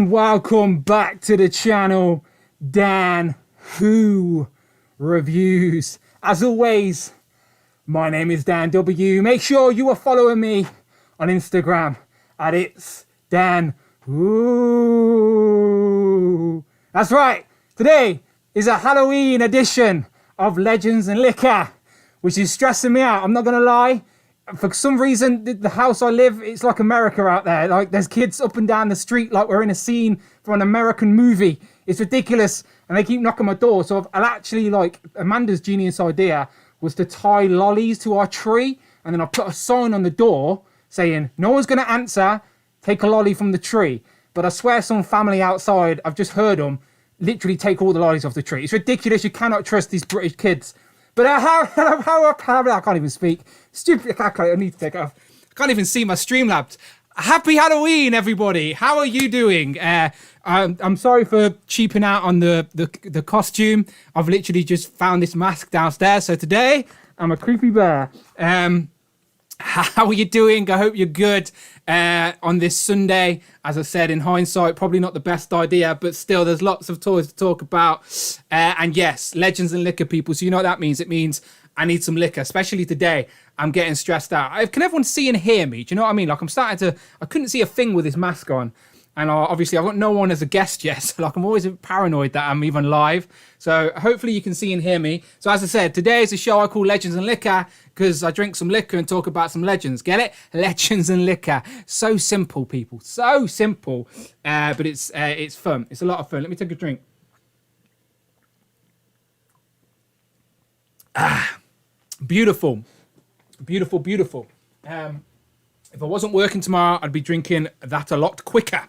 and welcome back to the channel, Dan Who Reviews. As always, my name is Dan W. Make sure you are following me on Instagram at It's Dan Who. That's right, today is a Halloween edition of Legends and Liquor, which is stressing me out. I'm not gonna lie. For some reason, the house I live, it's like America out there. Like, there's kids up and down the street like we're in a scene from an American movie. It's ridiculous, and they keep knocking my door. So I'll actually, like, Amanda's genius idea was to tie lollies to our tree, and then I put a sign on the door saying, no one's going to answer, take a lolly from the tree. But I swear some family outside, I've just heard them, literally take all the lollies off the tree. It's ridiculous. You cannot trust these British kids. But I can't even speak. Stupid. I need to take it off. I can't even see my Streamlabs. Happy Halloween, everybody. How are you doing? I'm sorry for cheaping out on the costume. I've literally just found this mask downstairs. So today, I'm a creepy bear. How are you doing? I hope you're good on this Sunday. As I said, in hindsight, probably not the best idea, but still, there's lots of toys to talk about. And yes, Legends and Liquor, people. So you know what that means? It means I need some liquor, especially today. I'm getting stressed out. Can everyone see and hear me? Do you know what I mean? Like, I couldn't see a thing with this mask on. And obviously, I've got no one as a guest yet. So, like, I'm always paranoid that I'm even live. So, hopefully, you can see and hear me. So, as I said, today is a show I call Legends and Liquor because I drink some liquor and talk about some legends. Get it? Legends and Liquor. So simple, people. So simple. But it's fun. It's a lot of fun. Let me take a drink. Beautiful. Beautiful, beautiful. If I wasn't working tomorrow, I'd be drinking that a lot quicker.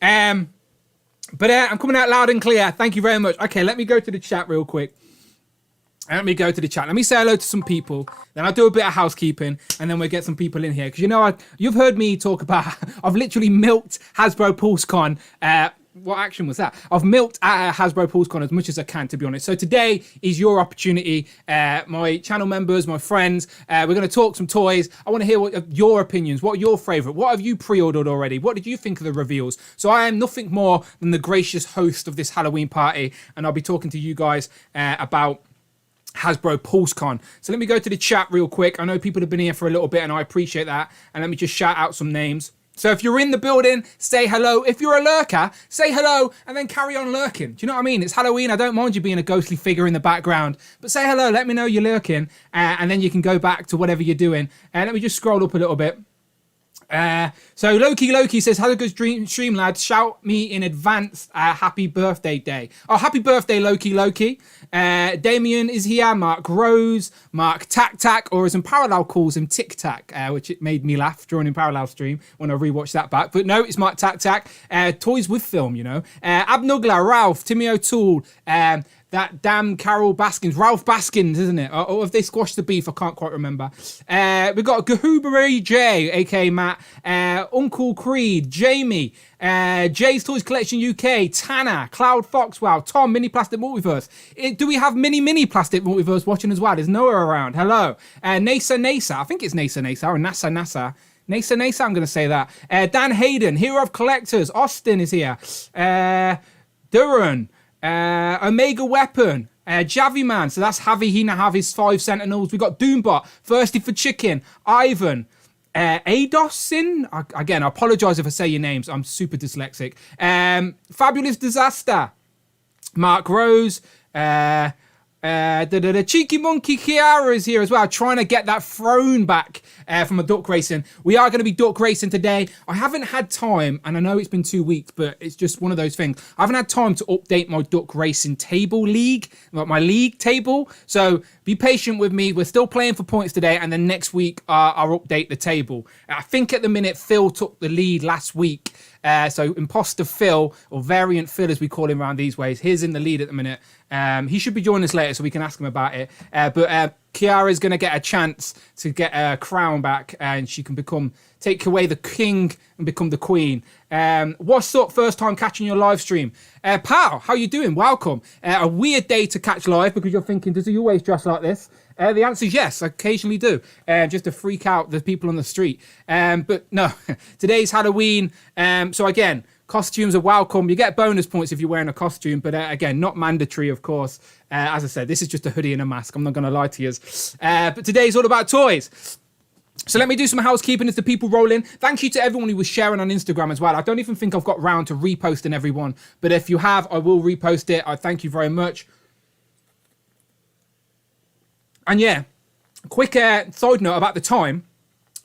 But I'm coming out loud and clear. Thank you very much. Okay, let me go to the chat real quick. Let me go to the chat. Let me say hello to some people. Then I'll do a bit of housekeeping. And then we'll get some people in here. Because, you know, you've heard me talk about... I've literally milked Hasbro PulseCon. What action was that? I've milked Hasbro PulseCon as much as I can, to be honest. So today is your opportunity. My channel members, my friends, we're going to talk some toys. I want to hear what your opinions. What are your favourite? What have you pre-ordered already? What did you think of the reveals? So I am nothing more than the gracious host of this Halloween party. And I'll be talking to you guys about Hasbro PulseCon. So let me go to the chat real quick. I know people have been here for a little bit and I appreciate that. And let me just shout out some names. So if you're in the building, say hello. If you're a lurker, say hello and then carry on lurking. Do you know what I mean? It's Halloween. I don't mind you being a ghostly figure in the background. But say hello. Let me know you're lurking. And then you can go back to whatever you're doing. And let me just scroll up a little bit. So Loki says, have a good stream, lads. Shout me in advance. Happy birthday day. Oh, happy birthday, Loki. Damien is here. Mark Rose, MarkTakTak, or as in Parallel calls him, Tic Tac, which it made me laugh during in Parallel stream when I rewatched that back. But no, it's MarkTakTak. Toys with film, you know. Abnugla, Ralph, Timmy O'Toole, that damn Carol Baskins, Ralph Baskins, isn't it? Or have they squashed the beef? I can't quite remember. We've got Gahoobery J, aka Matt, Uncle Creed, Jamie, Jay's Toys Collection UK, Tanner, Cloud Foxwell, Tom, Mini Plastic Multiverse. Do we have Mini Plastic Multiverse watching as well? Is Noah around? Hello. Nasa. I think it's Nasa or NASA. Nasa, I'm going to say that. Dan Hayden, Hero of Collectors. Austin is here. Duran. Omega Weapon, Javi Man, so that's Javi Hina Javi's 5 Sentinels. We got Doombot, Thirsty for Chicken, Ivan, Adosin. Again, I apologize if I say your names. I'm super dyslexic. Fabulous Disaster, Mark Rose, the Cheeky Monkey Kiara is here as well, trying to get that throne back from a duck racing. We are going to be duck racing today. I haven't had time, and I know it's been 2 weeks, but it's just one of those things. I haven't had time to update my duck racing table league, my league table. So be patient with me. We're still playing for points today, and then next week I'll update the table. I think at the minute Phil took the lead last week. So Imposter Phil, or Variant Phil as we call him around these ways, he's in the lead at the minute. He should be joining us later so we can ask him about it. But Kiara's going to get a chance to get a crown back and she can take away the king and become the queen. What's up? First time catching your live stream. Pal, how you doing? Welcome. A weird day to catch live because you're thinking, does he always dress like this? The answer is yes, I occasionally do, just to freak out the people on the street. But no, today's Halloween. So again, Costumes are welcome. You get bonus points if you're wearing a costume, but again, not mandatory, of course. As I said, this is just a hoodie and a mask. I'm not going to lie to you. But today's all about toys. So let me do some housekeeping as the people roll in. Thank you to everyone who was sharing on Instagram as well. I don't even think I've got round to reposting everyone, but if you have, I will repost it. I thank you very much. And yeah, quick side note about the time.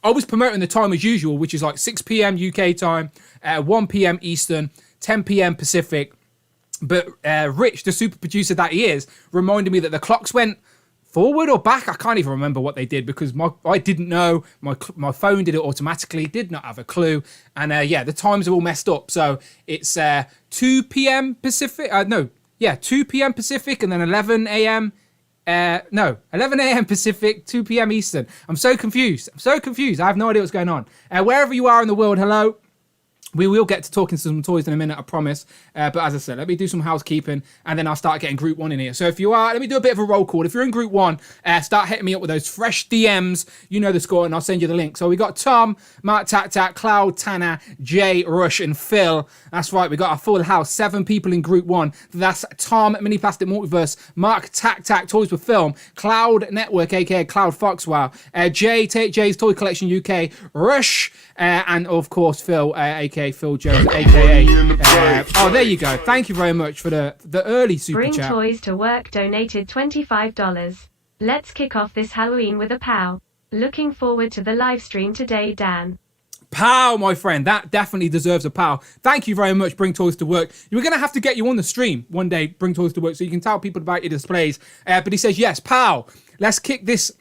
I was promoting the time as usual, which is like 6 p.m. UK time, 1 p.m. Eastern, 10 p.m. Pacific. But Rich, the super producer that he is, reminded me that the clocks went forward or back. I can't even remember what they did because I didn't know. My phone did it automatically, did not have a clue. And yeah, the times are all messed up. So it's 2 p.m. Pacific. 2 p.m. Pacific and then 11 a.m. 11 a.m. Pacific, 2 p.m. Eastern. I'm so confused. I have no idea what's going on. Wherever you are in the world, hello. We will get to talking to some toys in a minute, I promise. But as I said, let me do some housekeeping and then I'll start getting group one in here. So if you are, let me do a bit of a roll call. If you're in group one, start hitting me up with those fresh DMs. You know the score and I'll send you the link. So we got Tom, MarkTakTak, Cloud, Tanner, Jay, Rush and Phil. That's right. We got a full house. 7 people in group one. That's Tom, Mini Plastic Multiverse, MarkTakTak, Toys with Film, Cloud Network, aka Cloud Foxwell, Jay, Jay's Toy Collection UK, Rush, and of course Phil, aka Phil Jones, aka oh, there you go. Thank you very much for the early super Bring chat. Toys to Work donated $25. Let's kick off this Halloween with a pow. Looking forward to the live stream today, Dan. Pow, my friend. That definitely deserves a pow. Thank you very much, Bring Toys to Work. We're going to have to get you on the stream one day, Bring Toys to Work, so you can tell people about your displays. But he says, yes, pow. Let's kick this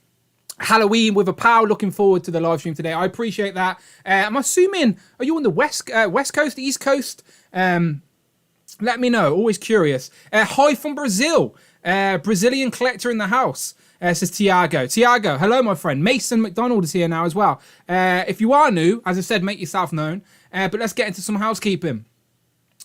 Halloween with a pow. Looking forward to the live stream today. I appreciate that. I'm assuming, are you on the west coast, east coast? Let me know. Always curious. Hi from Brazil. Brazilian collector in the house. Says Tiago. Tiago, hello, my friend. Mason McDonald is here now as well. If you are new, as I said, make yourself known. But let's get into some housekeeping.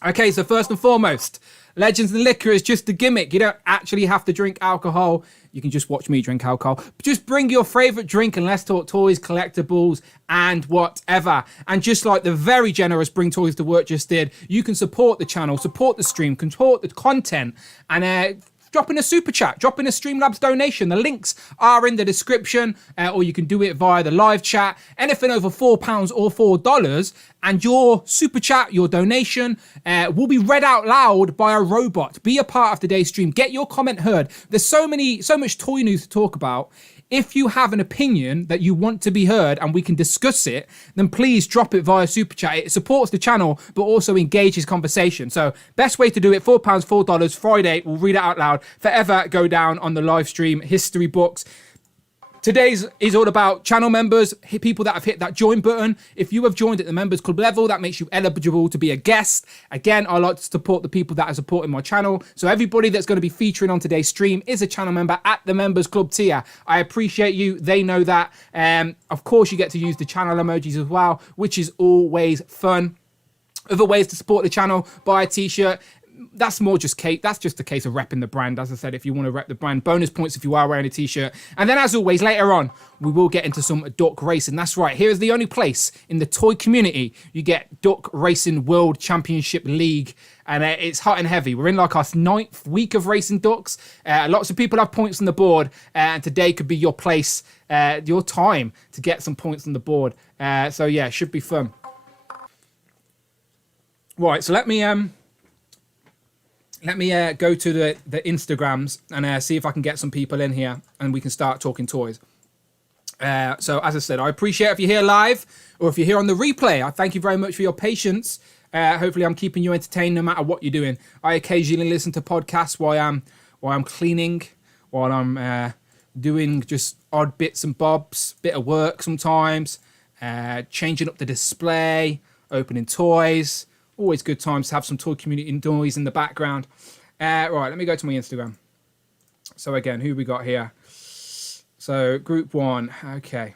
Okay, so first and foremost, Legends and Liquor is just a gimmick. You don't actually have to drink alcohol. You can just watch me drink alcohol. Just bring your favorite drink and let's talk toys, collectibles, and whatever. And just like the very generous Bring Toys to Work just did, you can support the channel, support the stream, support the content, and drop in a super chat, drop in a Streamlabs donation. The links are in the description, or you can do it via the live chat. Anything over £4 or $4, and your super chat, your donation, will be read out loud by a robot. Be a part of today's stream. Get your comment heard. There's so much toy news to talk about. If you have an opinion that you want to be heard and we can discuss it, then please drop it via Super Chat. It supports the channel, but also engages conversation. So best way to do it, £4, $4, Friday. We'll read it out loud. Forever go down on the live stream history books. Today's is all about channel members, people that have hit that join button. If you have joined at the members club level, that makes you eligible to be a guest. Again, I like to support the people that are supporting my channel. So everybody that's going to be featuring on today's stream is a channel member at the members club tier. I appreciate you. They know that. Of course, you get to use the channel emojis as well, which is always fun. Other ways to support the channel, buy a t-shirt. That's more just Kate. That's just a case of repping the brand. As I said, if you want to rep the brand, bonus points if you are wearing a t-shirt. And then as always, later on, we will get into some duck racing. That's right. Here is the only place in the toy community you get Duck Racing World Championship League. And it's hot and heavy. We're in like our 9th week of racing ducks. Lots of people have points on the board. And today could be your place, your time to get some points on the board. So yeah, it should be fun. Right, so let me go to the Instagrams and see if I can get some people in here and we can start talking toys. So as I said, I appreciate if you're here live or if you're here on the replay. I thank you very much for your patience. Hopefully I'm keeping you entertained no matter what you're doing. I occasionally listen to podcasts while I'm cleaning, while I'm doing just odd bits and bobs, bit of work sometimes, changing up the display, opening toys. Always good times to have some toy community noise in the background. Right, let me go to my Instagram. So again, who we got here? So group one. Okay,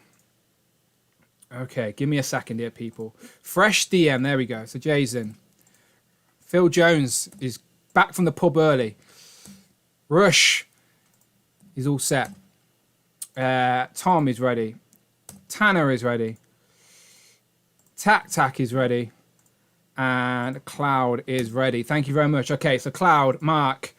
give me a second here, people. Fresh DM, there we go. So Jason. Phil Jones is back from the pub early. Rush is all set. Tom is ready. Tanner is ready. Tak is ready. And Cloud is ready. Thank you very much. Okay, so Cloud, Mark,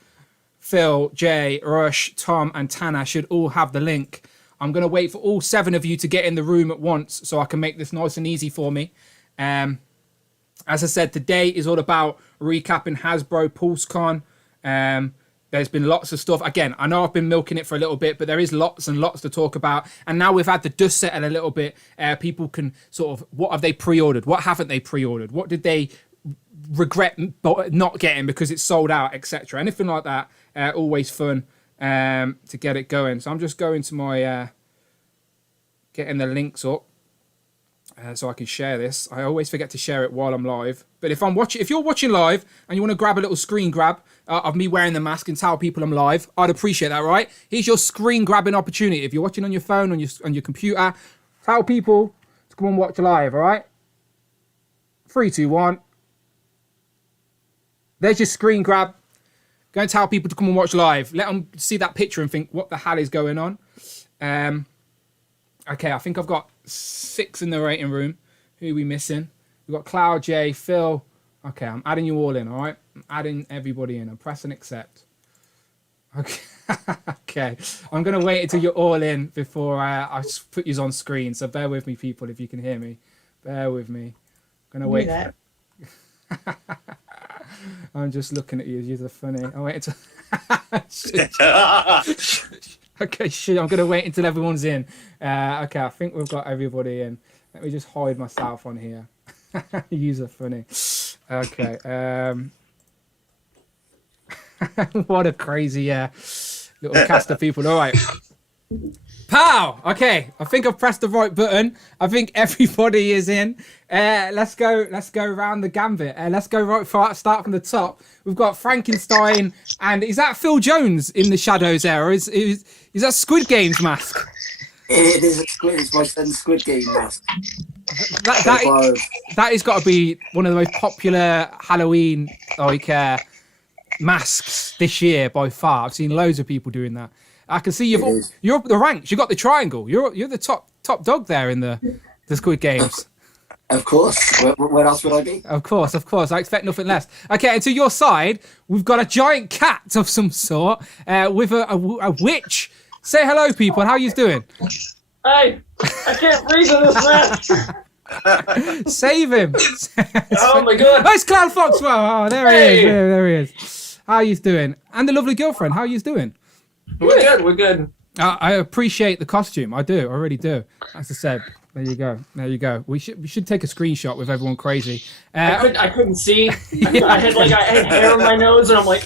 Phil, Jay, Rush, Tom, and Tana should all have the link. I'm going to wait for all 7 of you to get in the room at once so I can make this nice and easy for me. As I said, today is all about recapping Hasbro PulseCon. There's been lots of stuff. Again, I know I've been milking it for a little bit, but there is lots and lots to talk about. And now we've had the dust settle a little bit. People can sort of, what have they pre-ordered? What haven't they pre-ordered? What did they regret not getting because it's sold out, etc. Anything like that. Always fun to get it going. So I'm just going to my getting the links up so I can share this. I always forget to share it while I'm live. But if you're watching live and you want to grab a little screen grab of me wearing the mask and tell people I'm live, I'd appreciate that, right? Here's your screen grabbing opportunity. If you're watching on your phone, on your computer, tell people to come and watch live, all right? 3, 2, 1. There's your screen grab. Go and tell people to come and watch live. Let them see that picture and think, what the hell is going on? Okay, I think I've got 6 in the rating room. Who are we missing? We've got Cloud, J, Phil. Okay, I'm adding you all in, all right? I'm adding everybody in. I'm pressing accept. Okay. Okay. I'm going to wait until you're all in before I put you on screen. So bear with me, people, if you can hear me. Bear with me. I'm going to wait. I'm just looking at you. You're funny. I'll wait until... Okay, shit. I'm going to wait until everyone's in. Okay, I think we've got everybody in. Let me just hide myself on here. You're funny. Okay. What a crazy little cast of people. All right. Pow! Okay, I think I've pressed the right button. I think everybody is in. Let's go around the gambit. Let's go start from the top. We've got Frankenstein, and is that Phil Jones in the shadows there? Or is that Squid Game's mask? It is it's my son's Squid Game mask. That has got to be one of the most popular Halloween masks this year by far. I've seen loads of people doing that. I can see you're up the ranks. You got the triangle. You're the top dog there in the Squid Games. Of course. Where else would I be? Of course. I expect nothing less. Okay, and to your side, we've got a giant cat of some sort with a witch. Say hello, people. How you doing? Hey, I can't breathe in this mask. Save him. Oh my god. Oh, it's Cloud Fox. Oh, there he is. There he is. How you doing? And the lovely girlfriend. How you doing? We're good. I appreciate the costume. I do. I really do. As I said, there you go. We should take a screenshot with everyone crazy. I couldn't see. I had hair on my nose, and I'm like.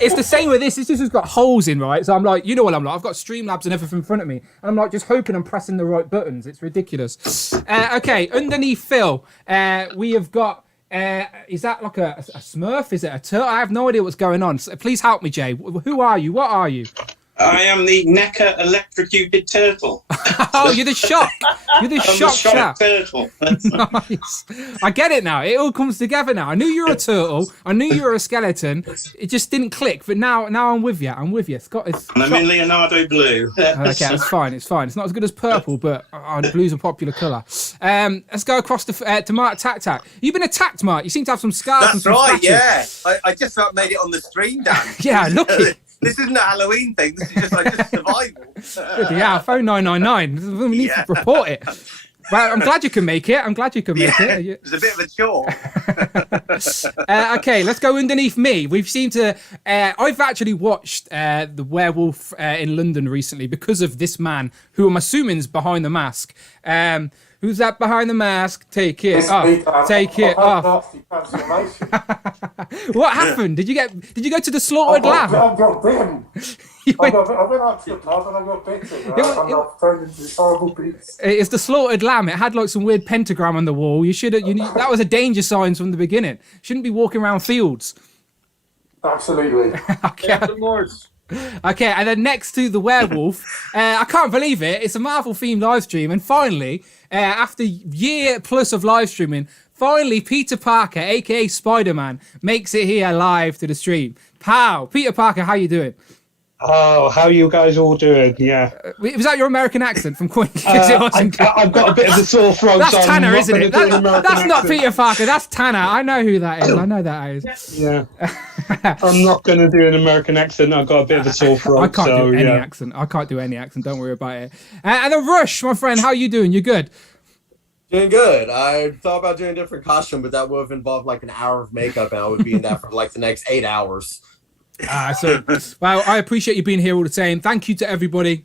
It's the same with this. This has got holes in, right? So I'm like, you know what I'm like. I've got Streamlabs and everything in front of me, and I'm like just hoping I'm pressing the right buttons. It's ridiculous. Okay, underneath Phil, we have got. Is that like a Smurf? Is it a turtle? I have no idea what's going on. So please help me, Jay. Who are you? What are you? I am the NECA Electrocuted Turtle. Oh, you're the shock. You're the shock chap. Turtle. Nice. I get it now. It all comes together now. I knew you were a turtle. I knew you were a skeleton. It just didn't click. But now I'm with you. Scott is. I'm in Leonardo blue. Okay, it's fine. It's not as good as purple, but blue's a popular colour. Let's go across to MarkTakTak. You've been attacked, Mark. You seem to have some scars. That's and some right. scratches. Yeah, I just about made it on the stream, Dan. Yeah, lucky. This isn't a Halloween thing. This is just survival. Yeah, phone 999. We need to report it. Well, I'm glad you can make it. It was a bit of a chore. Okay, let's go underneath me. We've seen to. I've actually watched The Werewolf in London recently because of this man, who I'm assuming is behind the mask. Who's that behind the mask? Take it off. Take it off. What happened? Did you go to the slaughtered lamb? I got bitten. I went out to the pub and I got bitten. I got thrown into this horrible beast. It's the slaughtered lamb. It had like some weird pentagram on the wall. That was a danger sign from the beginning. Shouldn't be walking around fields. Absolutely. Okay, and then next to the werewolf, I can't believe it. It's a Marvel-themed live stream, and finally, after year plus of live streaming, finally Peter Parker, aka Spider-Man, makes it here live to the stream. Pow! Peter Parker, how you doing? Oh, how you guys all doing? Yeah. Was that your American accent from Queen? I've got a bit of a sore throat. That's so Tanner, isn't it? That's not not Peter Parker. That's Tanner. I know who that is. I know that is. Yeah. I'm not going to do an American accent. I've got a bit of a sore throat. I can't do any accent. I can't do any accent. Don't worry about it. And then Rush, my friend, how you doing? You good? Doing good. I thought about doing a different costume, but that would have involved like an hour of makeup, and I would be in that for like the next 8 hours. Well, I appreciate you being here all the same. Thank you to everybody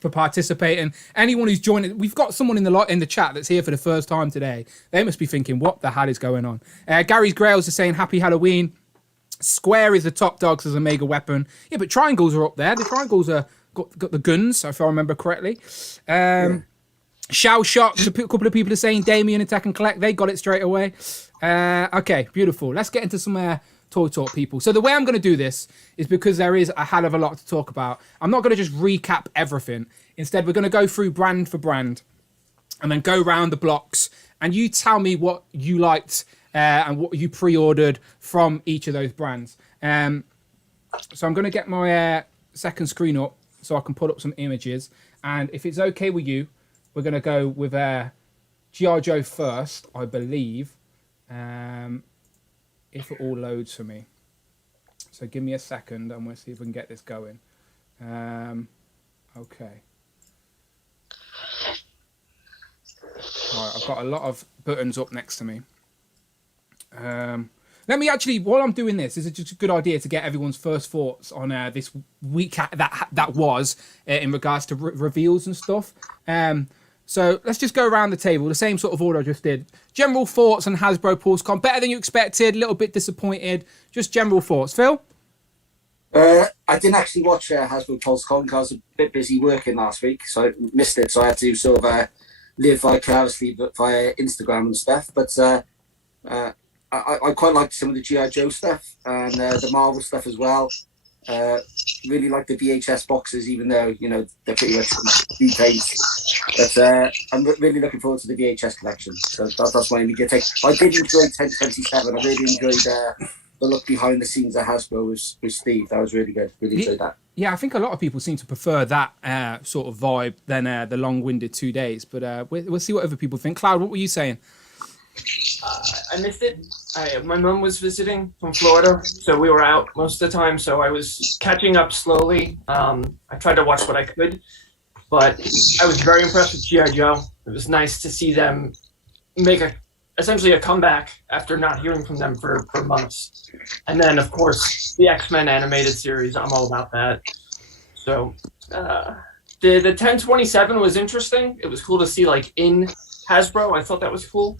for participating. Anyone who's joining, we've got someone in the chat that's here for the first time today. They must be thinking, what the hell is going on? Gary's Grails is saying Happy Halloween. Square is the top dogs as a mega weapon. Yeah, but triangles are up there. The triangles are got the guns, if I remember correctly. Shao Shots, a couple of people are saying Damien Attack and Collect. They got it straight away. Okay, beautiful. Let's get into some toy talk, people. So the way I'm going to do this is because there is a hell of a lot to talk about. I'm not going to just recap everything. Instead, we're going to go through brand for brand and then go round the blocks. And you tell me what you liked and what you pre-ordered from each of those brands. So I'm going to get my second screen up so I can put up some images. And if it's okay with you, we're going to go with G.I. Joe first, I believe. If it all loads for me. So give me a second and we'll see if we can get this going. Okay. All right, I've got a lot of buttons up next to me. Let me actually, while I'm doing this, it's just a good idea to get everyone's first thoughts on this week that was in regards to reveals and stuff. So let's just go around the table, the same sort of order I just did. General thoughts on Hasbro PulseCon. Better than you expected, a little bit disappointed. Just general thoughts. Phil? I didn't actually watch Hasbro PulseCon because I was a bit busy working last week, so I missed it. So I had to sort of live vicariously via Instagram and stuff. But I quite liked some of the G.I. Joe stuff and the Marvel stuff as well. Really like the VHS boxes, even though, you know, they're pretty much details. But I'm really looking forward to the VHS collection. So that's my immediate take. I did enjoy 1027. I really enjoyed the look behind the scenes at Hasbro with Steve. That was really good. Really enjoyed that. Yeah, I think a lot of people seem to prefer that sort of vibe than the long-winded 2 days. But we'll see what other people think. Cloud, what were you saying? I missed it. My mom was visiting from Florida, so we were out most of the time. So I was catching up slowly. I tried to watch what I could, but I was very impressed with G.I. Joe. It was nice to see them make essentially a comeback after not hearing from them for months. And then, of course, the X-Men animated series. I'm all about that. So the 1027 was interesting. It was cool to see like in Hasbro. I thought that was cool.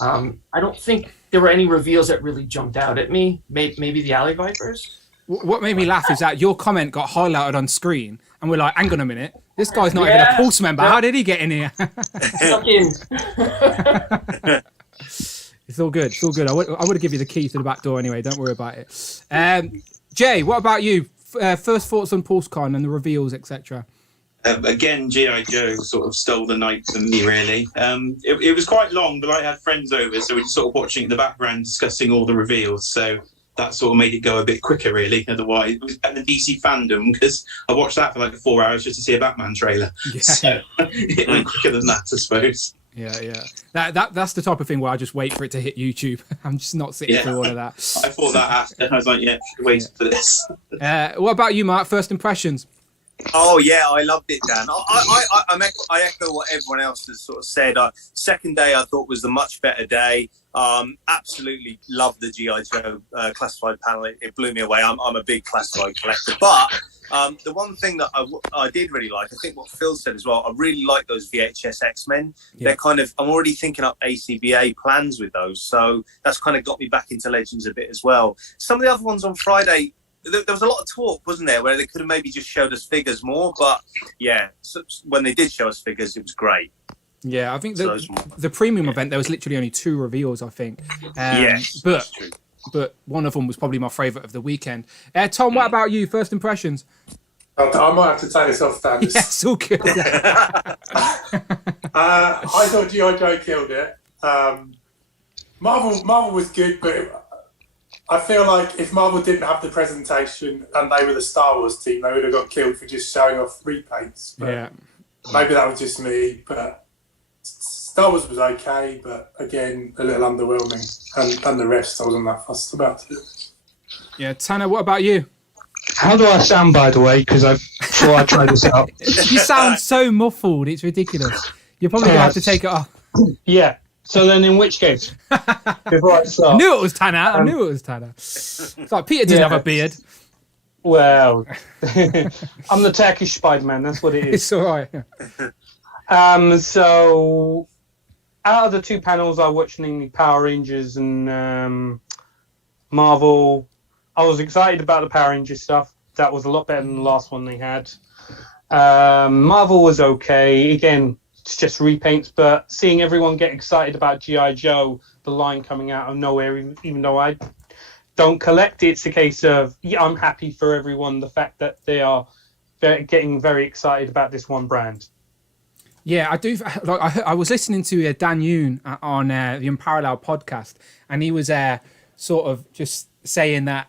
I don't think there were any reveals that really jumped out at me. Maybe the Alley Vipers. What made me laugh is that your comment got highlighted on screen, and we're like, hang on a minute, this guy's not even a Pulse member. How did he get in here? It's all good. It's all good. I would have given you the key to the back door anyway. Don't worry about it. Jay, what about you? First thoughts on PulseCon and the reveals, etc. Again, G.I. Joe sort of stole the night for me, really. It was quite long, but I had friends over, so we were sort of watching in the background, discussing all the reveals. So that sort of made it go a bit quicker, really. Otherwise, it was better than DC Fandom, because I watched that for like 4 hours just to see a Batman trailer. Yeah. So it went quicker than that, I suppose. Yeah. That's the type of thing where I just wait for it to hit YouTube. I'm just not sitting through all of that. I thought that after. I was like, wait for this. What about you, Mark? First impressions? Oh yeah, I loved it, Dan. I echo what everyone else has sort of said. Second day I thought was the much better day. Absolutely loved the G.I. Joe classified panel. It blew me away. I'm a big classified collector, but the one thing that I did really like, I think what Phil said as well, I really like those VHS X-Men. Yeah. They're kind of, I'm already thinking up ACBA plans with those, so that's kind of got me back into Legends a bit as well. Some of the other ones on Friday, there was a lot of talk, wasn't there, where they could have maybe just showed us figures more, but yeah, so when they did show us figures, it was great. Yeah, I think the premium event, there was literally only 2 reveals, I think. Yes, that's true. But one of them was probably my favourite of the weekend. Tom, what about you? First impressions? I might have to take this off, Dan. Yes, all good. I thought G.I. Joe killed it. Marvel was good, but I feel like if Marvel didn't have the presentation and they were the Star Wars team, they would have got killed for just showing off repaints. But Yeah. maybe that was just me, but Star Wars was okay, but again, a little underwhelming. And the rest I wasn't that fussed about, to be honest. Yeah, Tanner, what about you? How do I sound, by the way? Because I'm sure I tried this out. You sound so muffled. It's ridiculous. You're probably going to have to take it off. Yeah. So then, in which case, before I I start, knew it was Tanner. I knew it was Tanner. It's like Peter didn't have a beard. well, I'm the Turkish Spider-Man. That's what it is. It's all right. So, out of the two panels I watched, namely Power Rangers and Marvel, I was excited about the Power Rangers stuff. That was a lot better than the last one they had. Marvel was okay. Again, it's just repaints, but seeing everyone get excited about G.I. Joe, the line coming out of nowhere, even though I don't collect it, it's a case of, yeah, I'm happy for everyone, the fact that they are getting very excited about this one brand. Yeah, I do. Like, I was listening to Dan Yoon on the Unparalleled podcast, and he was sort of just saying that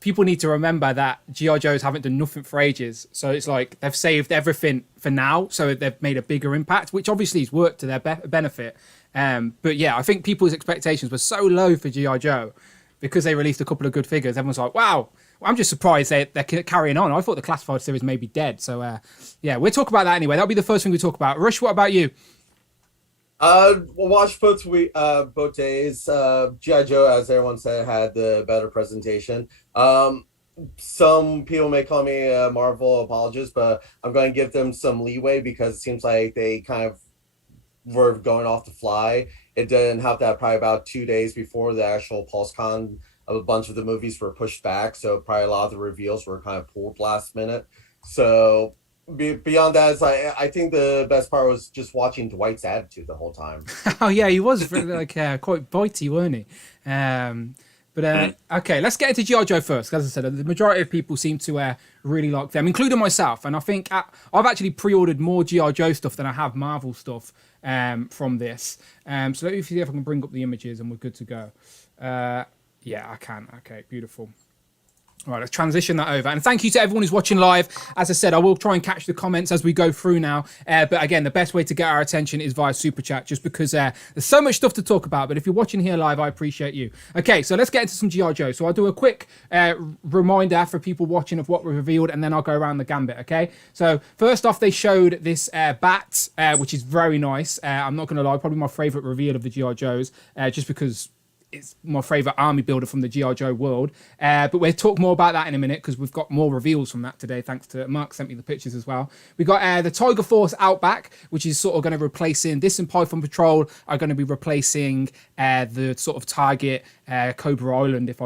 people need to remember that G.I. Joes haven't done nothing for ages. So it's like they've saved everything for now, so they've made a bigger impact, which obviously has worked to their benefit. But yeah, I think people's expectations were so low for G.I. Joe because they released a couple of good figures. Everyone's like, wow. I'm just surprised they're carrying on. I thought the Classified series may be dead. So, yeah, we'll talk about that anyway. That'll be the first thing we talk about. Rush, what about you? We'll watch both days. G.I. Joe, as everyone said, had the better presentation. Some people may call me a Marvel apologist, but I'm going to give them some leeway because it seems like they kind of were going off the fly. It didn't help that probably about 2 days before the actual PulseCon, a bunch of the movies were pushed back, so probably a lot of the reveals were kind of pulled last minute. So beyond that, it's like, I think the best part was just watching Dwight's attitude the whole time. Oh yeah, he was like quite bitey, weren't he? Okay, let's get into G.I. Joe first. As I said, the majority of people seem to really like them, including myself. And I think I've actually pre-ordered more G.I. Joe stuff than I have Marvel stuff from this. So let me see if I can bring up the images and we're good to go. Yeah, I can. Okay, beautiful. All right, let's transition that over. And thank you to everyone who's watching live. As I said, I will try and catch the comments as we go through now. But again, the best way to get our attention is via Super Chat, just because there's so much stuff to talk about. But if you're watching here live, I appreciate you. Okay, so let's get into some G.I. Joe. So I'll do a quick reminder for people watching of what we revealed, and then I'll go around the gambit, okay? So first off, they showed this bat, which is very nice. I'm not going to lie, probably my favourite reveal of the G.I. Joes, just because it's my favourite army builder from the G.I. Joe world. But we'll talk more about that in a minute because we've got more reveals from that today, thanks to Mark sent me the pictures as well. We got the Tiger Force Outback, which is sort of going to replacing this, and Python Patrol are going to be replacing the sort of target Cobra Island, if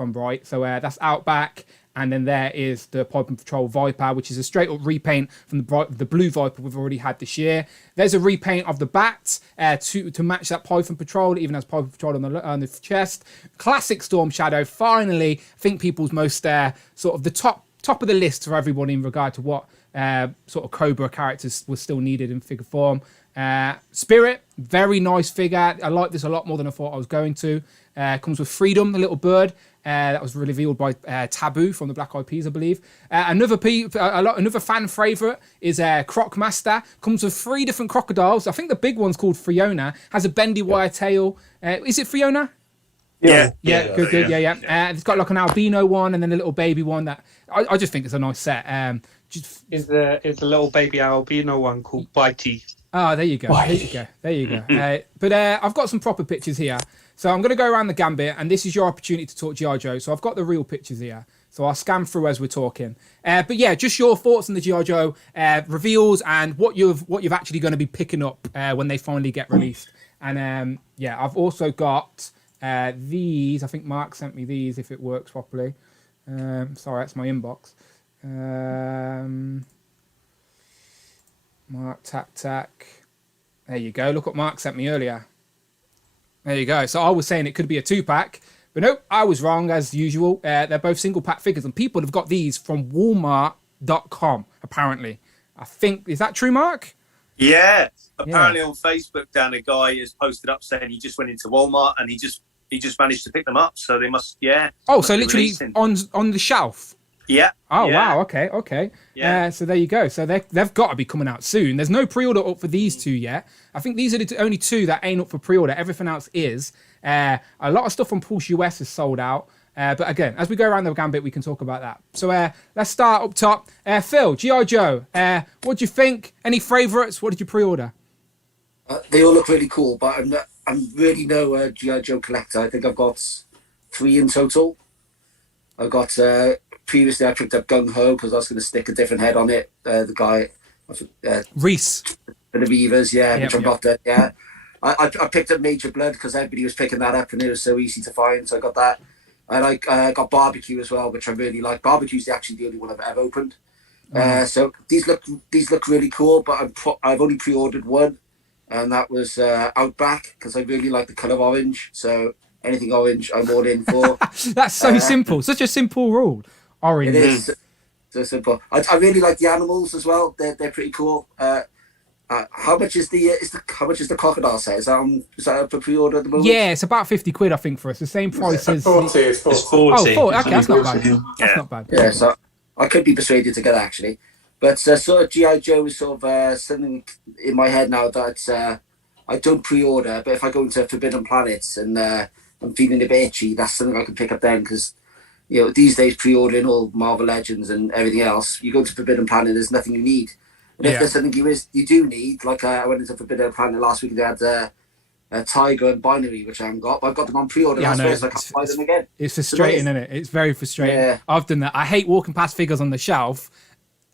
I'm right. So that's Outback. And then there is the Python Patrol Viper, which is a straight up repaint from the blue Viper we've already had this year. There's a repaint of the bat to match that Python Patrol. It even has Python Patrol on the chest. Classic Storm Shadow. Finally, I think people's most sort of the top of the list for everybody in regard to what sort of Cobra characters were still needed in figure form. Spirit, very nice figure. I like this a lot more than I thought I was going to. Comes with Freedom, the little bird. That was revealed by Taboo from the Black Eyed Peas, I believe. Another fan favourite is Crocmaster. Comes with 3 different crocodiles. I think the big one's called Fiona. Has a bendy wire tail. Is it Fiona? Yeah. Good. Yeah. It's got like an albino one and then a little baby one. That I just think it's a nice set. Is the little baby albino one called Bitey? Oh, there you go. There you go. But I've got some proper pictures here. So I'm going to go around the gambit, and this is your opportunity to talk G.I. Joe. So I've got the real pictures here. So I'll scan through as we're talking. But yeah, just your thoughts on the G.I. Joe reveals and what you've actually going to be picking up when they finally get released. And yeah, I've also got these. I think Mark sent me these if it works properly. Sorry, that's my inbox. MarkTakTak. There you go. Look what Mark sent me earlier. There you go. So I was saying it could be a 2-pack, but nope, I was wrong as usual. They're both single pack figures, and people have got these from Walmart.com, apparently. I think, is that true, Mark? Yeah. Apparently on Facebook, Dan, a guy has posted up saying he just went into Walmart and he just he just managed to pick them up. So they must, yeah. Oh, so be literally releasing. on the shelf. Yeah. Oh yeah. wow, okay. Yeah. So there you go. So they've got to be coming out soon. There's no pre-order up for these two yet. I think these are the only two that ain't up for pre-order. Everything else is. A lot of stuff on Pulse US is sold out. But again, as we go around the gambit, we can talk about that. So let's start up top. Phil, G.I. Joe, what do you think? Any favourites? What did you pre-order? They all look really cool, but I'm really no G.I. Joe collector. I think I've got 3 in total. I've got previously I picked up Gung Ho because I was going to stick a different head on it. The guy, Reese, for the Beavers, which I got that. Yeah, I picked up Major Blood because everybody was picking that up and it was so easy to find, so I got that. I got Barbecue as well, which I really like. Barbecue's actually the only one I've ever opened. So these look really cool, but I've only pre-ordered one, and that was Outback because I really like the colour orange. So anything orange, I'm all in for. That's so simple. Such a simple rule. Orange. It is so simple. I really like the animals as well. They're pretty cool. How much is the crocodile set? Is that up for pre-order at the moment? Yeah, it's about 50 quid, I think, for us. The same price as 40. It's 40. It's 40. Oh, 40. Okay, that's not bad. That's not bad. Yeah, so I could be persuaded to get that actually. But sort of G.I. Joe is sort of something in my head now that I don't pre-order, but if I go into Forbidden Planets and I'm feeling a bit itchy, that's something I can pick up then because, you know, these days pre-ordering all Marvel Legends and everything else, you go to Forbidden Planet, there's nothing you need. And if there's something you do need, like I went into Forbidden Planet last week and they had a Tiger and Binary, which I haven't got, but I've got them on pre-order last week, so I can't buy them again. It's frustrating, isn't it? It's very frustrating. Yeah. I've done that. I hate walking past figures on the shelf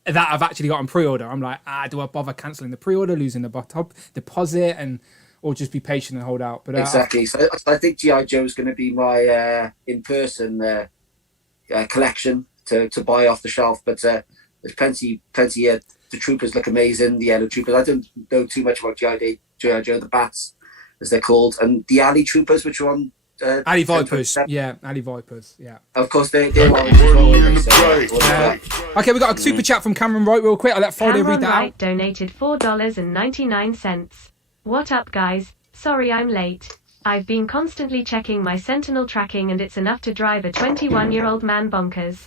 that I've actually got on pre-order. I'm like, do I bother cancelling the pre-order, losing the deposit, or just be patient and hold out? But exactly. So I think G.I. Joe is going to be my in-person collection to buy off the shelf. But there's plenty. The troopers look amazing. The yellow troopers. I don't know too much about G.I. Joe, the bats, as they're called, and the alley troopers, which are on. Alley Vipers, Alley Vipers, Of course, they're okay, we got a super chat from Cameron Wright real quick. I'll let Friday read that Wright out. donated $4.99. What up, guys? Sorry I'm late. I've been constantly checking my Sentinel tracking and it's enough to drive a 21-year-old man bonkers.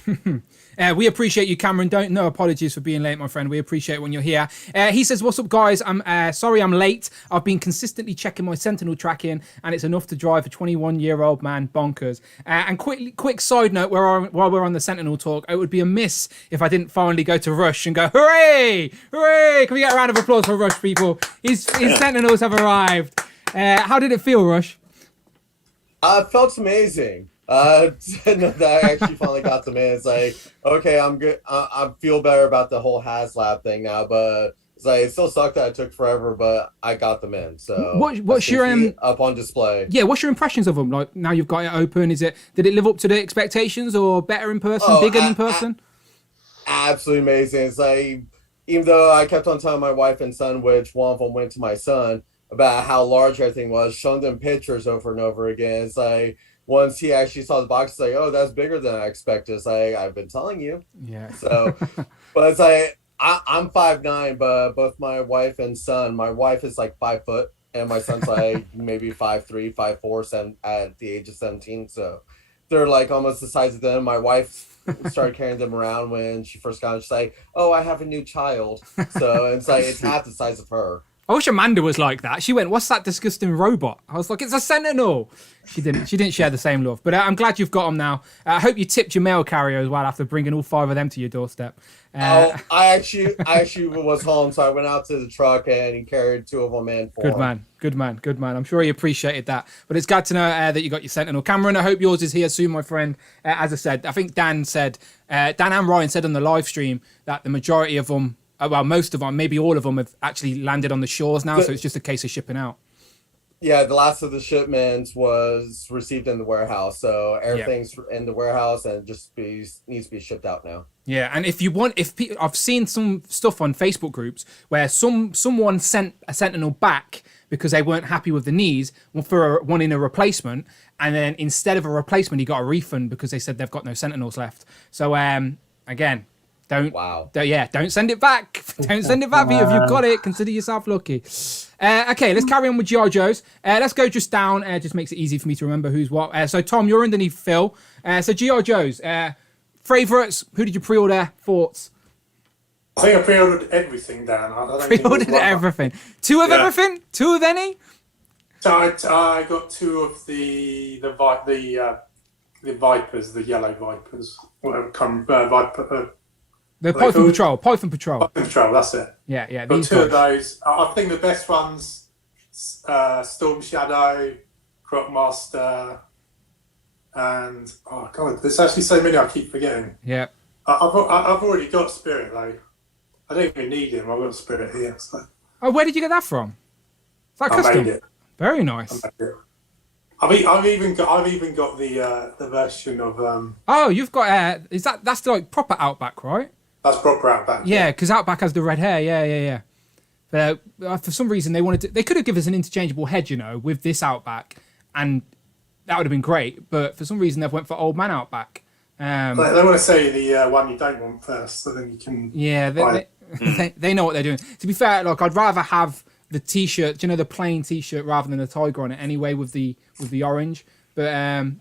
We appreciate you, Cameron. No apologies for being late, my friend. We appreciate when you're here. He says, what's up, guys? I'm sorry I'm late. I've been consistently checking my Sentinel tracking and it's enough to drive a 21-year-old man bonkers. And quick side note, while we're on the Sentinel talk, it would be a miss if I didn't finally go to Rush and go, hooray! Hooray! Can we get a round of applause for Rush, people? His Sentinels have arrived. How did it feel, Rush? It felt amazing. That I actually finally got them in. It's like, okay, I'm good. I feel better about the whole HasLab thing now, but it's like it still sucked that it took forever, but I got them in. So what's your up on display? Yeah, what's your impressions of them? Like now you've got it open, did it live up to the expectations or better in person, bigger in person? Absolutely amazing. It's like, even though I kept on telling my wife and son, which one of them went to my son, about how large everything was, showing them pictures over and over again. It's like, once he actually saw the box, it's like, oh, that's bigger than I expected. It's like, I've been telling you. Yeah. So, but it's like, I'm 5'9", but both my wife and son, my wife is like 5 foot, and my son's like maybe 5'3", 5'4", at the age of 17. So they're like almost the size of them. My wife started carrying them around when she first got them. She's like, oh, I have a new child. So it's like, it's half the size of her. I wish Amanda was like that. She went, what's that disgusting robot? I was like, it's a Sentinel. She didn't share the same love. But I'm glad you've got them now. I hope you tipped your mail carrier as well after bringing all 5 of them to your doorstep. I actually was home, so I went out to the truck and he carried 2 of them in for him. Good man. I'm sure he appreciated that. But it's glad to know that you got your Sentinel. Cameron, I hope yours is here soon, my friend. As I said, I think Dan and Ryan said on the live stream that the majority of them, well, most of them, maybe all of them, have actually landed on the shores now, so it's just a case of shipping out. Yeah, the last of the shipments was received in the warehouse, so everything's in the warehouse and just needs to be shipped out now. Yeah, and I've seen some stuff on Facebook groups where someone sent a Sentinel back because they weren't happy with the knees for wanting a replacement, and then instead of a replacement, he got a refund because they said they've got no Sentinels left. So again. Don't send it back. Don't send it back, Peter. If you've got it, consider yourself lucky. Okay, let's carry on with G.I. Joes. Let's go just down. Just makes it easy for me to remember who's what. So, Tom, you're underneath Phil. So, G.I. Joes. Favourites? Who did you pre-order? Thoughts? I think I pre-ordered everything, Dan. I don't think Pre-ordered everything. Two of everything? Two of any? So I got two of the Vipers, the yellow Vipers. Whatever Viper. The Python Patrol. Python Patrol. Python Patrol, that's it. Yeah. Got two of those. I think the best ones, Storm Shadow, Crocmaster, and oh god, there's actually so many I keep forgetting. Yeah. I've already got Spirit though. I don't even need him. I've got Spirit here. So. Oh, where did you get that from? Is that custom? I made it. Very nice. I've even got the version of. Oh, you've got that's like proper Outback, right? That's proper Outback. Yeah, because Outback has the red hair. Yeah. For some reason they could have given us an interchangeable head, with this Outback, and that would have been great. But for some reason they've went for Old Man Outback. They want to say the one you don't want first, so then you can. Yeah, they know what they're doing. To be fair, like I'd rather have the T-shirt, the plain T-shirt rather than the tiger on it. Anyway, with the orange. But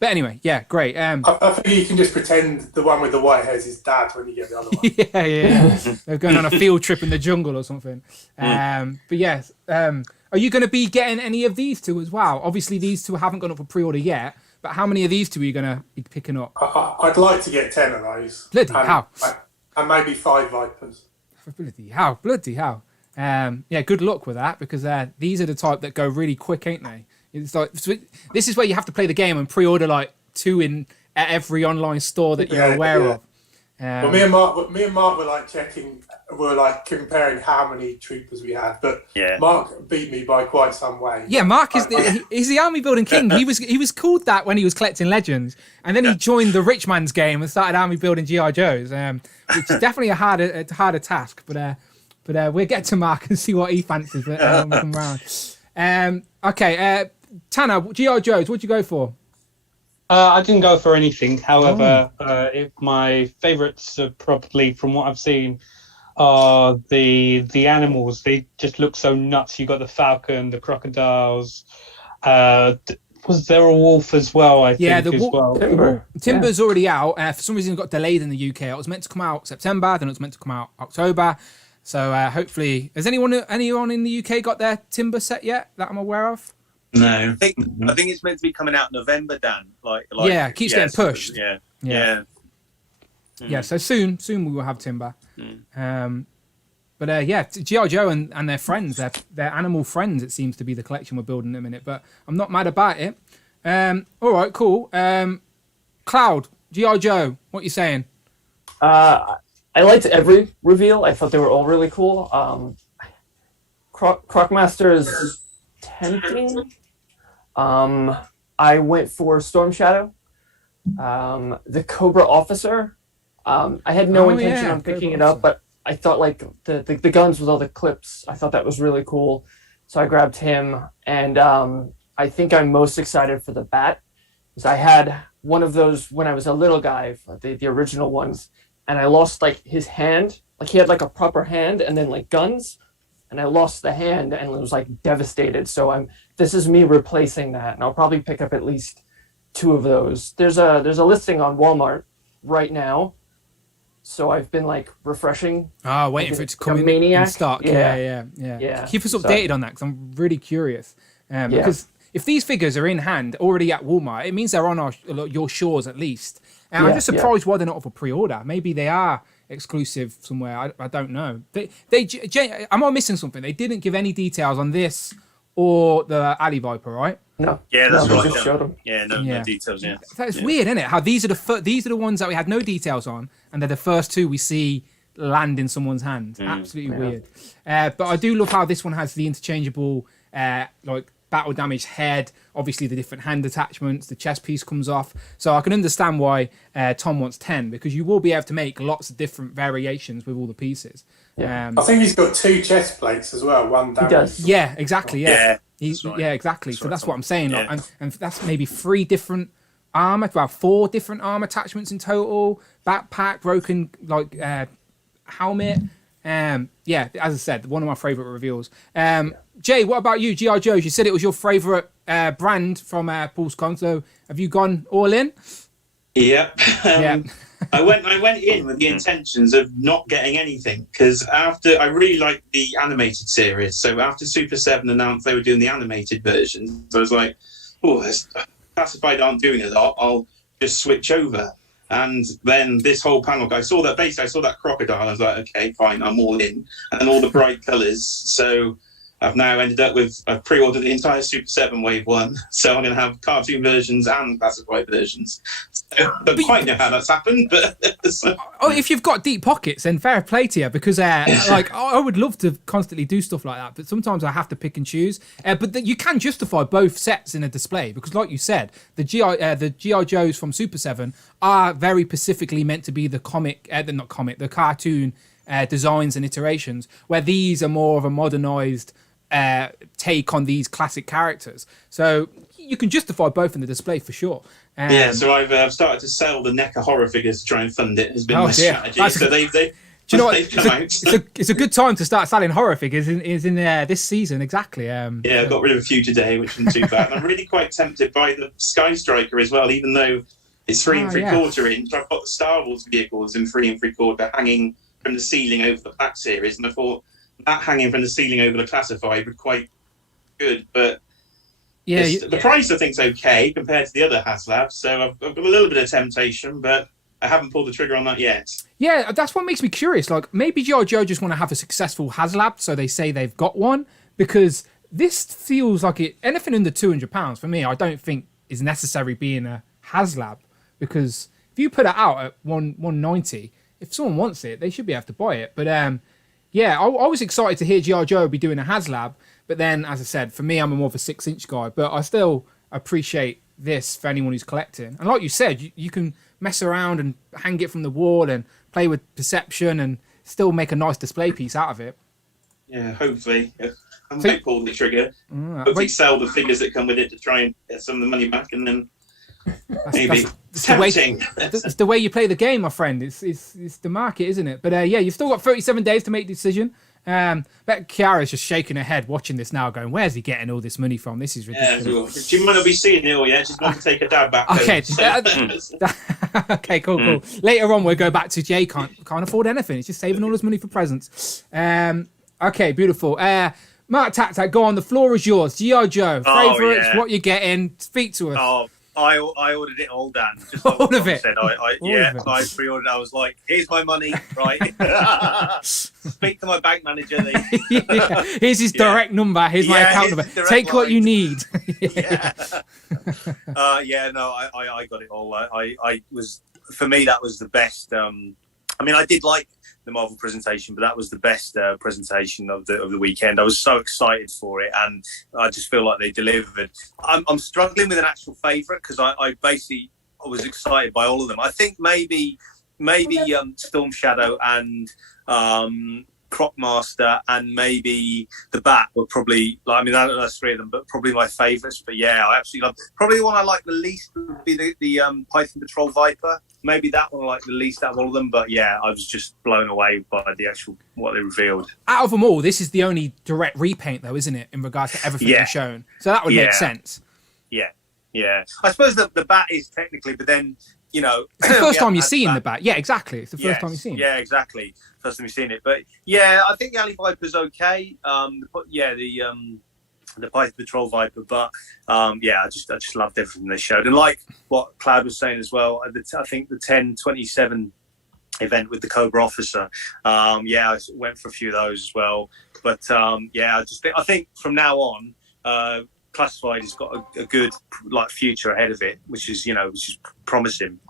anyway, yeah, great. I think you can just pretend the one with the white hair is his dad when you get the other one. yeah. They're going on a field trip in the jungle or something. But yes, are you going to be getting any of these two as well? Obviously, these two haven't gone up for pre-order yet. But how many of these two are you going to be picking up? I'd like to get 10 of those. Bloody hell. And maybe 5 Vipers. Bloody hell. Yeah, good luck with that, because these are the type that go really quick, ain't they? It's like this is where you have to play the game and pre-order like 2 at every online store that you're aware of. Well, me and Mark were like comparing how many troopers we had, but Mark beat me by quite some way. Yeah, Mark he's the army building king. He was called that when he was collecting Legends, and then he joined the rich man's game and started army building GI Joes, which is definitely a harder task. But we'll get to Mark and see what he fancies when we come round. Okay, Tanner, GI Joes, what'd you go for? I didn't go for anything. However, my favourites are probably, from what I've seen, are the animals. They just look so nuts. You got the falcon, the crocodiles. Was there a wolf as well? I think as well. Timber's already out. For some reason, it got delayed in the UK. It was meant to come out September, then it was meant to come out October. So hopefully, has anyone in the UK got their Timber set yet that I'm aware of? No, I think it's meant to be coming out in November, Dan. It keeps getting pushed. Yeah. So soon we will have Timber. But G.I. Joe and their friends, their animal friends, it seems to be the collection we're building in a minute. But I'm not mad about it. All right, cool. Cloud, G.I. Joe, what you saying? I liked every reveal. I thought they were all really cool. Crocmaster is tempting. I went for Storm Shadow. The Cobra Officer. I had no intention on picking it up, but I thought like the guns with all the clips, I thought that was really cool. So I grabbed him, and I think I'm most excited for the Bat, because I had one of those when I was a little guy, the original ones, and I lost like his hand. Like he had like a proper hand and then like guns. And I lost the hand and was like devastated. So this is me replacing that, and I'll probably pick up at least 2 of those. There's a listing on Walmart right now, so I've been like refreshing. Waiting for it to come in stock. Yeah. Keep us updated on that, because I'm really curious. Because if these figures are in hand already at Walmart, it means they're on your shores at least. And I'm just surprised why they're not up for pre-order. Maybe they are exclusive somewhere. I don't know. Am I missing something? They didn't give any details on this or the Alley Viper, right? No. Yeah, that's right. Just showed them. No details. Yeah. That's weird, isn't it? How these are the ones that we had no details on, and they're the first 2 we see land in someone's hand. Absolutely weird. But I do love how this one has the interchangeable battle damage head, obviously the different hand attachments, the chest piece comes off. So I can understand why Tom wants 10, because you will be able to make lots of different variations with all the pieces. I think he's got 2 chest plates as well, one damage. He does. Yeah, exactly. Yeah, right. Yeah, exactly. So that's what I'm saying. Yeah. Like, and that's maybe 3 different armor, about 4 different armor attachments in total. Backpack, broken helmet. Yeah, as I said, one of my favorite reveals. Jay, what about you? GI Joe's. You said it was your favorite brand from Paul's Con. So have you gone all in? Yep. Yeah. I went in with the intentions of not getting anything because I really liked the animated series. So after Super 7 announced they were doing the animated versions, I was like, oh, Classified aren't doing a lot. I'll just switch over. And then this whole panel, I saw that crocodile. I was like, okay, fine, I'm all in. And then all the bright colours. So I've now ended up with, I've pre-ordered the entire Super 7 Wave 1. So I'm going to have cartoon versions and classified versions. So I don't quite know how that's happened, but... Oh, if you've got deep pockets, then fair play to you, because I would love to constantly do stuff like that, but sometimes I have to pick and choose. But you can justify both sets in a display, because like you said, the GI Joes from Super 7 are very specifically meant to be the the cartoon designs and iterations, where these are more of a modernized take on these classic characters. So you can justify both in the display for sure. Yeah, so I've started to sell the NECA horror figures to try and fund it. Has been my strategy. So do you know what? It's a good time to start selling horror figures. Is in this season exactly. Yeah, I got rid of a few today, which isn't too bad. And I'm really quite tempted by the Sky Striker as well, even though it's 3 3/4 inch. I've got the Star Wars vehicles in 3 3/4 hanging from the ceiling over the Black Series, and I thought that hanging from the ceiling over the Classified would quite good, but. Yeah, the price I think is okay compared to the other HasLabs, so I've got a little bit of temptation, but I haven't pulled the trigger on that yet. Yeah, that's what makes me curious. Like maybe G.I. Joe just want to have a successful HasLab, so they say they've got one, because this feels like anything under £200 for me. I don't think is necessary being a HasLab, because if you put it out at $190, if someone wants it, they should be able to buy it. But yeah, I was excited to hear G.I. Joe be doing a HasLab. But then, as I said, for me, I'm more of a 6-inch guy. But I still appreciate this for anyone who's collecting. And like you said, you can mess around and hang it from the wall and play with perception and still make a nice display piece out of it. Yeah, hopefully. I might pull the trigger. Hopefully sell the figures that come with it to try and get some of the money back, and then maybe. It's tempting. It's the way you play the game, my friend. It's the market, isn't it? But yeah, you've still got 37 days to make a decision. Bet Kiara's just shaking her head watching this now, going, "Where's he getting all this money from? This is ridiculous." Yeah, she might not be seeing it all yet. She's going to take her dad back. Okay, okay, cool. Later on, we'll go back to Jay. Can't afford anything. He's just saving all his money for presents. Okay, beautiful. MarkTakTak, go on. The floor is yours. G.I. Joe favorites. What you're getting? Speak to us. I ordered it all, Dan. Just like all of it. Said. I pre-ordered. I was like, "Here's my money, right? Speak to my bank manager." Here's his direct number. Here's my account number. Take what you need. I got it all. I was, for me, that was the best. I mean, I did like the Marvel presentation, but that was the best presentation of the weekend. I was so excited for it, and I just feel like they delivered. I'm struggling with an actual favourite, because I basically was excited by all of them. I think maybe Storm Shadow and Crocmaster and maybe the Bat were probably, like, I mean, that's 3 of them, but probably my favourites. But yeah, I absolutely love. Probably the one I like the least would be the Python Patrol Viper. Maybe that one I like the least out of all of them. But yeah, I was just blown away by the actual what they revealed. Out of them all, this is the only direct repaint, though, isn't it, in regards to everything they've shown? So that would make sense. Yeah. I suppose the Bat is technically, but then, you know, it's the first time you've seen the Bat. Yeah, exactly. It's the first time you've seen it. Yeah, exactly. First time you've seen it. But yeah, I think the Alley Viper's okay. The Python Patrol Viper, but I just loved everything they showed. And like what Cloud was saying as well, I think the 10/27 event with the Cobra Officer, I went for a few of those as well. But I think from now on, Classified has got a good future ahead of it, which is promising.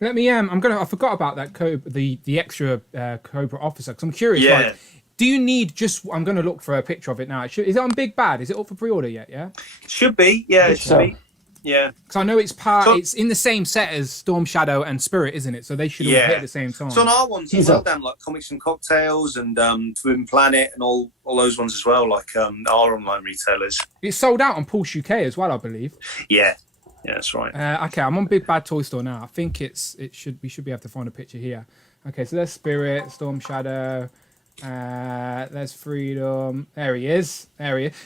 Let me. I forgot about that Cobra, the extra Cobra Officer, because I'm curious. Yeah. Do you need just? I'm going to look for a picture of it now. Is it on Big Bad? Is it up for pre-order yet? Yeah. It should be. Yeah, it should be. Yeah. Because I know it's in the same set as Storm Shadow and Spirit, isn't it? So they should all hit at the same time. So on our ones as well, Dan, like Comics and Cocktails and Forbidden Planet and all those ones as well, like our online retailers. It's sold out on Pulse UK as well, I believe. Yeah. Yeah, that's right. Okay, I'm on Big Bad Toy Store now. I think we should be able to find a picture here. Okay, so there's Spirit, Storm Shadow. There's Freedom. There he is.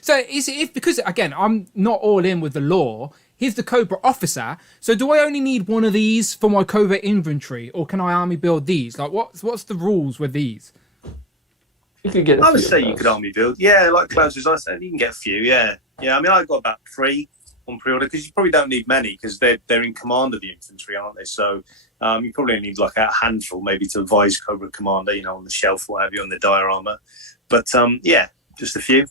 So is it because again I'm not all in with the lore. Here's the Cobra officer. So do I only need one of these for my Cobra inventory, or can I army build these? Like what's the rules with these? You could get. I would say you could army build. Yeah, like Klaus was I said, you can get a few. Yeah. I mean, I've got about 3 on pre-order because you probably don't need many because they're in command of the infantry, aren't they? So you probably need like a handful, maybe to advise Cobra Commander, on the shelf, what have you, on the diorama. But yeah, just a few.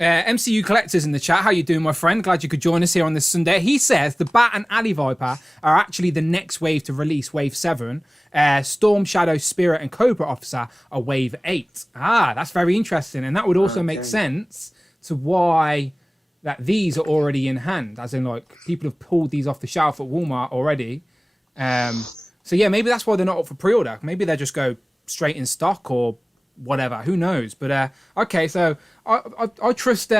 MCU Collector's in the chat. How you doing, my friend? Glad you could join us here on this Sunday. He says the Bat and Alley Viper are actually the next wave to release, Wave 7. Storm, Shadow, Spirit, and Cobra Officer are Wave 8. That's very interesting. And that would also make sense to why that these are already in hand. As in, like, people have pulled these off the shelf at Walmart already. So, yeah, maybe that's why they're not up for pre-order. Maybe they just go straight in stock or whatever, who knows? But okay, so I trust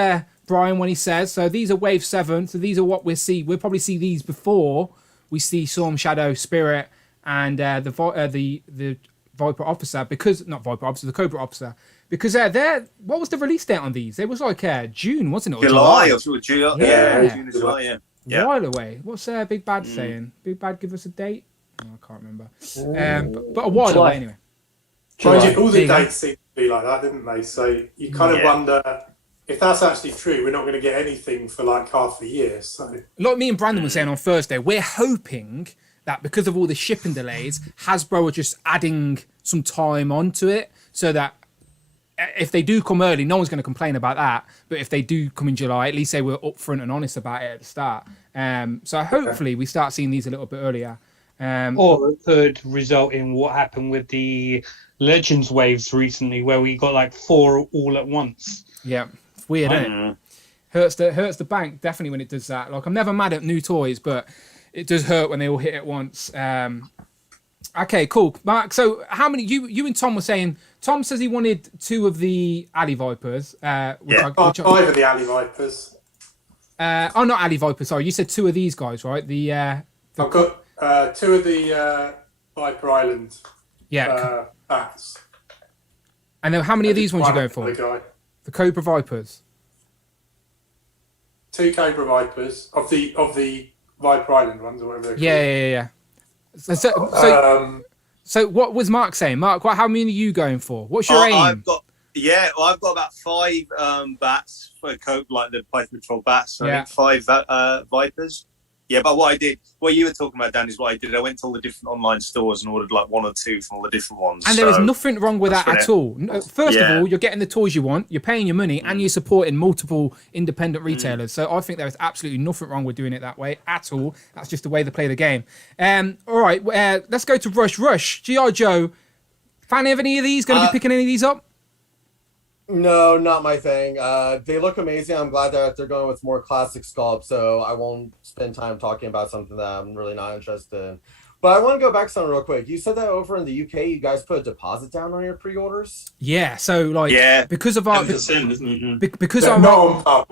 Brian when he says so. These are Wave 7, so these are what we'll see. We'll probably see these before we see Storm, Shadow, Spirit, and the Viper Officer, because not Viper Officer, the Cobra Officer, because they're what was the release date on these? It was like June, wasn't it? Or July. Or July. Yeah, June or July. Yeah. While away. What's Big Bad saying? Big Bad, give us a date. Oh, I can't remember. But a while July. away anyway. All the dates seem to be like that, didn't they? So you kind of wonder if that's actually true. We're not going to get anything for like half a year. So, like me and Brandon were saying on Thursday, we're hoping that because of all the shipping delays, Hasbro are just adding some time onto it, so that if they do come early, no one's going to complain about that. But if they do come in July, at least they were upfront and honest about it at the start. So hopefully we start seeing these a little bit earlier. Or it could result in what happened with the Legends waves recently, where we got like 4 all at once. Yeah, it's weird, isn't it? Hurts the bank definitely when it does that. Like, I'm never mad at new toys, but it does hurt when they all hit at once. Okay, cool, Mark. So how many? You and Tom were saying. Tom says he wanted 2 of the Alley Vipers. 5 of the Alley Vipers. Not Alley Vipers. Sorry, you said 2 of these guys, right? I've got 2 of the Viper Island. Yeah. Bats. And then how many of these ones are you going for? The Cobra Vipers. 2 Cobra Vipers of the Viper Island ones, or whatever. Yeah. So what was Mark saying? Mark, how many are you going for? What's your aim? I've got about 5 bats for like the Python Patrol bats. So I think 5 Vipers. Yeah, but what you were talking about, Dan, is what I did. I went to all the different online stores and ordered like 1 or 2 from all the different ones. And there is nothing wrong with that at all. First of all, you're getting the toys you want, you're paying your money, and you're supporting multiple independent retailers. So I think there is absolutely nothing wrong with doing it that way at all. That's just the way they play the game. All right, let's go to Rush. G.I. Joe, fan of any of these? Going to be picking any of these up? No, not my thing. They look amazing. I'm glad that they're going with more classic sculpt, so I won't spend time talking about something that I'm really not interested in. But I want to go back to something real quick. You said that over in the UK, you guys put a deposit down on your pre-orders? Yeah, so because of our... Because our...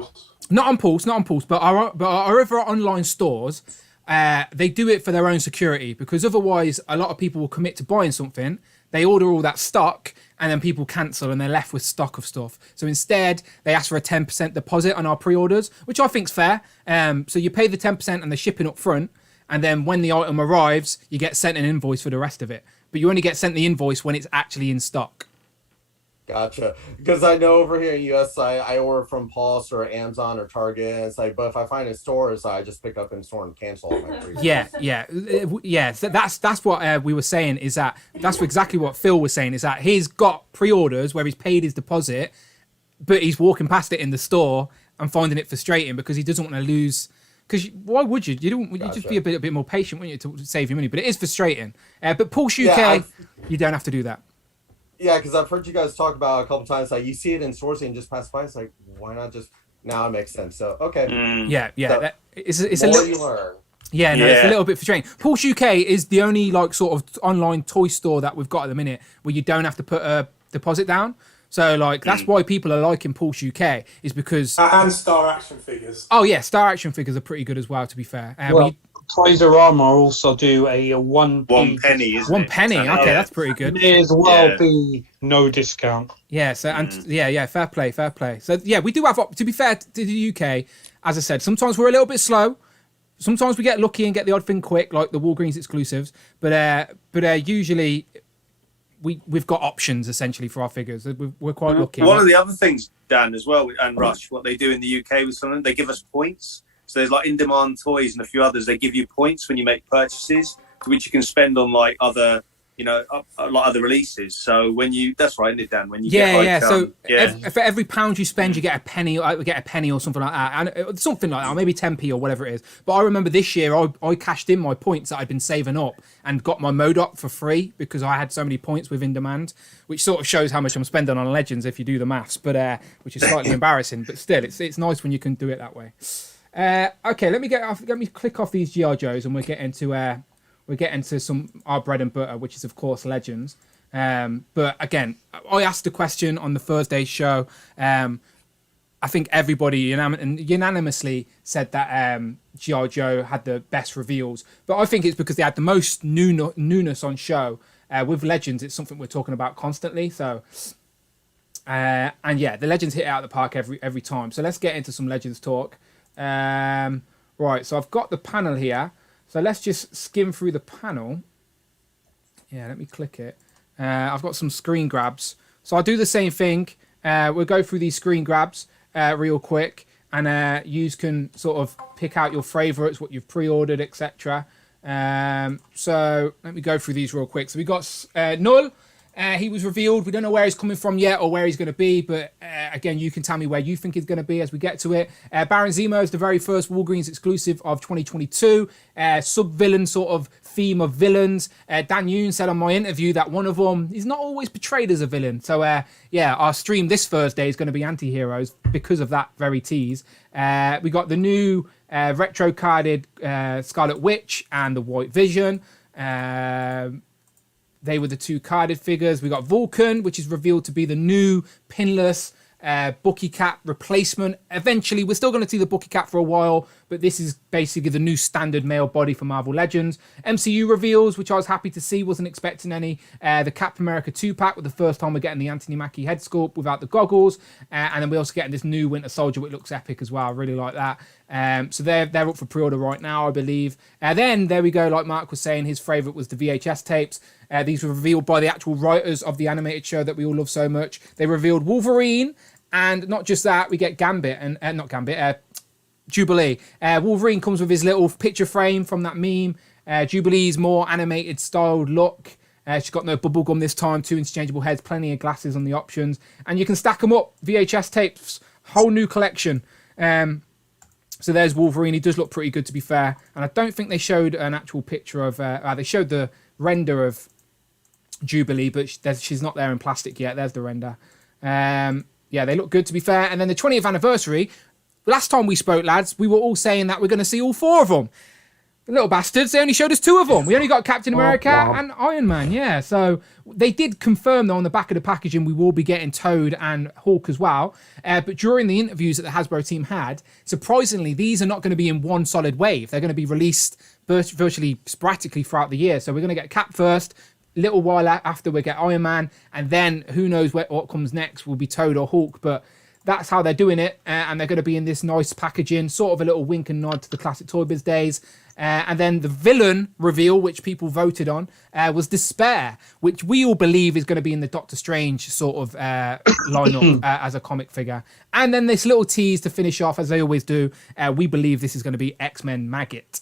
Not on Pulse, but our other online stores, they do it for their own security, because otherwise a lot of people will commit to buying something, they order all that stock, and then people cancel and they're left with stock of stuff. So instead, they ask for a 10% deposit on our pre-orders, which I think's fair. So you pay the 10% and the shipping up front, and then when the item arrives, you get sent an invoice for the rest of it. But you only get sent the invoice when it's actually in stock. Gotcha. Because I know over here in US, I order from Pulse or Amazon or Target, and it's like, but if I find it in stores, I just pick up in store and cancel all my pre-orders. Yeah. So that's what we were saying, is that that's exactly what Phil was saying, is that he's got pre-orders where he's paid his deposit, but he's walking past it in the store and finding it frustrating because he doesn't want to lose. Because why would you? You'd just be a bit more patient, wouldn't you, to save your money? But it is frustrating. But Pulse UK, you don't have to do that. Yeah, because I've heard you guys talk about a couple times, like you see it in stores and just pass by. It's like, why not just now? It makes sense. So okay. So, it's a more little. You learn. Yeah, no, it's a little bit frustrating. Pulse UK is the only like sort of online toy store that we've got at the minute where you don't have to put a deposit down. So like that's why people are liking Pulse UK, is because and Star Action figures. Oh yeah, Star Action figures are pretty good as well. To be fair, Toys R Us also do a 1 penny, isn't One it? penny. So, Okay, yeah. that's pretty good. May as well Yeah. be no discount. Yeah. So yeah. Fair play. So yeah, we do have. To be fair to the UK, as I said, sometimes we're a little bit slow. Sometimes we get lucky and get the odd thing quick, like the Walgreens exclusives. But usually we've got options essentially for our figures. We're quite lucky. One of the other things, Dan, as well, and Rush, what they do in the UK with something, they give us points. So there's like in-demand toys and a few others. They give you points when you make purchases, which you can spend on like other, like other releases. So that's right, isn't it, Dan? When you for every pound you spend, you get a penny. I get a penny or something like that, and something like that, maybe 10p or whatever it is. But I remember this year, I cashed in my points that I'd been saving up and got my MODOK for free because I had so many points with in demand, which sort of shows how much I'm spending on Legends if you do the maths. But which is slightly embarrassing, but still, it's nice when you can do it that way. Okay, let me click off these GI Joes, and we'll get into some our bread and butter, which is of course Legends. But again, I asked a question on the Thursday show. I think everybody unanimously said that GI Joe had the best reveals, but I think it's because they had the most newness on show. With Legends, it's something we're talking about constantly. So, and yeah, the Legends hit it out of the park every time. So let's get into some Legends talk. Right, so I've got the panel here. So let's just skim through the panel. Yeah, let me click it. I've got some screen grabs. So I'll do the same thing. We'll go through these screen grabs real quick. And you can sort of pick out your favourites, what you've pre-ordered, etc. So let me go through these real quick. So we got Null. He was revealed. We don't know where he's coming from yet or where he's going to be, but again, you can tell me where you think he's going to be as we get to it. Baron Zemo is the very first Walgreens exclusive of 2022. Sub-villain sort of theme of villains. Dan Yoon said on my interview that one of them is not always portrayed as a villain. So yeah, our stream this Thursday is going to be anti-heroes because of that very tease. We got the new retro carded Scarlet Witch and the White Vision. They were the two carded figures. We got Vulcan, which is revealed to be the new pinless Bucky Cat replacement. Eventually, we're still going to see the Bucky Cat for a while, but this is basically the new standard male body for Marvel Legends. MCU reveals, which I was happy to see, wasn't expecting any. The Captain America 2-pack, with the first time we're getting the Anthony Mackie head sculpt without the goggles. And then we're also getting this new Winter Soldier, which looks epic as well. I really like that. So they're up for pre-order right now, I believe. Then there we go, like Mark was saying, his favourite was the VHS tapes. These were revealed by the actual writers of the animated show that we all love so much. They revealed Wolverine, and not just that, we get Gambit, and not Gambit, Jubilee. Wolverine comes with his little picture frame from that meme. Jubilee's more animated styled look. She's got no bubblegum this time, 2 interchangeable heads, plenty of glasses on the options. And you can stack them up, VHS tapes, whole new collection. So there's Wolverine. He does look pretty good, to be fair. And I don't think they showed an actual picture of... they showed the render of Jubilee, but she's not there in plastic yet. There's the render. Yeah, they look good, to be fair. And then the 20th anniversary, last time we spoke, lads, we were all saying that we're going to see all 4 of them. The little bastards, they only showed us 2 of them. We only got Captain America and Iron Man, yeah. So they did confirm, though, on the back of the packaging, we will be getting Toad and Hulk as well. But during the interviews that the Hasbro team had, surprisingly, these are not going to be in one solid wave. They're going to be released virtually sporadically throughout the year. So we're going to get Cap first. Little while after we get Iron Man, and then who knows what comes next will be Toad or Hulk, but that's how they're doing it, and they're going to be in this nice packaging, sort of a little wink and nod to the classic Toy Biz days. And then the villain reveal, which people voted on, was Despair, which we all believe is going to be in the Doctor Strange sort of lineup as a comic figure. And then this little tease to finish off, as they always do, we believe this is going to be X-Men Maggot,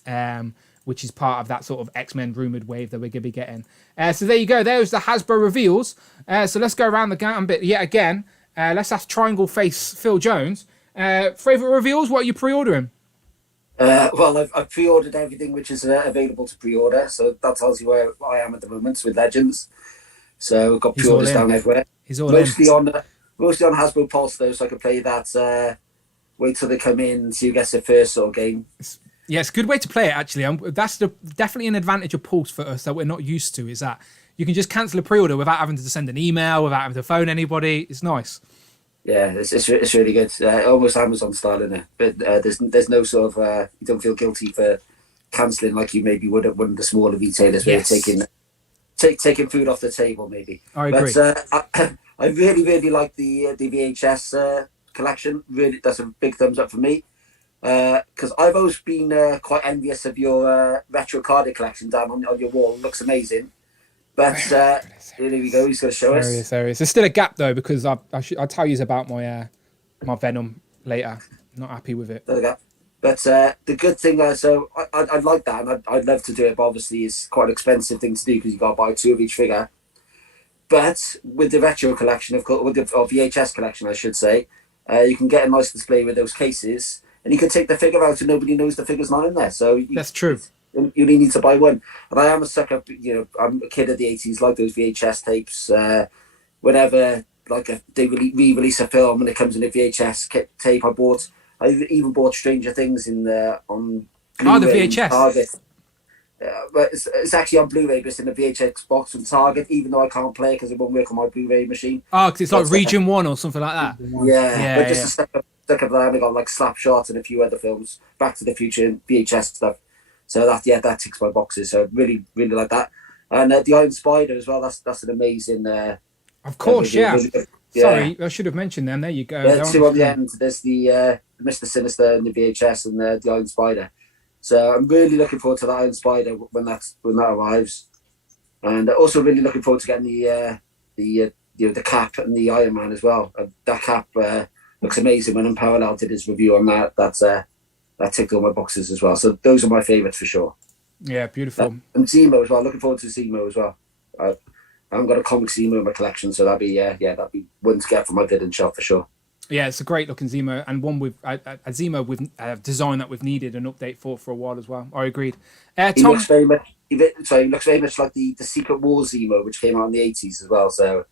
which is part of that sort of X-Men rumoured wave that we're going to be getting. So there you go. There's the Hasbro reveals. So let's go around the gambit yet again. Let's ask Triangle Face Phil Jones. Favourite reveals? What are you pre-ordering? Well, I've pre-ordered everything which is available to pre-order. So that tells you where I am at the moment with Legends. So I've got pre-orders down everywhere. He's all mostly on Hasbro Pulse, though, so I can play that wait till they come in so you get the first sort of game. Yeah, it's a good way to play it, actually. That's definitely an advantage of Pulse for us that we're not used to, is that you can just cancel a pre-order without having to send an email, without having to phone anybody. It's nice. Yeah, it's really good. Almost Amazon style, isn't it? But there's no sort of... you don't feel guilty for cancelling like you maybe would at one of the smaller retailers where you're taking food off the table, maybe. I agree. But I really like the VHS collection. Really, that's a big thumbs up for me. Because I've always been quite envious of your retro card collection down on your wall. It looks amazing. But here we go. He's going to show us. There is. There's still a gap though because I'll tell you about my my Venom later. Not happy with it. But the good thing, so I'd like that, and I'd love to do it. But obviously, it's quite an expensive thing to do because you got to buy 2 of each figure. But with the retro collection, of course, or VHS collection, I should say, you can get a nice display with those cases, and you can take the figure out, and nobody knows the figure's not in there. So that's true. You only need to buy one. And I am a sucker. I'm a kid of the '80s, like those VHS tapes. Whenever they re-release a film and it comes in a VHS tape, I even bought Stranger Things on Blu-ray. The VHS. Target. But it's actually on Blu-ray, but it's in the VHS box from Target, even though I can't play it because it won't work on my Blu-ray machine. Oh, because it's like Region 1 or something like that. Yeah, but just stuck up that, I got like Slapshot and a few other films, Back to the Future, VHS stuff. So that ticks my boxes. So I really, really like that. And the Iron Spider as well. That's an amazing. Of course, really Sorry, I should have mentioned them. There you go. Yeah, 2 on the end. There's the Mr. Sinister and the VHS and the Iron Spider. So I'm really looking forward to that Iron Spider when that arrives, and also really looking forward to getting the cap and the Iron Man as well. That cap looks amazing. When Unparalleled did his review on that ticked all my boxes as well. So those are my favourites for sure. Yeah, beautiful. And Zemo as well. Looking forward to Zemo as well. I haven't got a comic Zemo in my collection, so that'd be one to get from my Didn't shop for sure. Yeah, it's a great looking Zemo, and one with a Zemo with a design that we've needed an update for a while as well. I agreed. Tom, he looks very much like the Secret Wars Zemo, which came out in the 80s as well. So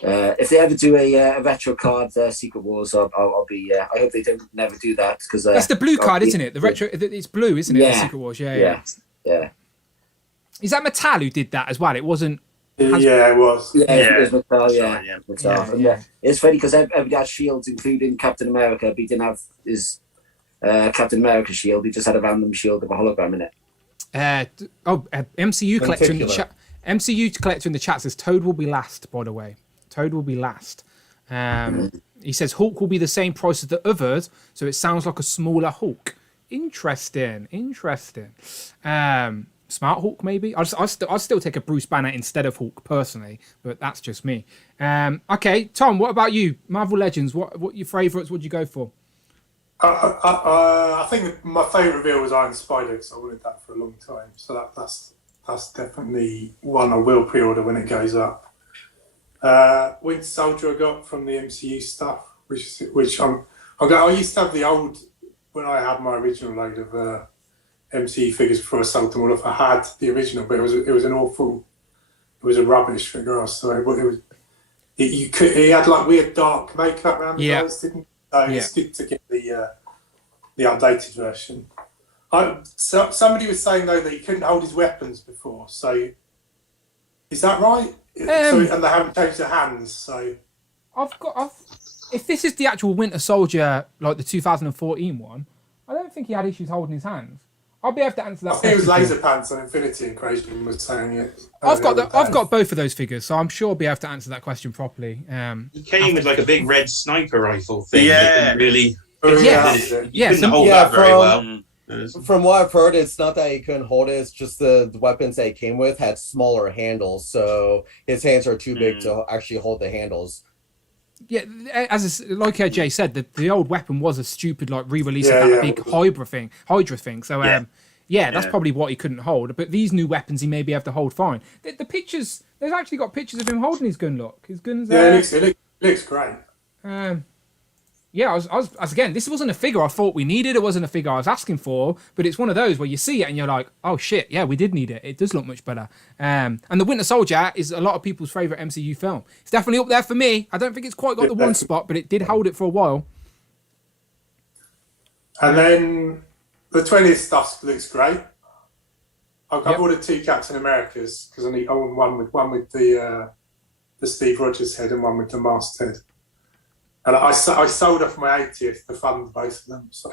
if they ever do a retro card, Secret Wars, I'll be. I hope they don't never do that because that's the blue card, isn't it? The retro, it's blue, isn't it? Yeah. The Secret Wars, yeah. Is that Mattel who did that as well? It wasn't. Yeah, it was. Yeah, it was Mattel. Yeah. It's funny because everybody had shields, including Captain America, but he didn't have his Captain America shield. He just had a random shield with a hologram in it. MCU Collection. MCU Collector in the chat says Toad will be last. By the way, Toad will be last. He says Hulk will be the same price as the others, so it sounds like a smaller Hulk. Interesting. Smart Hulk, maybe. I'll still take a Bruce Banner instead of Hulk personally, but that's just me. Okay, Tom, what about you? Marvel Legends. What your favourites? What'd you go for? I think my favourite reveal was Iron Spider because I wanted that for a long time. So that's definitely one I will pre-order when it goes up. Winter Soldier I got from the MCU stuff, which I used to have the old when I had my original load of MCU figures before I sold them all off. I had the original, but it was a rubbish figure. He had like weird dark makeup around his eyes, didn't he? So it's good to get the updated version. Somebody was saying though that he couldn't hold his weapons before. So is that right? And they haven't changed their hands. So if this is the actual Winter Soldier, like the 2014 one, I don't think he had issues holding his hands. I'll be able to answer that. I think it was Laser Pants on Infinity Equation was saying it. I've got both of those figures, so I'm sure I'll be able to answer that question properly. He came with like a big red sniper rifle thing. Yeah. Really. Couldn't hold that very well. From what I've heard, it's not that he couldn't hold it. It's just the weapons that he came with had smaller handles, so his hands are too big to actually hold the handles. Yeah, like Jay said, the old weapon was a stupid re-release of that big Hydra thing. So that's probably what he couldn't hold. But these new weapons he may be able to hold fine. The pictures, they've actually got pictures of him holding his gun. Look, his gun's there. It looks great. I was again, this wasn't a figure I thought we needed. It wasn't a figure I was asking for, but it's one of those where you see it and you're like, oh shit, yeah, we did need it. It does look much better. And the Winter Soldier is a lot of people's favourite MCU film. It's definitely up there for me. I don't think it's quite got the one spot, but it did hold it for a while. And then the 20th stuff looks great. I've ordered 2 Captain Americas because I want one with the Steve Rogers head and one with the masked head. And I sold off my 80th to fund both of them. So.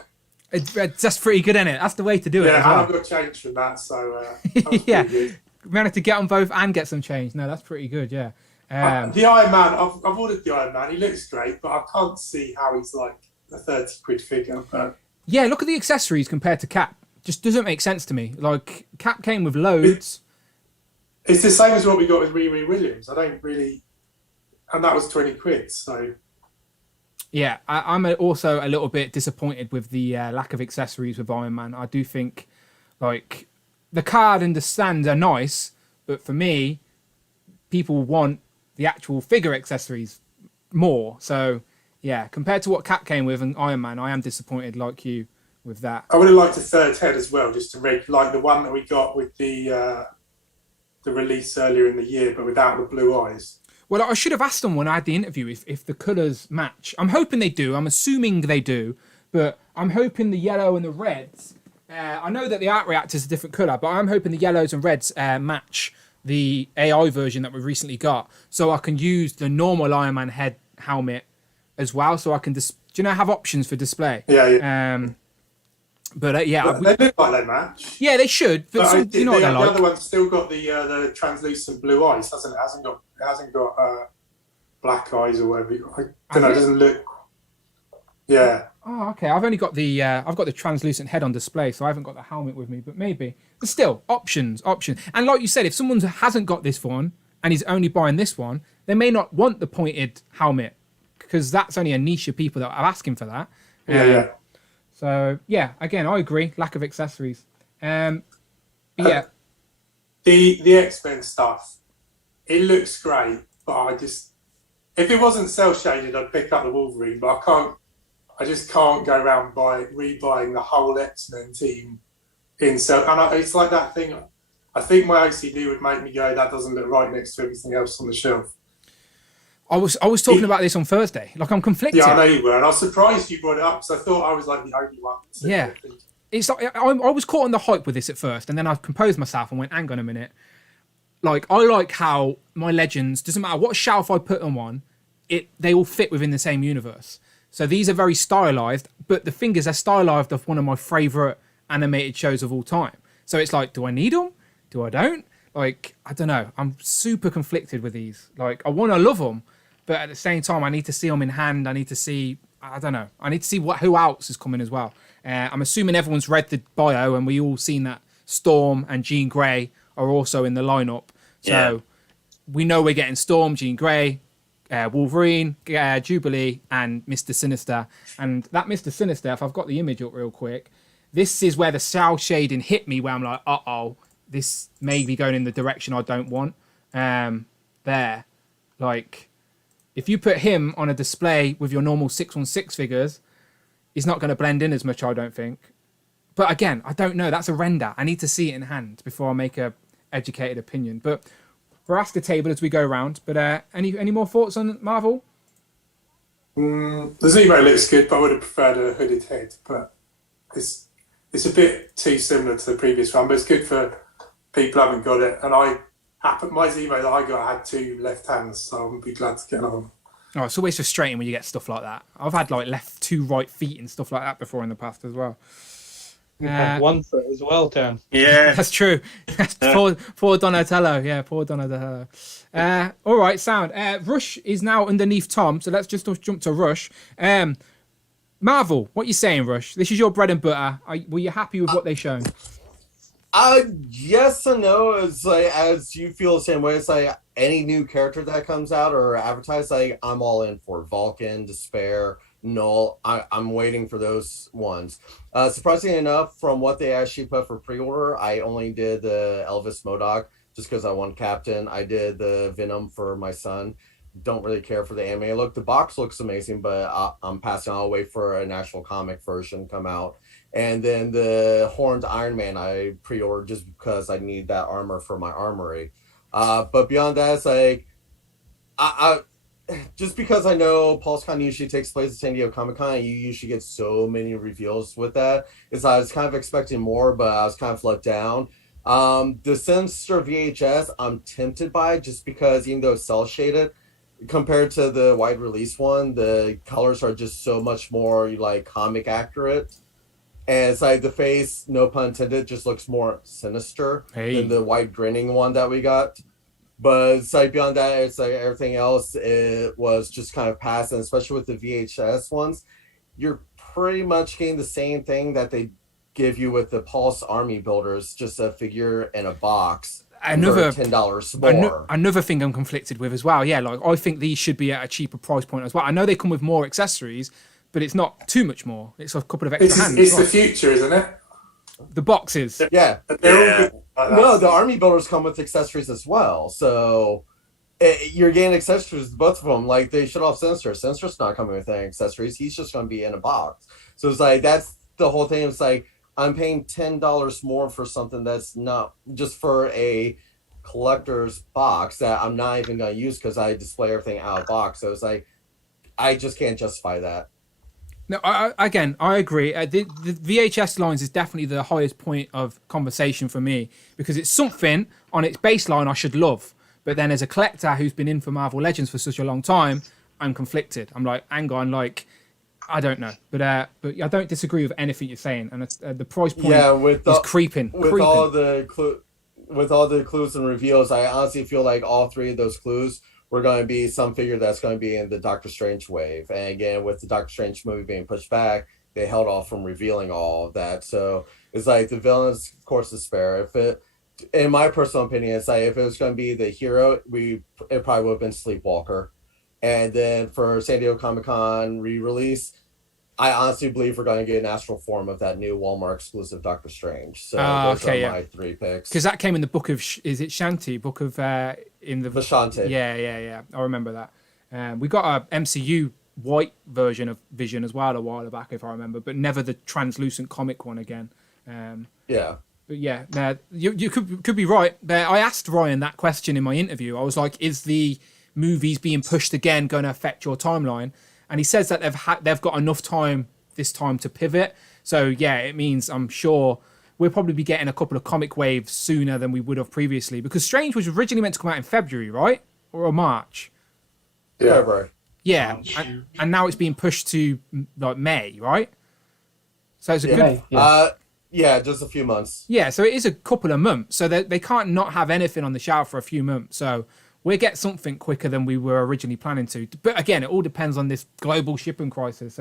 That's pretty good, isn't it? That's the way to do it. Yeah, as and well. I've got change from that, so that was Yeah. pretty good. Managed to get on both and get some change. No, that's pretty good. Yeah. The Iron Man, I've ordered the Iron Man. He looks great, but I can't see how he's like a 30 quid figure. But Yeah, look at the accessories compared to Cap. Just doesn't make sense to me. Like, Cap came with loads. it's the same as what we got with Riri Williams. I don't really, and that was 20 quid. So Yeah, I'm also a little bit disappointed with the lack of accessories with Iron Man. I do think, like, the card and the stand are nice, but for me, people want the actual figure accessories more. So, yeah, compared to what Cap came with and Iron Man, I am disappointed, like you, with that. I would have liked a third head as well, just to make like the one that we got with the release earlier in the year, but without the blue eyes. Well, I should have asked them when I had the interview if the colours match. I'm hoping they do. I'm assuming they do, but I'm hoping the yellow and the reds. I know that the art reactor is a different colour, but I'm hoping the yellows and reds match the AI version that we recently got, so I can use the normal Iron Man head helmet as well, so I can have options for display. Yeah. But yeah, they look like they match. Yeah, they should. But some, you know what the they're like. other one's still got the translucent blue eyes, hasn't it? It hasn't got black eyes or whatever. I don't know. It doesn't look. Yeah. Oh, okay. I've only got the translucent head on display, so I haven't got the helmet with me. But maybe. But still, options. And like you said, if someone hasn't got this one and is only buying this one, they may not want the pointed helmet because that's only a niche of people that are asking for that. Yeah. So yeah, again, I agree. Lack of accessories. Yeah. The X-Men stuff, it looks great, but if it wasn't cell shaded, I'd pick up the Wolverine. But I just can't go around rebuying the whole X-Men team in cell. And it's like that thing. I think my OCD would make me go, that doesn't look right next to everything else on the shelf. I was talking about this on Thursday. Like, I'm conflicted. Yeah, I know you were, and I was surprised you brought it up because I thought I was like the only one. Yeah, it's like I was caught on the hype with this at first, and then I composed myself and went, "Hang on a minute." Like, I like how my Legends, doesn't matter what shelf I put them on, they all fit within the same universe. So these are very stylized, but the thing is, they're stylized of one of my favorite animated shows of all time. So it's like, do I need them? Do I don't? Like, I don't know. I'm super conflicted with these. Like, I want to love them. But at the same time, I need to see them in hand. I need to see, I don't know. I need to see who else is coming as well. I'm assuming everyone's read the bio and we all seen that Storm and Jean Grey are also in the lineup. So we know we're getting Storm, Jean Grey, Wolverine, Jubilee, and Mr. Sinister. And that Mr. Sinister, if I've got the image up real quick, this is where the cell shading hit me, where I'm like, uh-oh, this may be going in the direction I don't want. There. Like, if you put him on a display with your normal 616 figures, he's not going to blend in as much, I don't think. But again, I don't know. That's a render. I need to see it in hand before I make a educated opinion. But we'll ask the table as we go around. But any more thoughts on Marvel? The Zemo looks good, but I would have preferred a hooded head. But it's a bit too similar to the previous one. But it's good for people who haven't got it. And my Zemo that I got had two left hands, so I'll be glad to get on. Oh, it's always frustrating when you get stuff like that. I've had like left 2 right feet and stuff like that before in the past as well. You had 1 foot as well, Dan. Yeah, that's true. Poor Donatello. Yeah, poor Donatello. All right, sound. Rush is now underneath Tom, so let's just jump to Rush. Marvel, what you saying, Rush? This is your bread and butter. Were you happy with what they shown? Yes and no. It's like, as you feel the same way. It's like any new character that comes out or advertised, like I'm all in for Vulcan, Despair, Null. I'm waiting for those ones. Surprisingly enough, from what they actually put for pre-order, I only did the Elvis MODOK just because I want Captain. I did the Venom for my son. Don't really care for the anime look. The box looks amazing, but I'm passing. I'll wait for an actual comic version come out. And then the Horned Iron Man I pre-ordered just because I need that armor for my armory. But beyond that, it's like, I just because I know PulseCon usually takes place at San Diego Comic-Con, you usually get so many reveals with that. I was kind of expecting more, but I was kind of let down. The Sinister VHS, I'm tempted by just because even though it's cel-shaded, compared to the wide release one, the colors are just so much more like comic accurate. And it's like the face, no pun intended, just looks more sinister than the white grinning one that we got. But it's like beyond that, it's like everything else, it was just kind of passed. And especially with the VHS ones, you're pretty much getting the same thing that they give you with the Pulse Army Builders, just a figure in a box. Another for $10 more. Another thing I'm conflicted with as well. Yeah, like I think these should be at a cheaper price point as well. I know they come with more accessories, but it's not too much more. It's a couple of extra hands. It's the future, isn't it? The boxes. Yeah. They're all good like that. No, the Army Builders come with accessories as well. So you're getting accessories, both of them. Like they shut off Sinister. Sinister's not coming with any accessories. He's just going to be in a box. So it's like, that's the whole thing. It's like, I'm paying $10 more for something that's not just for a collector's box that I'm not even going to use because I display everything out of box. So it's like, I just can't justify that. No, I agree. The VHS lines is definitely the highest point of conversation for me because it's something on its baseline I should love. But then as a collector who's been in for Marvel Legends for such a long time, I'm conflicted. I'm like, hang on, like, I don't know. But I don't disagree with anything you're saying. And the price point is creeping. With all the clues and reveals, I honestly feel like all three of those clues were going to be some figure that's going to be in the Doctor Strange wave. And again, with the Doctor Strange movie being pushed back, they held off from revealing all of that. So it's like the villain's course to spare. In my personal opinion, it's like if it was going to be the hero, it probably would have been Sleepwalker. And then for San Diego Comic-Con re-release, I honestly believe we're going to get an astral form of that new Walmart exclusive Doctor Strange. So those are my three picks. Because that came in the book of, is it Shanti? Book of, in the Vashante. Yeah. I remember that. We got a MCU white version of Vision as well a while back, if I remember, but never the translucent comic one again. Yeah. But yeah, you could be right. But I asked Ryan that question in my interview. I was like, is the movies being pushed again going to affect your timeline? And he says that they've got enough time this time to pivot. So yeah, it means I'm sure we'll probably be getting a couple of comic waves sooner than we would have previously. Because Strange was originally meant to come out in February, right? Or March? Yeah, February. Yeah, and now it's being pushed to like May, right? So it's a good... Yeah, just a few months. Yeah, so it is a couple of months. So they can't not have anything on the shelf for a few months. So we'll get something quicker than we were originally planning to. But again, it all depends on this global shipping crisis.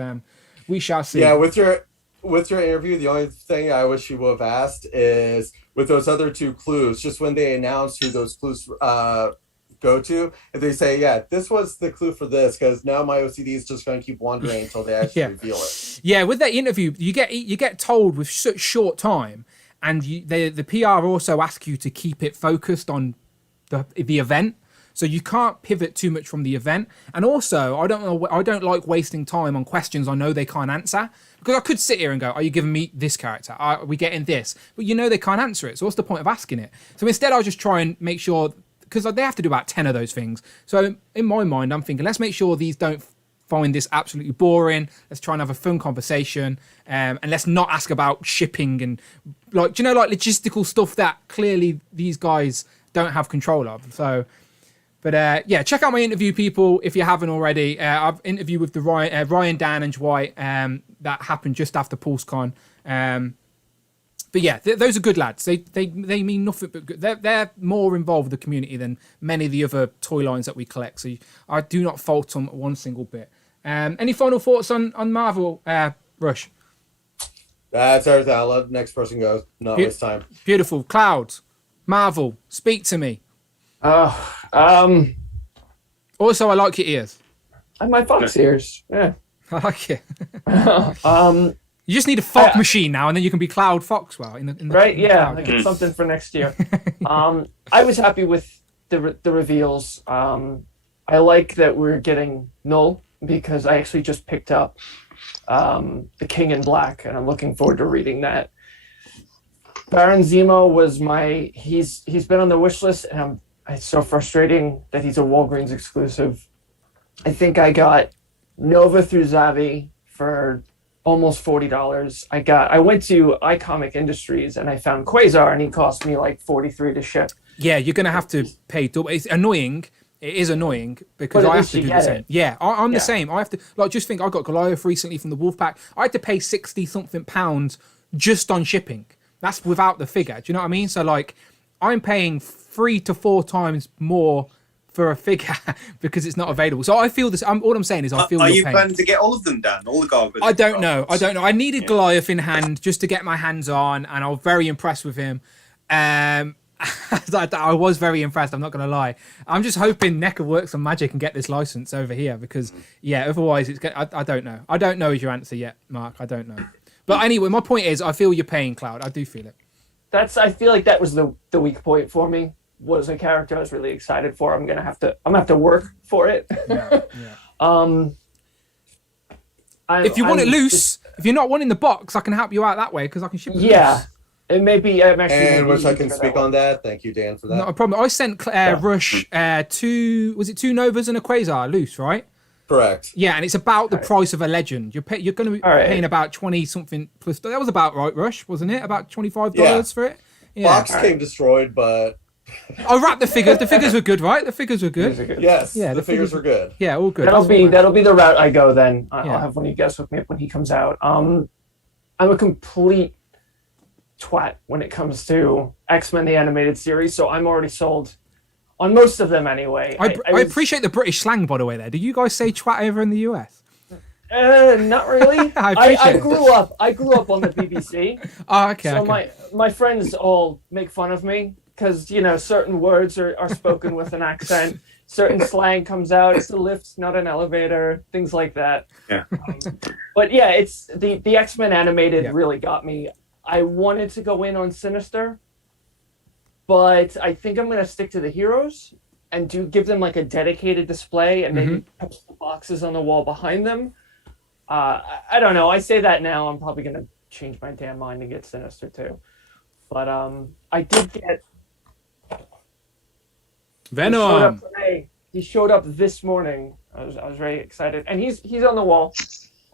We shall see. Yeah, with your interview, the only thing I wish you would have asked is with those other two clues, just when they announce who those clues go to, if they say, yeah, this was the clue for this, because now my OCD is just going to keep wandering until they actually reveal it. Yeah, with that interview, you get told with such short time, and the PR also ask you to keep it focused on the event. So you can't pivot too much from the event. And also, I don't like wasting time on questions I know they can't answer. Because I could sit here and go, are you giving me this character? Are we getting this? But you know they can't answer it. So what's the point of asking it? So instead, I'll just try and make sure, because they have to do about 10 of those things. So in my mind, I'm thinking, let's make sure these don't find this absolutely boring. Let's try and have a fun conversation. And let's not ask about shipping and logistical stuff that clearly these guys don't have control of. So... But check out my interview, people, if you haven't already. I've interviewed with the Ryan, Dan, and Dwight. That happened just after PulseCon. But yeah, those are good lads. They mean nothing but good. They're more involved with the community than many of the other toy lines that we collect. So I do not fault them one single bit. Any final thoughts on Marvel, Rush? That's everything. I'll let the next person go. Not waste time. Beautiful. Cloud, Marvel, speak to me. Also, I like your ears. And my fox ears. Yeah. I like it. You just need a fog machine now, and then you can be Cloud Foxwell. Right? Yeah. I get something for next year. I was happy with the reveals. I like that we're getting Null because I actually just picked up The King in Black, and I'm looking forward to reading that. Baron Zemo was he's been on the wish list, and it's so frustrating that he's a Walgreens exclusive. I think I got Nova through Zavi for almost $40. I went to iComic Industries and I found Quasar, and he cost me like $43 to ship. Yeah, you're gonna have to pay double. It's annoying. It is annoying because I have to do the same. Yeah, I'm the same. I have to just think. I got Goliath recently from the Wolfpack. I had to pay £60-something just on shipping. That's without the figure. Do you know what I mean? So like, I'm paying 3 to 4 times more for a figure because it's not available. So I feel this. All I'm saying is I feel. Are your you pain. planning to get all of them, Dan? All the Gargoyles? I don't know. I needed Goliath in hand just to get my hands on, and I was very impressed with him. I was very impressed. I'm not going to lie. I'm just hoping NECA works some magic and get this license over here because, otherwise it's. I don't know. I don't know is your answer yet, Mark. I don't know. But anyway, my point is, I feel your pain, Cloud. I do feel it. I feel like that was the weak point for me. Was a character I was really excited for. I'm gonna have to work for it. If you want it loose, if you're not wanting the box, I can help you out that way because I can ship it. Loose. It may be. And wish I can speak on that. Thank you, Dan, for that. Not a problem. I sent Rush 2 Novas and a Quasar loose, right? Correct. Yeah, and it's about the price of a legend. You're going to be paying about 20 something plus. That was about right, Rush, wasn't it? About $25 for it. Yeah. Box came destroyed, but. I wrapped the figures. The figures were good, right? The figures were good. Yes. Yeah, the figures were good. Yeah, all good. That'll be the route I go then. I'll have one of you guys hook me up when he comes out. I'm a complete twat when it comes to X-Men the animated series, so I'm already sold on most of them anyway. I appreciate the British slang, by the way. There, do you guys say twat over in the US? Not really. I grew up on the BBC. Oh, okay. So my friends all make fun of me because certain words are spoken with an accent. Certain slang comes out. It's a lift, not an elevator. Things like that. Yeah. But yeah, it's the X-Men animated really got me. I wanted to go in on Sinister, but I think I'm gonna stick to the heroes and give them like a dedicated display and maybe post the boxes on the wall behind them. I don't know. I say that now. I'm probably gonna change my damn mind and get Sinister too. But I did get Venom. He showed up this morning. I was very excited, and he's on the wall.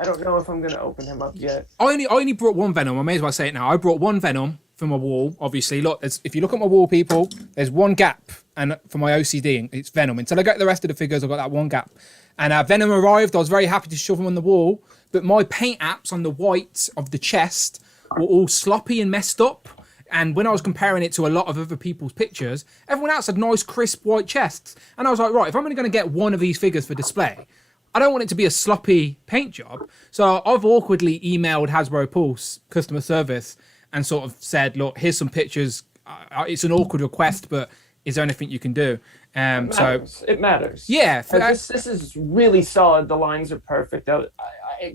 I don't know if I'm going to open him up yet. I only brought one Venom. I may as well say it now. I brought one Venom from my wall. Obviously, look. If you look at my wall, people, there's one gap, and for my OCD, and it's Venom. Until I get the rest of the figures, I've got that one gap. And Venom arrived. I was very happy to shove him on the wall, but my paint apps on the white of the chest were all sloppy and messed up. And when I was comparing it to a lot of other people's pictures, everyone else had nice, crisp white chests. And I was like, right, if I'm only going to get one of these figures for display, I don't want it to be a sloppy paint job. So I've awkwardly emailed Hasbro Pulse customer service and sort of said, look, here's some pictures. It's an awkward request, but is there anything you can do? It matters. Yeah. This is really solid. The lines are perfect.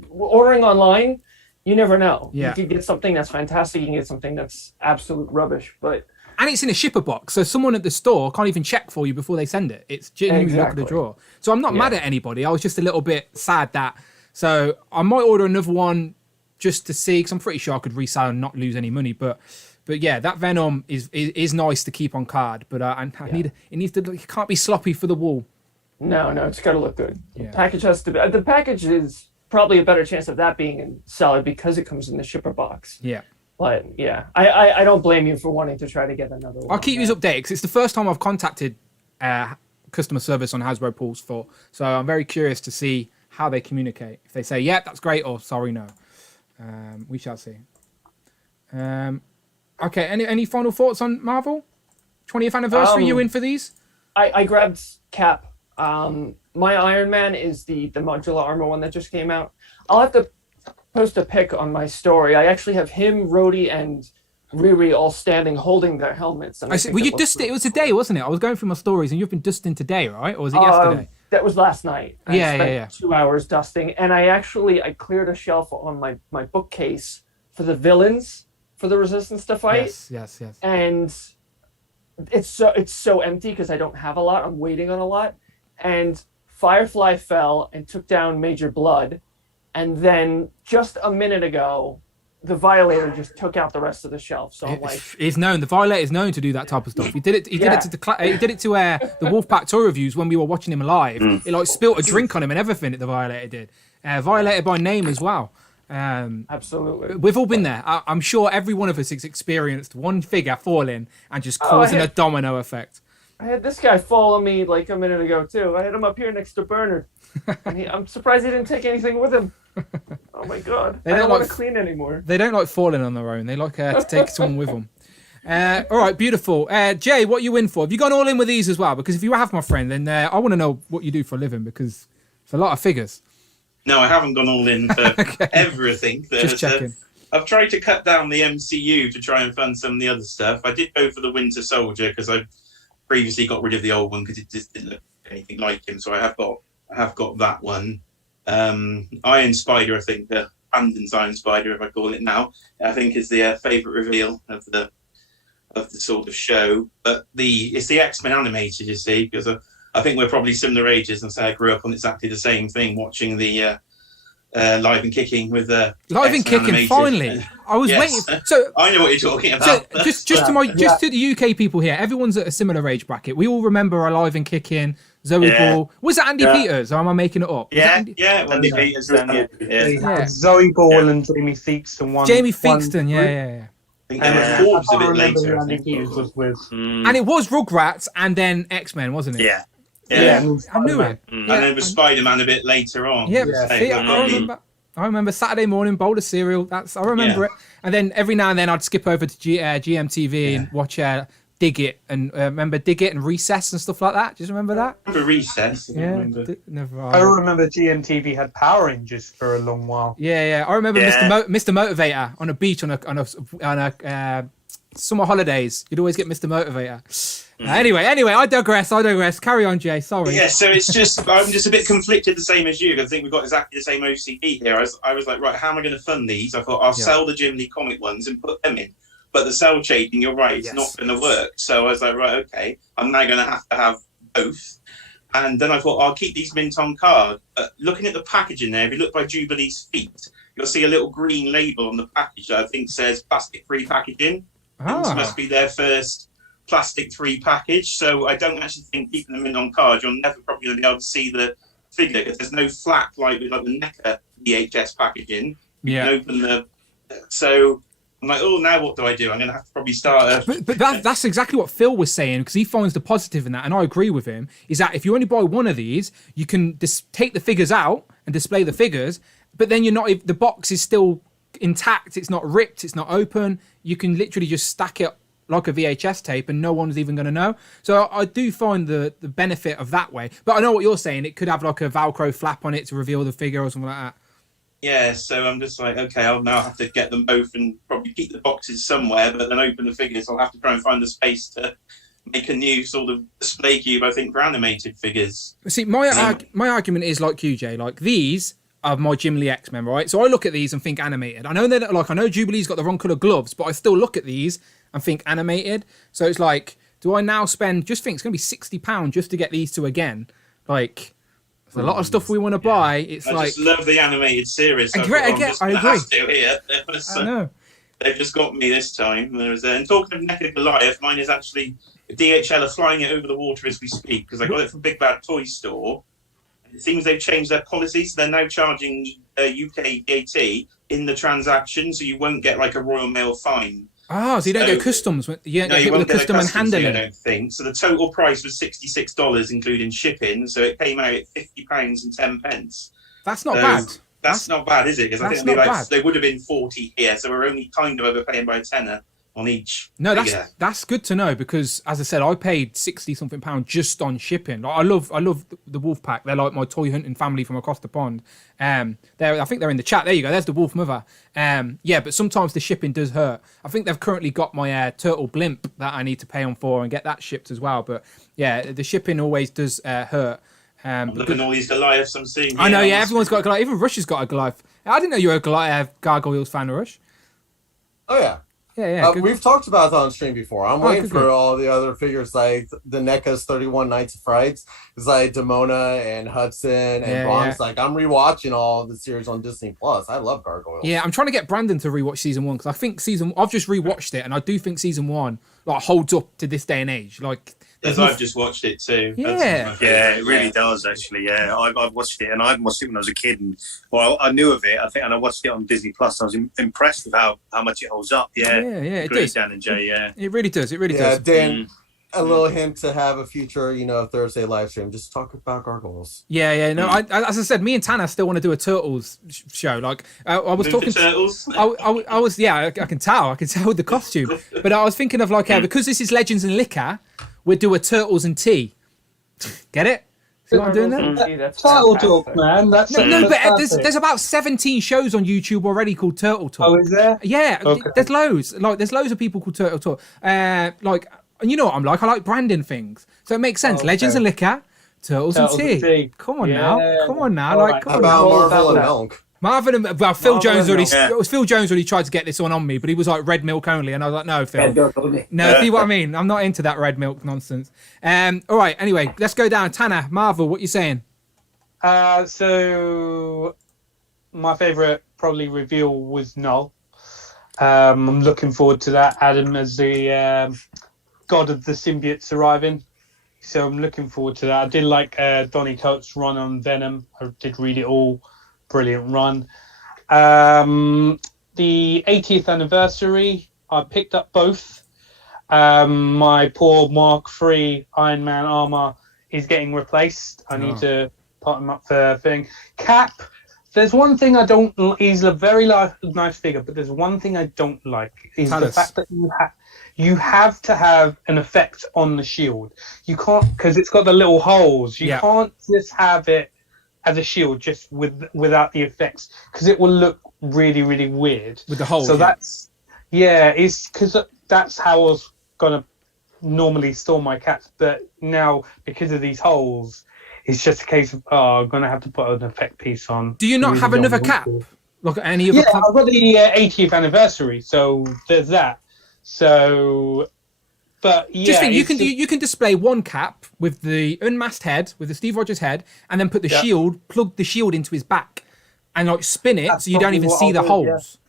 Ordering online, you never know. Yeah. You can get something that's fantastic. You can get something that's absolute rubbish. And it's in a shipper box, so someone at the store can't even check for you before they send it. It's genuinely luck of the draw. So I'm not mad at anybody. I was just a little bit sad that. So I might order another one just to see, because I'm pretty sure I could resell and not lose any money. But yeah, that Venom is nice to keep on card. But it can't be sloppy for the wall. No, it's got to look good. Yeah. The package is probably a better chance of that being solid because it comes in the shipper box. Yeah. But yeah, I don't blame you for wanting to try to get another one. I'll keep you updated because it's the first time I've contacted customer service on Hasbro Pulse for. So I'm very curious to see how they communicate. If they say, yeah, that's great, or sorry, no. We shall see. Okay, any final thoughts on Marvel? 20th anniversary, you in for these? I grabbed Cap. My Iron Man is the modular armor one that just came out. I'll have to post a pic on my story. I actually have him, Rhodey, and Riri all standing holding their helmets. And well, you dusted it. It was today, wasn't it? I was going through my stories, and you've been dusting today, right? Or was it yesterday? That was last night. I spent 2 hours dusting, and I cleared a shelf on my bookcase for the villains for the Resistance to fight. Yes. And it's so empty because I don't have a lot. I'm waiting on a lot, and Firefly fell and took down Major Blood. And then just a minute ago, the Violator just took out the rest of the shelf. So I'm like, it's known. The Violator is known to do that type of stuff. He did it to the Wolfpack tour reviews when we were watching him live. It spilt a drink on him and everything that the Violator did. Violator by name as well. Absolutely. We've all been there. I'm sure every one of us has experienced one figure falling and just causing a domino effect. I had this guy follow me like a minute ago too. I had him up here next to Bernard. And I'm surprised he didn't take anything with him. Oh my god! They I don't don't want like- to clean anymore. They don't like falling on their own. They like to take someone with them. All right, beautiful. Jay, what you in for? Have you gone all in with these as well? Because if you have, my friend, then I want to know what you do for a living, because it's a lot of figures. No, I haven't gone all in for everything. Just checking. I've tried to cut down the MCU to try and fund some of the other stuff. I did go for the Winter Soldier because I previously got rid of the old one because it just didn't look anything like him. So I have got that one. Iron Spider, I think, the Brandon's Iron Spider, if I call it now, I think is the favourite reveal of the sort of show. But it's the X-Men animated, you see, because I think we're probably similar ages, and so I grew up on exactly the same thing, watching the Live and Kicking with the Live and X-Men Kicking. animated. Finally, I was Yes. waiting. So I know what you're talking So about. just to the UK people here, everyone's at a similar age bracket. We all remember Alive and Kicking, Zoe Ball. Was it Andy Peters, or am I making it up? Was Yeah, it Andy? Andy Peters, yeah. Yeah. Zoe Ball and Jamie Theakston one. Jamie Theakston, yeah. I think there were Forbes a bit later. I Andy think. Peters was with. And it was Rugrats and then X-Men, wasn't it? Yeah. I knew it. And then it was Spider-Man a bit later on. Yeah, So, see, I remember Saturday morning, bowl of cereal. I remember it. And then every now and then I'd skip over to GMTV and watch Dig It, and remember Dig It and Recess and stuff like that. Do you remember that? I remember Recess. Never. I remember GMTV had Power Rangers for a long while. Yeah. I remember Mr. Motivator on a beach on a summer holidays. You'd always get Mr. Motivator. Anyway, I digress. Carry on, Jay. Sorry. Yeah, so I'm just a bit conflicted, the same as you. I think we've got exactly the same OCD here. I was like, right, how am I going to fund these? I thought I'll sell the Jim Lee comic ones and put them in. But the cell shading, you're right, it's not going to work. So I was like, right, okay, I'm now going to have both. And then I thought, I'll keep these mint on card. Looking at the packaging there, if you look by Jubilee's feet, you'll see a little green label on the package that I think says plastic-free packaging. This must be their first plastic-free package. So I don't actually think keeping them in on card, you're never probably going to be able to see the figure, because there's no flap like with the NECA VHS packaging. You can open the... So... I'm like, oh, now what do I do? I'm going to have to probably start. But that's exactly what Phil was saying, because he finds the positive in that, and I agree with him. Is that if you only buy one of these, you can take the figures out and display the figures, but then the box is still intact. It's not ripped. It's not open. You can literally just stack it like a VHS tape, and no one's even going to know. So I do find the benefit of that way. But I know what you're saying. It could have like a Velcro flap on it to reveal the figure or something like that. Yeah, so I'm just like, okay, I'll now have to get them both and probably keep the boxes somewhere, but then open the figures. I'll have to try and find the space to make a new sort of display cube, I think, for animated figures. See, my argument is like QJ, like these are my Jim Lee X-Men, right? So I look at these and think animated. I know Jubilee's got the wrong colour gloves, but I still look at these and think animated. So it's like, do I now spend, just think it's going to be £60 just to get these two again? Like... There's a lot of stuff we want to buy. It's I just love the animated series. So I agree. I know. They've just got me this time. And talking of NECA Goliath, mine is actually DHL are flying it over the water as we speak, because I got it from Big Bad Toy Store. It seems they've changed their policies. They're now charging UK VAT in the transaction, so you won't get like a Royal Mail fine. So you don't get customs. You don't get with the custom and handling. I don't think. So the total price was $66, including shipping. So it came out at £50.10. That's not bad. That's not bad, is it? Because I think they would have been 40 here, so we're only kind of overpaying by a tenner on each. No, that's good to know, because as I said, I paid £60-something just on shipping. Like, I love the Wolf Pack. They're like my toy hunting family from across the pond. I think they're in the chat. There you go. There's the Wolf Mother. But sometimes the shipping does hurt. I think they've currently got my turtle blimp that I need to pay on for and get that shipped as well. But yeah, the shipping always does hurt. I'm looking at all these Goliaths I'm seeing here. I know, everyone's got a Goliath. Even Rush has got a Goliath. I didn't know you were a Goliath Gargoyles fan, Rush. Oh, yeah. Yeah. We've talked about it on stream before. I'm waiting for all the other figures, like the NECA's 31 Nights of Frights. It's like Demona and Hudson and Bronx. Like, I'm rewatching all the series on Disney Plus. I love Gargoyles. Yeah, I'm trying to get Brandon to rewatch season 1, because I think I've just rewatched it, and I do think season 1 like holds up to this day and age. Like, I've just watched it too. Yeah, it really does actually. Yeah, I've watched it, and I watched it when I was a kid, and I knew of it. I think, and I watched it on Disney Plus. I was impressed with how much it holds up. Yeah, it does. does. Dan and Jay. Yeah, it really does. It really does. Dan, a little hint to have a future, Thursday live stream. Just talk about gargoyles. Yeah. No, as I said, me and Tanner still want to do a Turtles show. Like I was talking to Turtles. I was, yeah, I can tell with the costume. But I was thinking of like, because this is Legends and Liquor, we'd do a Turtles and Tea. Get it? See what I'm doing there? Turtle Talk, man. That's but there's about 17 shows on YouTube already called Turtle Talk. Oh, is there? Yeah, Okay. there's loads. Like, there's loads of people called Turtle Talk. Like, and you know what I'm like? I like branding things, so it makes sense. Okay. Legends and Liquor, Turtles and Tea. Come on now. All Like, right. come on About now. Marvel and milk. Marvin and Phil Jones already. Yeah. It was Phil Jones already tried to get this on me, but he was like red milk only, and I was like, no, Phil. Red milk only. No, see what I mean? I'm not into that red milk nonsense. All right. Anyway, let's go down. Tanner, Marvel, what you saying? So my favourite probably reveal was Null. I'm looking forward to that. Adam as the god of the symbiotes arriving. So I'm looking forward to that. I did like Donny Coates' run on Venom. I did read it all. Brilliant run. The 80th anniversary, I picked up both. My poor Mark III Iron Man armor is getting replaced. I need to put him up for thing. Cap, there's one thing I don't. He's a very nice figure, but there's one thing I don't like is the fact that you have to have an effect on the shield. You can't, because it's got the little holes. You can't just have it as a shield just without the effects, because it will look really, really weird With the holes. So it's because that's how I was gonna normally store my cats, but now because of these holes, it's just a case of I'm gonna have to put an effect piece on. Do you not Really have don't another want cap? to. Like any other? I've got the 80th anniversary, so there's that. So, but yeah, Just think, you can display one cap with the unmasked head, with the Steve Rogers head, and then put the shield, plug the shield into his back, and like spin it so you don't even see the holes.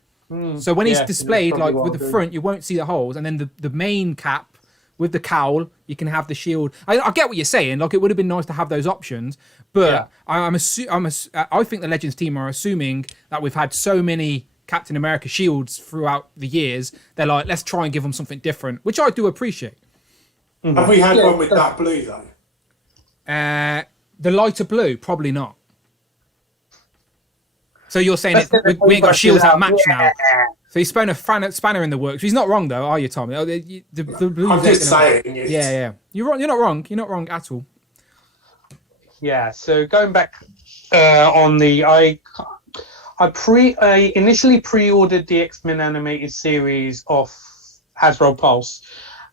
So when he's displayed like with the front, you won't see the holes, and then the main cap with the cowl, you can have the shield. I get what you're saying. Like, it would have been nice to have those options, but I think the Legends team are assuming that we've had so many Captain America shields throughout the years. They're like, let's try and give them something different, which I do appreciate. Have we had one with that blue though? The lighter blue, probably not. So you're saying we ain't got shields that match now. So he's throwing a spanner in the works. He's not wrong though, are you, Tommy? The blues I'm just saying. Yeah. You're wrong. You're not wrong. You're not wrong at all. Yeah. So going back on the I initially pre-ordered the X-Men animated series off Hasbro Pulse,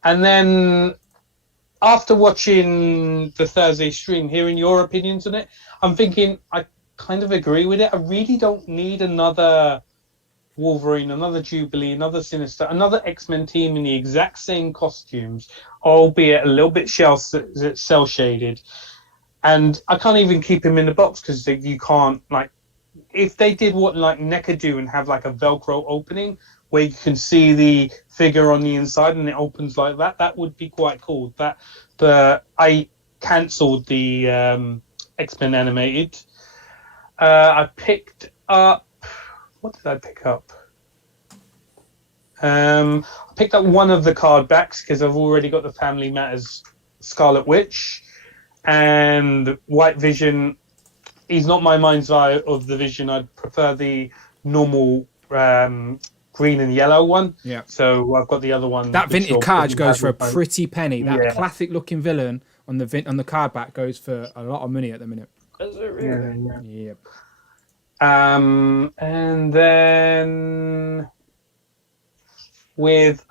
and then after watching the Thursday stream, hearing your opinions on it, I'm thinking I kind of agree with it. I really don't need another Wolverine, another Jubilee, another Sinister, another X-Men team in the exact same costumes, albeit a little bit cell shaded. And I can't even keep him in the box because you can't, like, if they did what like NECA do and have like a Velcro opening where you can see the figure on the inside and it opens like that, that would be quite cool. But I cancelled the X-Men animated. I picked up. What did I pick up? I picked up one of the card backs because I've already got the Family Matters Scarlet Witch and White Vision. He's not my mind's eye of the Vision. I'd prefer the normal green and yellow one. Yeah. So I've got the other one. That vintage card goes for a pretty penny. That classic looking villain on the card back goes for a lot of money at the minute. Is it really? Yeah. Yep. And then with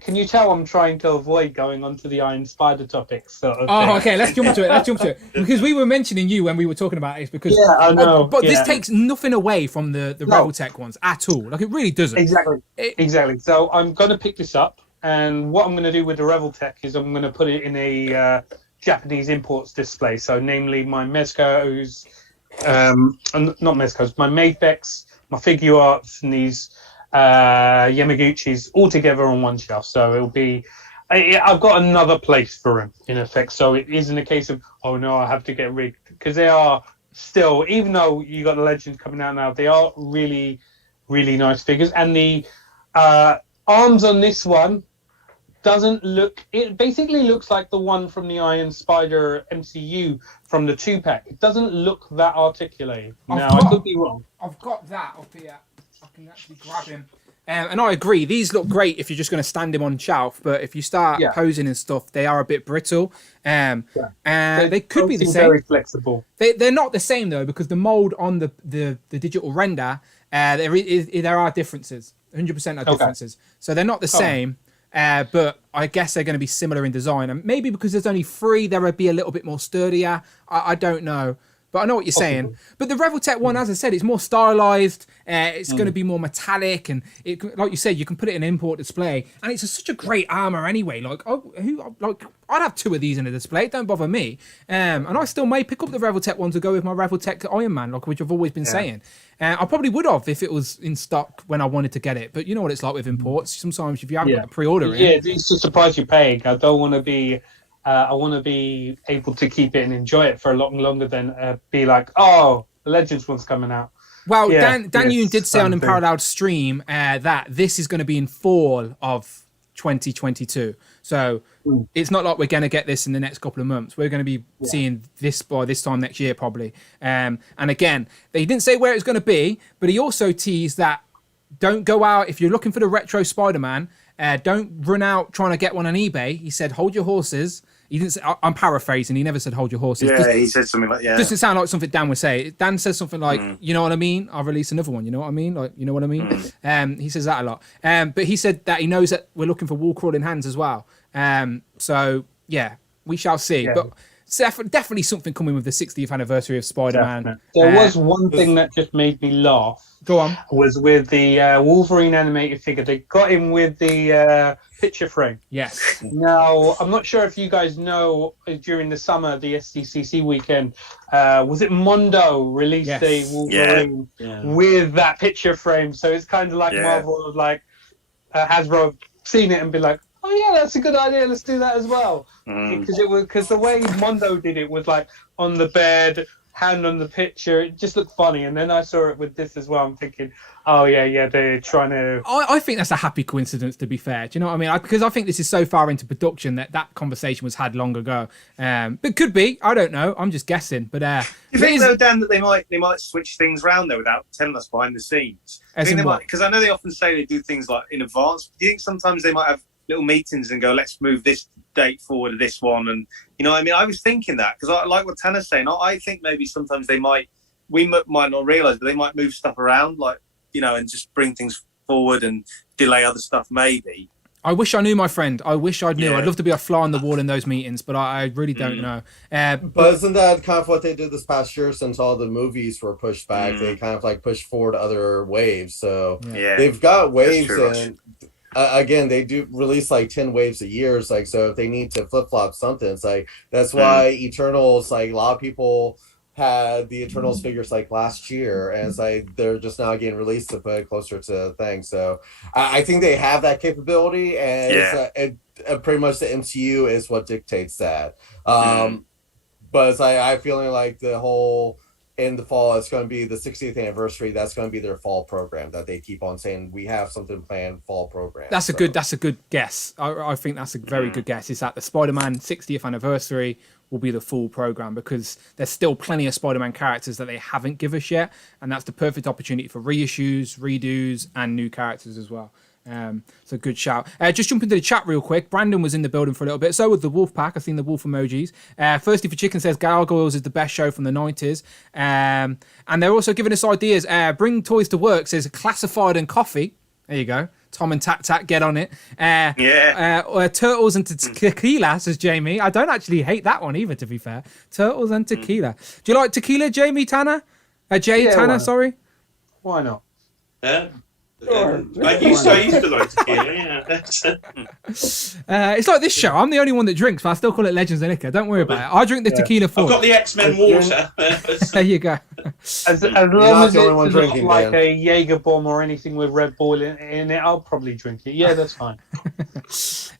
can you tell I'm trying to avoid going onto the Iron Spider topic? Sort of thing. Okay, let's jump to it. Because we were mentioning you when we were talking about it. Because I know. But this takes nothing away from the Rebel Tech ones at all. Like, it really doesn't. Exactly. So I'm going to pick this up, and what I'm going to do with the Rebel Tech is I'm going to put it in a Japanese imports display. So, namely, my Mezco's, not Mezco's, my Mafex, my Figure Arts, and these Yamaguchis all together on one shelf. So it'll be, I've got another place for him in effect. So it isn't a case of, oh no, I have to get rigged, because they are still, even though you got the Legends coming out now, they are really, really nice figures. And the arms on this one, doesn't look. It basically looks like the one from the Iron Spider MCU from the 2-pack. It doesn't look that articulated. Now, I could be wrong. I've got that up here. I can actually grab him. And I agree. These look great if you're just going to stand him on shelf. But if you start posing and stuff, they are a bit brittle. They could be the same. Very flexible. They're not the same though, because the mold on the digital render, there are differences. 100% are differences. So they're not the same. But I guess they're going to be similar in design. And maybe because there's only 3, they would be a little bit more sturdier. I don't know. But I know what you're saying. But the Revoltech one, as I said, it's more stylized. It's going to be more metallic, and like you said, you can put it in an import display. And it's such a great armor anyway. I'd have 2 of these in a display. It don't bother me. And I still may pick up the Revoltech one to go with my Revoltech Iron Man, which I've always been saying. I probably would have if it was in stock when I wanted to get it. But you know what it's like with imports. Sometimes if you haven't got the pre-order in. Yeah, it's just the price you're paying. I don't want to be. I want to be able to keep it and enjoy it for a lot longer than be like, oh, the Legends one's coming out. Well, Dan Yoon did say on Unparalleled stream that this is going to be in fall of 2022. So it's not like we're going to get this in the next couple of months. We're going to be seeing this by this time next year, probably. And again, they didn't say where it's going to be, but he also teased that don't go out if you're looking for the retro Spider-Man. Don't run out trying to get one on eBay. He said, hold your horses. He didn't say, I'm paraphrasing. He never said hold your horses. Yeah, he said something like, Doesn't sound like something Dan would say. Dan says something like, you know what I mean? I'll release another one. You know what I mean? Like, you know what I mean? He says that a lot. But he said that he knows that we're looking for wall crawling hands as well. So yeah, we shall see. Yeah. But definitely something coming with the 60th anniversary of Spider-Man. Definitely. There was one thing that just made me laugh. Go on. Was with the Wolverine animated figure. They got him with the picture frame. Yes. Now, I'm not sure if you guys know, during the summer, the SDCC weekend, was it Mondo released a Wolverine with that picture frame? So it's kind of like Marvel, like Hasbro have seen it and be like, oh yeah, that's a good idea. Let's do that as well. Because the way Mondo did it was like on the bed, hand on the picture. It just looked funny. And then I saw it with this as well. I'm thinking, oh yeah, they're trying to. I think that's a happy coincidence. To be fair, do you know what I mean? Because I think this is so far into production that conversation was had long ago. But could be. I don't know. I'm just guessing. But you think though, Dan, that they might switch things around though without telling us behind the scenes? Because I know they often say they do things like in advance. Do you think sometimes they might have little meetings and go, let's move this date forward to this one? And you know what I mean? I was thinking that because I like what Tanner's saying. I think maybe sometimes we might not realize, but they might move stuff around, like, you know, and just bring things forward and delay other stuff maybe. I wish I knew, my friend. I wish I knew. I'd love to be a fly on the wall in those meetings, but I really don't know. But isn't that kind of what they did this past year? Since all the movies were pushed back, they kind of like pushed forward other waves. So they've got waves, and again, they do release like 10 waves a year. It's like, so if they need to flip flop something, it's like that's why Eternals, like a lot of people had the Eternals figures like last year, and it's like they're just now getting released to put it closer to things. So I think they have that capability, and it's pretty much the MCU is what dictates that. But it's like I'm feeling like the whole in the fall it's going to be the 60th anniversary. That's going to be their fall program that they keep on saying we have something planned fall program. That's a good guess. I think that's a very good guess. Is that the Spider-Man 60th anniversary will be the full program, because there's still plenty of Spider-Man characters that they haven't given us yet, and that's the perfect opportunity for reissues, redos, and new characters as well. So good shout. Just jump into the chat real quick. Brandon was in the building for a little bit. So was the Wolf Pack. I've seen the wolf emojis. Firstly for Chicken says Gargoyles is the best show from the 90s. And they're also giving us ideas. Bring Toys to Work says Classified and Coffee. There you go. Tom and TakTak, get on it. Turtles and Tequila, says Jamie. I don't actually hate that one either, to be fair. Turtles and Tequila. Do you like tequila, Jamie Tanner? Tanner, sorry. Why not? I used to like tequila, it's like this show. I'm the only one that drinks, but I still call it Legends of Liquor. Don't worry about it. I drink the tequila full. I've got the X-Men water. There you go. As long as it's not like a Jaeger bomb or anything with Red Bull in it, I'll probably drink it. Yeah, that's fine.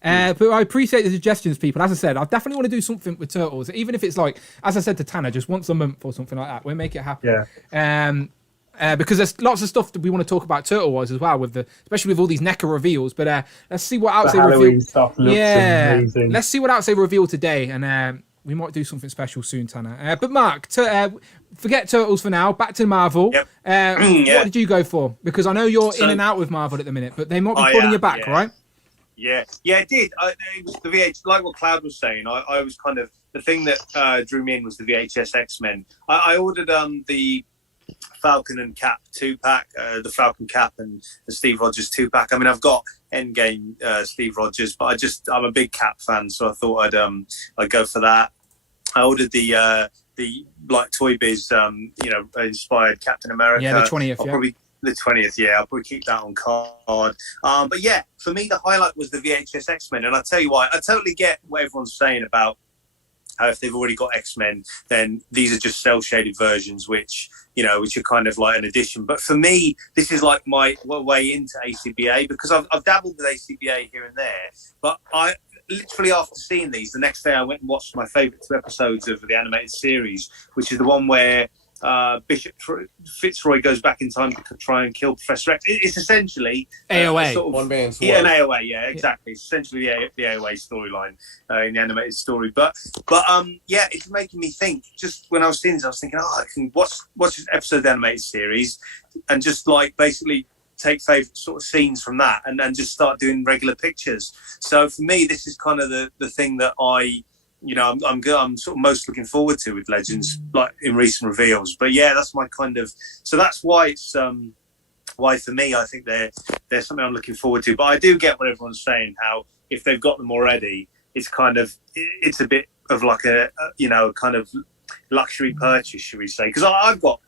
But I appreciate the suggestions, people. As I said, I definitely want to do something with Turtles, even if it's like, as I said to Tanner, just once a month or something like that. We'll make it happen. because there's lots of stuff that we want to talk about Turtle-wise as well, especially with all these NECA reveals. But let's see what else The they Halloween reveal. stuff looks amazing. Let's see what else they reveal today, and we might do something special soon, Tanner. But Mark, forget Turtles for now. Back to Marvel. Yep. What did you go for? Because I know you're in and out with Marvel at the minute, but they might be pulling you back, right? Yeah, it did. It was the VH, like what Cloud was saying. I was kind of the thing that drew me in was the Vhs X-Men. I ordered the Falcon and Cap 2-pack, the Falcon Cap and the Steve Rogers 2-pack. I mean, I've got Endgame Steve Rogers, but I'm a big Cap fan, so I thought I'd go for that. I ordered the like Toy Biz, inspired Captain America. Yeah, the 20th. Probably the 20th. Yeah, I'll probably keep that on card. But yeah, for me, the highlight was the Vhs X-Men, and I tell you why. I totally get what everyone's saying about how if they've already got X-Men, then these are just cell-shaded versions, which are kind of like an addition. But for me, this is like my way into ACBA, because I've dabbled with ACBA here and there. But I literally, after seeing these, the next day I went and watched my favourite 2 episodes of the animated series, which is the one where Bishop Fitzroy goes back in time to try and kill Professor X. It's essentially AOA. Sort of, one man's yeah, work. an AOA. Yeah, exactly. It's essentially the AOA storyline in the animated story. But yeah, it's making me think. Just when I was seeing this, I was thinking, I can watch this episode of the animated series and just like basically take favourite sort of scenes from that and just start doing regular pictures. So for me, this is kind of the thing that I'm sort of most looking forward to with Legends, like in recent reveals. But yeah, that's my kind of. So that's why it's why for me, I think they're something I'm looking forward to. But I do get what everyone's saying. How if they've got them already, it's a bit of like a kind of luxury purchase, should we say? Because I've got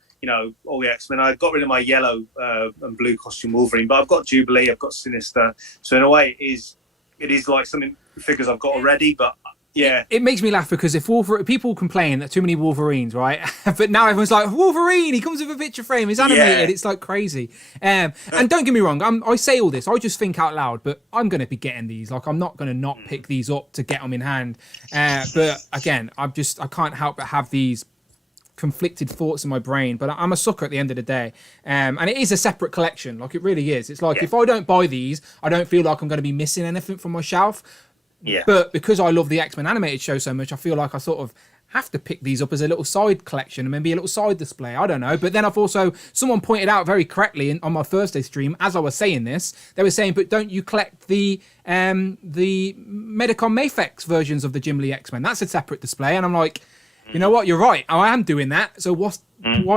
all the X-Men. I got rid of my yellow and blue costume Wolverine, but I've got Jubilee, I've got Sinister. So in a way, it is like something figures I've got already, but. Yeah, it makes me laugh because if people complain that too many Wolverines, right? But now everyone's like, Wolverine, he comes with a picture frame, he's animated, It's like crazy. And don't get me wrong, I say all this, I just think out loud, but I'm going to be getting these. Like, I'm not going to not pick these up to get them in hand. But again, I can't help but have these conflicted thoughts in my brain, but I'm a sucker at the end of the day. And it is a separate collection, like it really is. It's like if I don't buy these, I don't feel like I'm going to be missing anything from my shelf. Yeah. But because I love the X-Men animated show so much, I feel like I sort of have to pick these up as a little side collection and maybe a little side display. I don't know. But then someone pointed out very correctly on my Thursday stream, as I was saying this, they were saying, but don't you collect the Medicon Mafex versions of the Jim Lee X-Men? That's a separate display. And I'm like, you know what? You're right. I am doing that. So why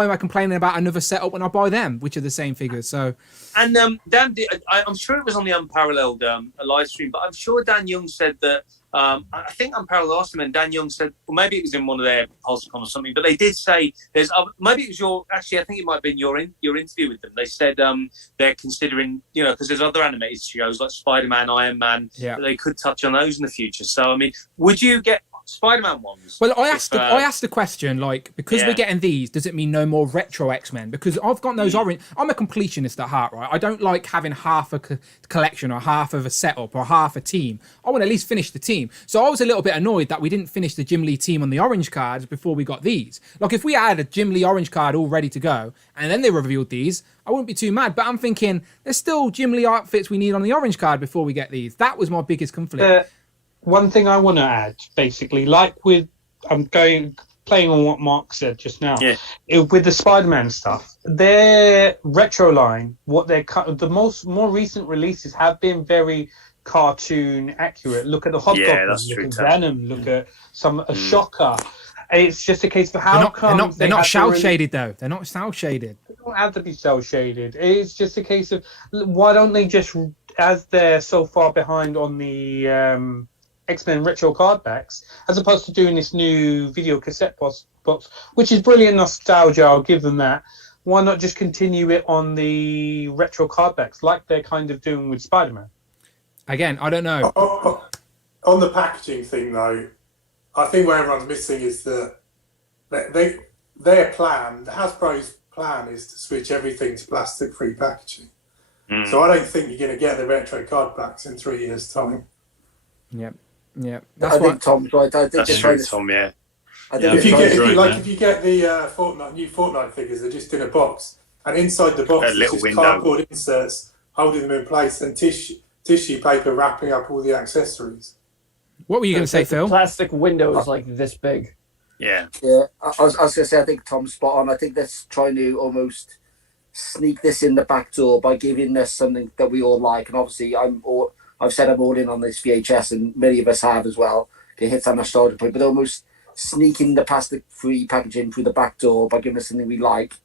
am I complaining about another setup when I buy them, which are the same figures? So, and Dan, I'm sure it was on the Unparalleled live stream, but I'm sure Dan Young said that. I think Unparalleled asked him, and Dan Young said, well, maybe it was in one of their PulseCon or something, but they did say there's maybe it was your. Actually, I think it might have been your interview with them. They said they're considering, because there's other animated shows like Spider-Man, Iron Man, that they could touch on those in the future. So, I mean, would you get Spider-Man ones? Well, I asked the question, like, because we're getting these, does it mean no more retro X-Men? Because I've got those orange. I'm a completionist at heart, right? I don't like having half a collection or half of a setup or half a team. I want to at least finish the team. So I was a little bit annoyed that we didn't finish the Jim Lee team on the orange cards before we got these. Like, if we had a Jim Lee orange card all ready to go and then they revealed these, I wouldn't be too mad. But I'm thinking there's still Jim Lee outfits we need on the orange card before we get these. That was my biggest conflict. One thing I want to add, basically, like playing on what Mark said just now, with the Spider-Man stuff, their retro line, more recent releases have been very cartoon accurate. Look at the Hobgoblin, look at Venom, look at a Shocker. It's just a case of they're not shell shaded though. They're not shell shaded. They don't have to be shell shaded. It's just a case of why don't they just, as they're so far behind on the X-Men retro card backs, as opposed to doing this new video cassette box, which is brilliant nostalgia, I'll give them that. Why not just continue it on the retro card backs like they're kind of doing with Spider-Man? Again, I don't know. On the packaging thing, though, I think what everyone's missing is that their plan, the Hasbro's plan, is to switch everything to plastic-free packaging. So I don't think you're going to get the retro card backs in 3 years' time. Yep. I think Tom's right. I think that's true, Tom. Yeah. If you get the new Fortnite figures, they're just in a box. and inside the box, A there's little just window. cardboard inserts holding them in place, and tissue paper wrapping up all the accessories. What were you going to say, The Phil? plastic window is like this big. Yeah. Yeah, I was going to say, I think Tom's spot on. I think that's trying to almost sneak this in the back door by giving us something that we all like. And obviously, I've said I'm all in on this VHS, and many of us have as well. It hits that nostalgia point, but almost sneaking the plastic-free packaging through the back door by giving us something we like.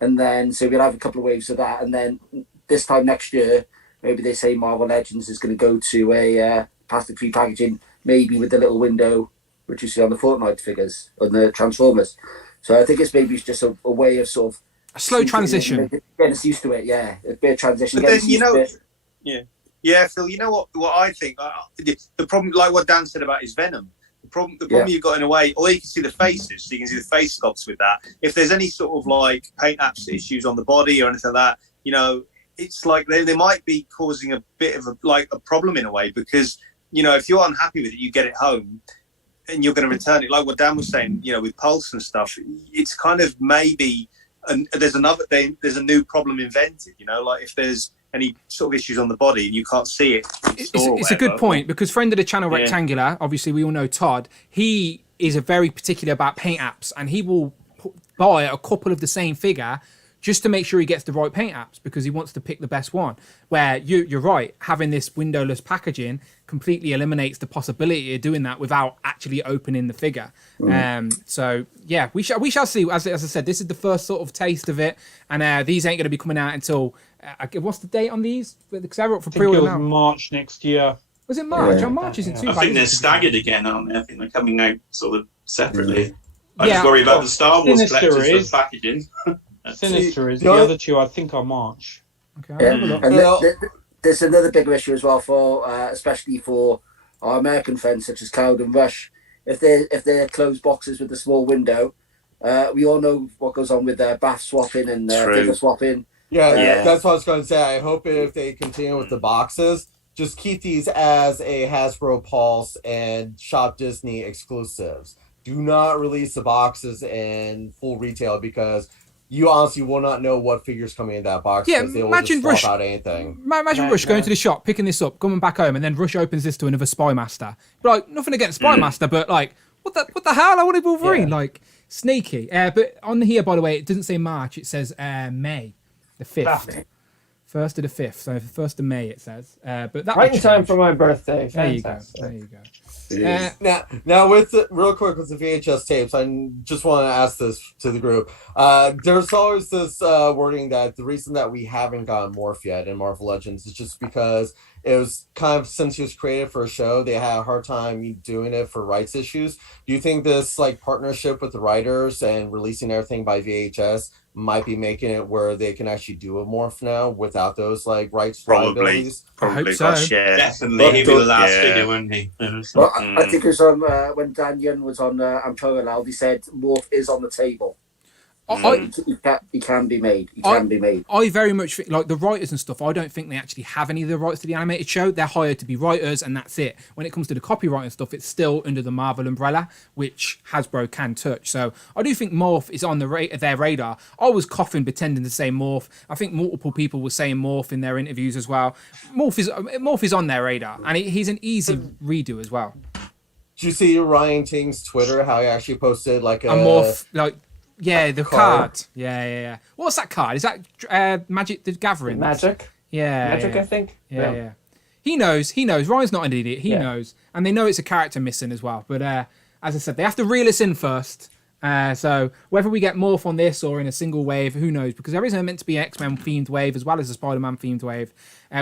And then, so we'll have a couple of waves of that. And then this time next year, maybe they say Marvel Legends is going to go to a plastic-free packaging, maybe with the little window, which you see on the Fortnite figures, on the Transformers. So I think it's maybe just a way of sort of... A slow transition. Getting us used to it, yeah. A bit of transition. But then, yeah, Phil, you know what I think? The problem, like what Dan said about his Venom, the problem you've got in a way, or you can see the faces, so you can see the face sculpts with that. If there's any sort of like paint apps issues on the body or anything like that, it's like they might be causing a bit of a problem in a way, because, if you're unhappy with it, you get it home and you're going to return it. Like what Dan was saying, with Pulse and stuff, it's kind of maybe, there's a new problem invented, like if there's any sort of issues on the body and you can't see it. It's a good point, because friend of the channel, Rectangular, obviously we all know Todd, he is a very particular about paint apps, and he will buy a couple of the same figure just to make sure he gets the right paint apps, because he wants to pick the best one. Where you're right, having this windowless packaging completely eliminates the possibility of doing that without actually opening the figure. So yeah, we shall see. As I said, this is the first sort of taste of it, and these ain't going to be coming out until what's the date on these? Because they're up for pre-order now. March next year. Was it March? Yeah. March isn't too bad. I think they're staggered again, aren't they? I think they're coming out sort of separately. I just worry about the Star Wars collectors for packaging. Sinister is. The other two, I think, are March. Okay. And there's another bigger issue as well for, especially for our American friends such as Cloud and Rush. If they're closed boxes with a small window, we all know what goes on with bath swapping and figure swapping. Yeah, that's what I was going to say. I hope if they continue with the boxes, just keep these as a Hasbro Pulse and Shop Disney exclusives. Do not release the boxes in full retail, because you honestly will not know what figures coming in that box. Yeah, they will imagine just Rush. swap out anything. Imagine Rush going to the shop, picking this up, coming back home, and then Rush opens this to another Spy Master. Like, nothing against Spy Master, but like, what the hell? I wanted Wolverine. Like, sneaky. But on here, by the way, it doesn't say March. It says May, the 5th. 1st to the 5th. So 1st of May, it says. But that right in time for my birthday. There you go. There you go. Now real quick with the VHS tapes, I just want to ask this to the group. There's always this wording that the reason that we haven't gotten Morph yet in Marvel Legends is just because it was kind of, since it was created for a show, they had a hard time doing it for rights issues. Do you think this partnership with the writers and releasing everything by VHS might be making it where they can actually do a Morph now without those rights liabilities? Probably. So. Definitely. He'd be the last figure, wouldn't he? Well, I think it was on when Dan Young was on Untitled, he said Morph is on the table. He can be made. I very much think, like, the writers and stuff, I don't think they actually have any of the rights to the animated show. They're hired to be writers, and that's it. When it comes to the copyright and stuff, it's still under the Marvel umbrella, which Hasbro can touch. So I do think Morph is on their radar. I was coughing pretending to say Morph. I think multiple people were saying Morph in their interviews as well. Morph is on their radar, and he's an easy redo as well. Did you see Ryan Ting's Twitter, how he actually posted a Morph, the card. Yeah. What's that card? Is that Magic the Gathering? Magic? Yeah. Magic, I think. Yeah. He knows. Ryan's not an idiot. He knows. And they know it's a character missing as well. But as I said, they have to reel us in first. So whether we get Morph on this or in a single wave, who knows? Because there isn't meant to be an X-Men themed wave as well as a Spider-Man themed wave.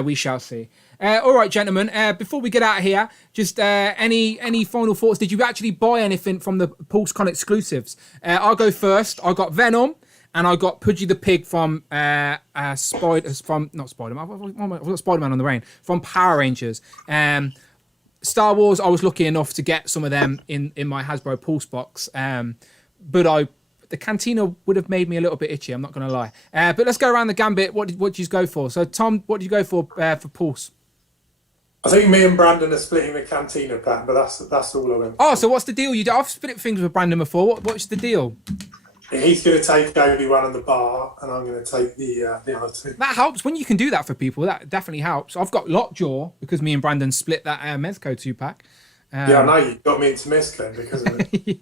We shall see. All right, gentlemen. Before we get out of here, just any final thoughts? Did you actually buy anything from the PulseCon exclusives? I'll go first. I got Venom, and I got Pudgy the Pig from Spider-Man on the Rain from Power Rangers. Star Wars, I was lucky enough to get some of them in my Hasbro Pulse box. But the Cantina would have made me a little bit itchy, I'm not going to lie. But let's go around the gambit. What did you go for? So, Tom, what did you go for Pulse? I think me and Brandon are splitting the Cantina pack, but that's all I went. Oh, so what's the deal? I've split things with Brandon before. What's the deal? He's going to take Obi-Wan and the bar, and I'm going to take the other two. That helps when you can do that for people. That definitely helps. I've got Lockjaw because me and Brandon split that Mezco 2-pack. Yeah, I know you got me into Mezco because of it.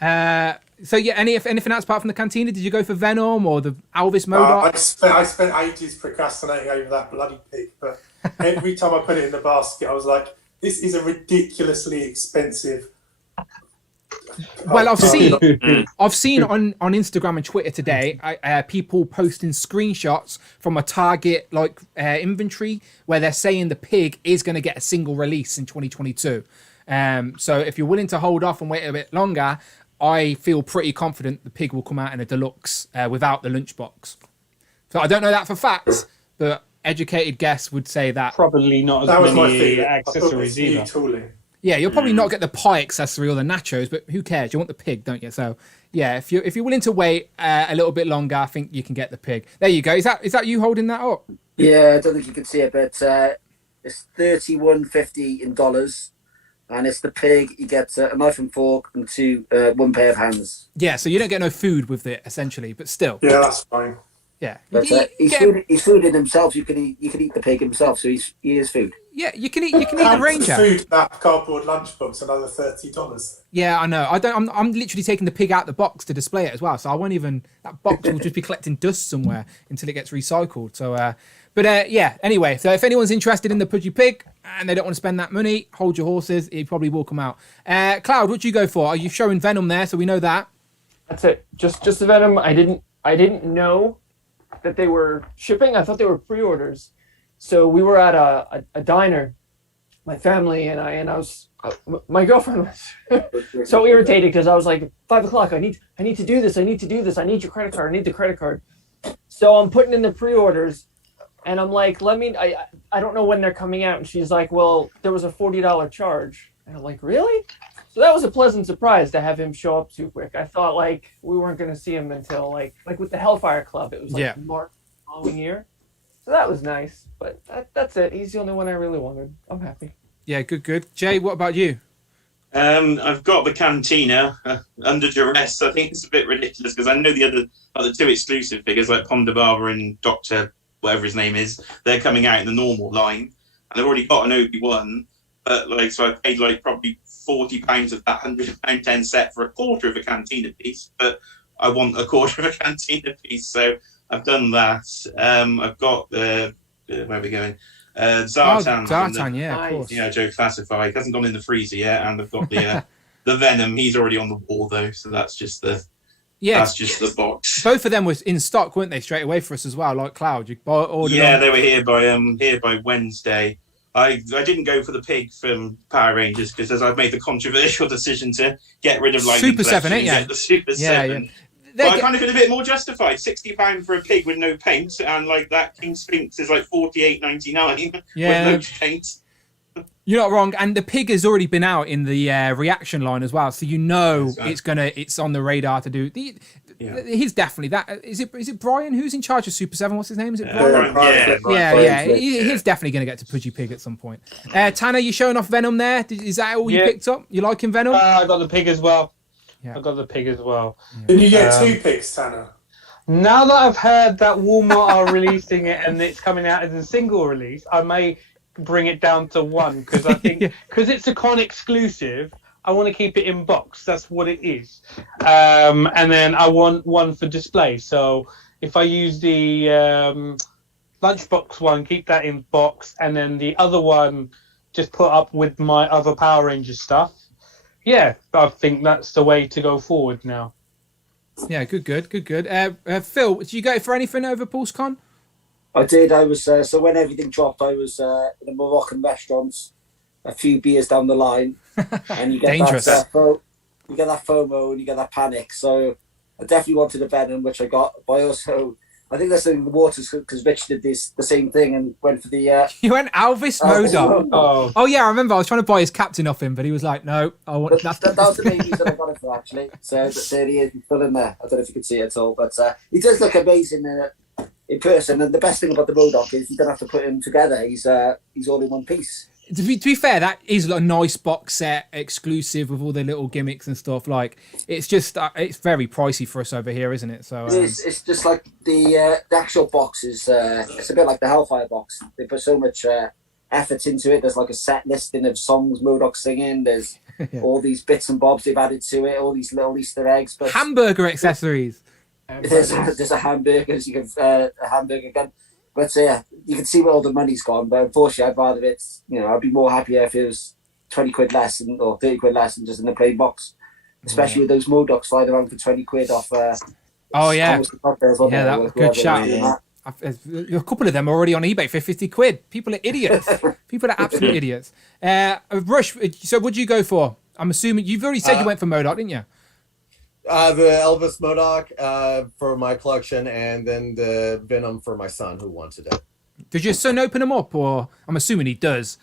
Yeah. So yeah, anything else apart from the Cantina? Did you go for Venom or the Alvis Modok? I spent ages procrastinating over that bloody pig, but every time I put it in the basket, I was like, this is a ridiculously expensive. Well, I've seen on Instagram and Twitter today, people posting screenshots from a Target inventory where they're saying the pig is going to get a single release in 2022. So if you're willing to hold off and wait a bit longer, I feel pretty confident the pig will come out in a deluxe without the lunchbox. So I don't know that for facts, but educated guess would say that. Probably not as many accessories either. Tooling. Yeah, you'll probably not get the pie accessory or the nachos, but who cares? You want the pig, don't you? So yeah, if you're willing to wait a little bit longer, I think you can get the pig. There you go. Is that you holding that up? Yeah, I don't think you can see it, but it's $31.50 in dollars, and it's the pig. You get a knife and fork and one pair of hands. Yeah, so you don't get no food with it essentially, but still. Yeah, that's fine. Yeah, but he's food in himself. You can eat the pig himself, so he is food. Yeah, you can eat the Ranger. Food in that cardboard lunchbox, another $30. Yeah, I know. I'm literally taking the pig out the box to display it as well. So I won't even. That box will just be collecting dust somewhere until it gets recycled. So, yeah. Anyway, so if anyone's interested in the Pudgy Pig and they don't want to spend that money, hold your horses. It probably will come out. Cloud, what'd you go for? Are you showing Venom there? So we know that. That's it. Just the Venom. I didn't know that they were shipping. I thought they were pre-orders. So we were at a diner, my family and I was my girlfriend was so irritated because I was like, 5 o'clock. I need to do this. I need your credit card. I need the credit card. So I'm putting in the pre-orders, and I'm like, I don't know when they're coming out. And she's like, well, there was a $40 charge, and I'm like, really? So that was a pleasant surprise to have him show up too quick. I thought we weren't going to see him until like with the Hellfire Club. It was March the following year. So that was nice, but that's it. He's the only one I really wanted. I'm happy. Yeah, good. Jay, what about you? I've got the Cantina under duress. I think it's a bit ridiculous because I know the other two exclusive figures like Ponda Barber and Dr. whatever his name is. They're coming out in the normal line, and I've already got an Obi-Wan. But so I paid probably £40 of that £100 10 set for a quarter of a Cantina piece. But I want a quarter of a Cantina piece, so I've done that. I've got where are we going? Zartan. Zartan, yeah, of course. Yeah, Joe Classified. Hasn't gone in the freezer yet, and I've got the the Venom. He's already on the wall though, so that's just the the box. Both of them was in stock, weren't they? Straight away for us as well, like Cloud. You ordered yeah, them. they were here by Wednesday. I didn't go for the pig from Power Rangers because I've made the controversial decision to get rid of Lightning Super 7, ain't you? The Super 7. Yeah. But I kind of feel a bit more justified. £60 for a pig with no paint, and that King Sphinx is $48.99 with no paint. You're not wrong, and the pig has already been out in the reaction line as well, so it's on the radar to do. He's definitely that. Is it Brian who's in charge of Super 7? What's his name? Is it Brian? Yeah. He's definitely going to get to Pudgy Pig at some point. Tanner, you showing off Venom there? Is that all you picked up? You liking Venom? I got the pig as well. Yeah. I got the pig as well. Did you get two pigs, Tanner? Now that I've heard that Walmart are releasing it and it's coming out as a single release, I may bring it down to one because I think because it's a con exclusive, I want to keep it in box. That's what it is. And then I want one for display. So if I use the lunchbox one, keep that in box, and then the other one just put up with my other Power Rangers stuff. Yeah, I think that's the way to go forward now. Yeah, good. Phil, did you go for anything over PulseCon? I did. I was so when everything dropped, I was in a Moroccan restaurant, a few beers down the line, and you get dangerous. You get that FOMO and you get that panic. So I definitely wanted a Venom, which I got. But I also, I think that's in the waters because Rich did the same thing and went for the. You went Alvis Modok. Oh yeah, I remember. I was trying to buy his captain off him, but he was like, "No, I want." That was the main reason I got it for actually. So there he is, he's still in there. I don't know if you can see it at all, but he does look amazing in person. And the best thing about the Modok is you don't have to put him together. He's all in one piece. To be fair, that is a nice box set, exclusive with all the little gimmicks and stuff. Like, it's just it's very pricey for us over here, isn't it? So it's just like the actual box is it's a bit like the Hellfire box. They put so much effort into it. There's like a set listing of songs MODOK's singing. There's all these bits and bobs they've added to it, all these little Easter eggs. But hamburger accessories. There's a hamburger, you can a hamburger gun. But you can see where all the money's gone. But unfortunately, I'd rather I'd be more happier if it was 20 quid less or 30 quid less than just in a plain box. Especially with those MODOKs flying around for 20 quid off. Oh yeah, that was a good shout. A couple of them are already on eBay for 50 quid. People are idiots. People are absolute idiots. Rush, so what'd you go for? I'm assuming you've already said you went for MODOK, didn't you? The Elvis MODOK for my collection, and then the Venom for my son who wanted it. Does your son open them up, or I'm assuming he does?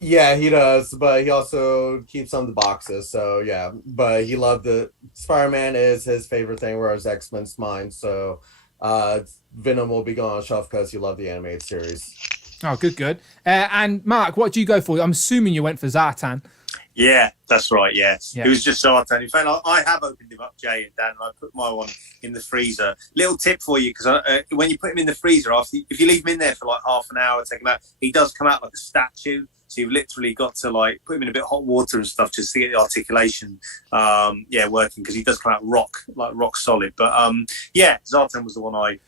Yeah, he does, but he also keeps on the boxes. So yeah, but he loved the Spider-Man is his favorite thing, whereas X-Men's mine. So Venom will be going on the shelf because he loved the animated series. Oh, good. And Mark, what do you go for? I'm assuming you went for Zartan. Yeah, that's right. Yes, it was just Zartan. In fact, I have opened him up, Jay and Dan, and I put my one in the freezer. Little tip for you, because when you put him in the freezer, if you leave him in there for like half an hour, take him out, he does come out like a statue. So you've literally got to like put him in a bit of hot water and stuff just to get the articulation, working, because he does come out rock solid. But Zartan was the one I.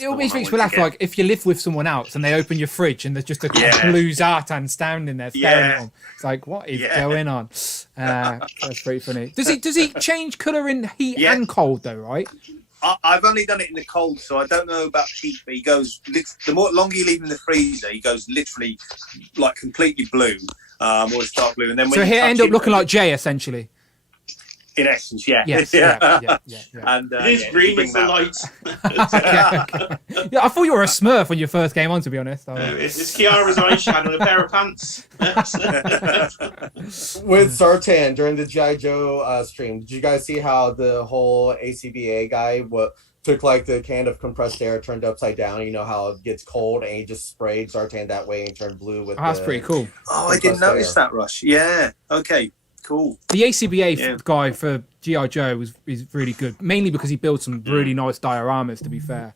It always makes me laugh, like if you live with someone else and they open your fridge and there's just a blue Zartan standing there staring at them. It's like, what is going on? That's pretty funny. Does he change colour in heat and cold though, right? I've only done it in the cold, so I don't know about heat, but he goes, the longer you leave him in the freezer, he goes literally like completely blue, or dark blue. And then when so he'll end up looking like Jay, essentially. In essence, yeah. Yes, And it is green as the light. I thought you were a Smurf when you first came on, to be honest. It's Kiara's eyeshadow and a pair of pants. With Zartan during the G.I. Joe stream, did you guys see how the whole ACBA guy took like the can of compressed air, turned upside down? You know how it gets cold, and he just sprayed Zartan that way and turned blue with. That's pretty cool. Oh, I didn't notice that, Rush. Yeah. Okay. Cool. The ACBA guy for G.I. Joe is really good, mainly because he builds some really nice dioramas, to be fair.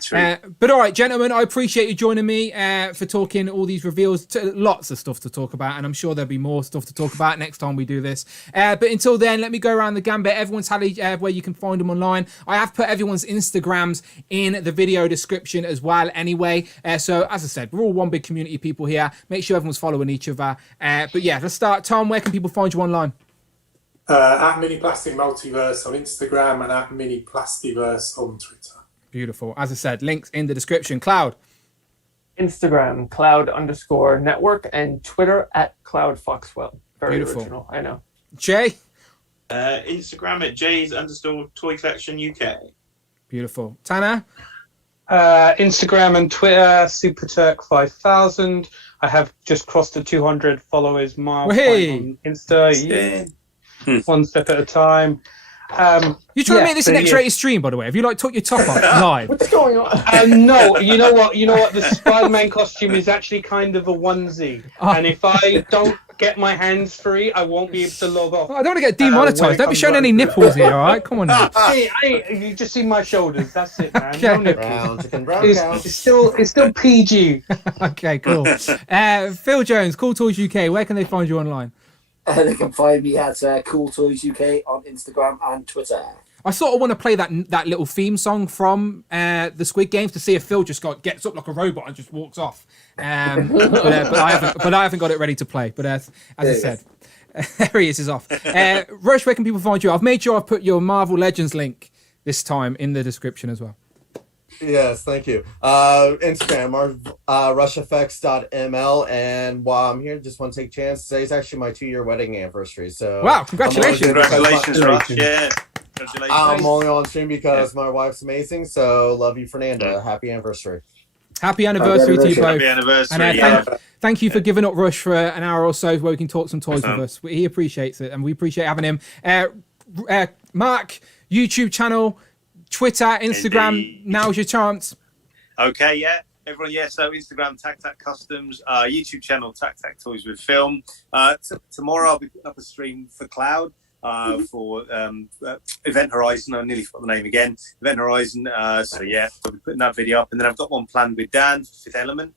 True. But all right, gentlemen, I appreciate you joining me for talking all these reveals. Lots of stuff to talk about, and I'm sure there'll be more stuff to talk about next time we do this. But until then, let me go around the gambit. Everyone's tally where you can find them online. I have put everyone's Instagrams in the video description as well anyway. So as I said, we're all one big community of people here. Make sure everyone's following each other. But yeah, let's start. Tom, where can people find you online? At Mini Plastic Multiverse on Instagram and at Mini Plastiverse on Twitter. Beautiful. As I said, links in the description. Cloud. Instagram, Cloud_network, and Twitter at CloudFoxwell. Very Beautiful. Original, I know. Jay? Instagram at J's_Toy Collection UK. Beautiful. Tanner? Instagram and Twitter, SuperTurk5000. I have just crossed the 200 followers milestone on Insta. One step at a time. You trying to make this an X-rated stream, by the way? Have you took your top off live? What's going on? No, you know what? The Spider-Man costume is actually kind of a onesie, and if I don't get my hands free, I won't be able to log off. I don't want to get demonetized. Don't be showing any nipples here, all right? Come on now. You just see my shoulders. That's it, man. Okay. No nipples. It's still PG. Okay, cool. Phil Jones, Cool Toys UK. Where can they find you online? They can find me at Cool Toys UK on Instagram and Twitter. I sort of want to play that little theme song from the Squid Games to see if Phil just gets up like a robot and just walks off. But I haven't got it ready to play. But as I said, there he is off. Rush, where can people find you? I've made sure I've put your Marvel Legends link this time in the description as well. Yes, thank you. Instagram, rushfx.ml. And while I'm here, just want to take a chance to say it's actually my 2-year wedding anniversary. So wow, congratulations. Congratulations, Rush. Yeah. Congratulations. I'm only on stream because my wife's amazing. So love you, Fernanda. Happy anniversary. Happy anniversary to you both. Happy anniversary. And thank you for giving up Rush for an hour or so where we can talk some toys with us. He appreciates it, and we appreciate having him. Mark, YouTube channel, Twitter, Instagram. Indeed. Now's your chance. Okay, yeah. everyone, yeah, so Instagram, TakTak Customs, YouTube channel, TakTak Toys with Film. Tomorrow I'll be putting up a stream for Cloud for Event Horizon. I nearly forgot the name again. Event Horizon. So yeah, I'll be putting that video up. And then I've got one planned with Dan for Fifth Element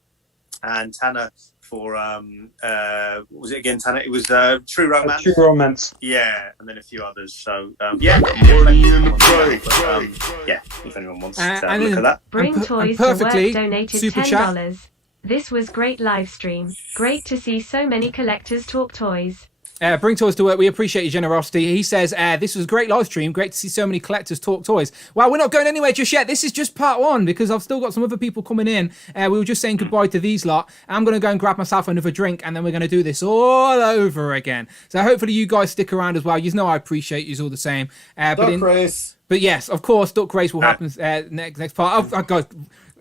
and Tanner for, what was it again, Tanner? It was True Romance. True Romance. Yeah, and then a few others. So yeah, if anyone wants to look at that. Bring Toys to Work donated $10. This was great live stream. Great to see so many collectors talk toys. Bring Toys to Work. We appreciate your generosity. He says, this was a great live stream. Great to see so many collectors talk toys. Well, we're not going anywhere just yet. This is just part one because I've still got some other people coming in. We were just saying goodbye to these lot. I'm going to go and grab myself another drink and then we're going to do this all over again. So hopefully you guys stick around as well. You know I appreciate you all the same. Duck race. But yes, of course, Duck Race will happen next part. Oh God.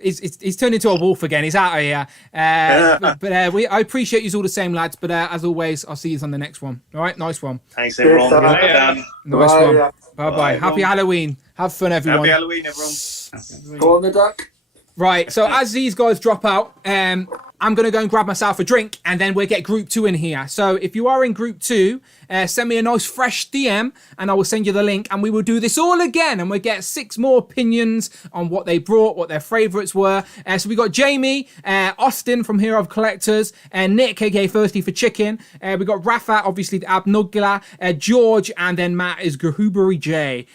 He's turned into a wolf again. He's out of here. I appreciate you all the same, lads. But as always, I'll see you on the next one. All right, nice one. Thanks, everyone. Nice one. Bye-bye. Happy Halloween. Have fun, everyone. Happy Halloween, everyone. Go on the duck. Right, so as these guys drop out, I'm going to go and grab myself a drink and then we'll get group 2 in here. So if you are in group 2, send me a nice fresh DM and I will send you the link and we will do this all again and we'll get 6 more opinions on what they brought, what their favourites were. So we got Jamie, Austin from Hero of Collectors, Nick, aka Thirsty for Chicken. We got Rafa, obviously the Abnugla, George, and then Matt is Gahubery J.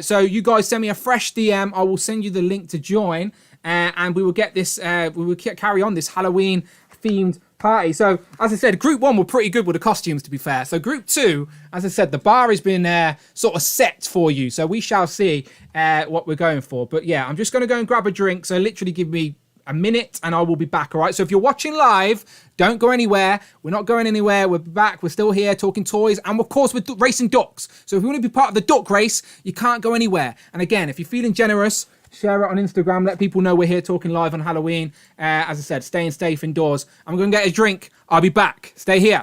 So you guys send me a fresh DM. I will send you the link to join. And we will get this, we will carry on this Halloween themed party. So, as I said, group 1 were pretty good with the costumes, to be fair. So, group 2, as I said, the bar has been sort of set for you. So, we shall see what we're going for. But yeah, I'm just going to go and grab a drink. So, literally give me a minute and I will be back. All right. So, if you're watching live, don't go anywhere. We're not going anywhere. We're back. We're still here talking toys. And of course, we're racing ducks. So, if you want to be part of the duck race, you can't go anywhere. And again, if you're feeling generous, share it on Instagram. Let people know we're here talking live on Halloween. As I said, staying safe indoors. I'm going to get a drink. I'll be back. Stay here.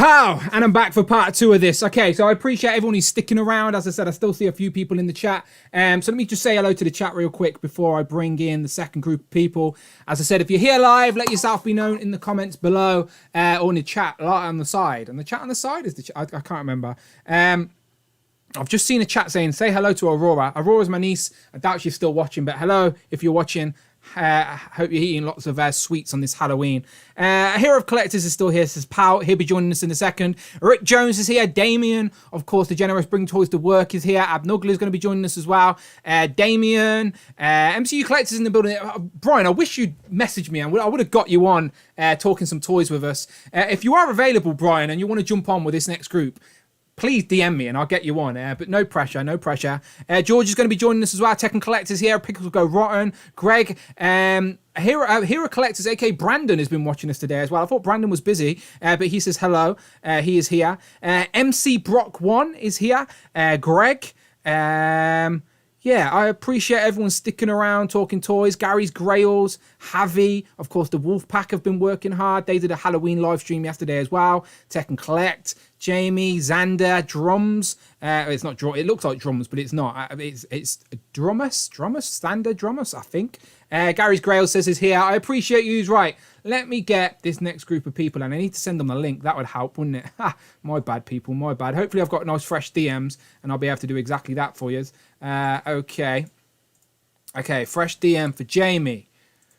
Pow! And I'm back for part 2 of this. Okay, so I appreciate everyone who's sticking around. As I said, I still see a few people in the chat. So let me just say hello to the chat real quick before I bring in the second group of people. As I said, if you're here live, let yourself be known in the comments below or in the chat on the side. And the chat on the side is the chat. I can't remember. I've just seen a chat saying, say hello to Aurora. Aurora's my niece. I doubt she's still watching, but hello if you're watching. Hope you're eating lots of sweets on this Halloween. Hero of Collectors is still here, says Pow. He'll be joining us in a second. Rick Jones is here. Damien, of course, the generous Bring Toys to Work is here. Abnugler is going to be joining us as well. Damien, MCU Collectors in the building. Brian, I wish you'd messaged me. I would have got you on talking some toys with us. If you are available, Brian, and you want to jump on with this next group, please DM me and I'll get you on. But no pressure, no pressure. George is going to be joining us as well. Tekken Collectors here. Pickles will go rotten. Greg, Hero Collectors, aka Brandon, has been watching us today as well. I thought Brandon was busy, but he says hello. He is here. MC Brock 1 is here. Greg. Yeah, I appreciate everyone sticking around, talking toys. Gary's Grails, Javi, of course, the Wolfpack have been working hard. They did a Halloween live stream yesterday as well. Tekken Collect, Jamie, Xander, Drums. It's not drum. It looks like drums, but it's not. It's Drummus, Standard Drummus, I think. Gary's Grails says is here. I appreciate you. He's right. Let me get this next group of people, and I need to send them a link. That would help, wouldn't it? Ha, my bad, people. My bad. Hopefully, I've got nice fresh DMs, and I'll be able to do exactly that for you. Okay, fresh DM for Jamie,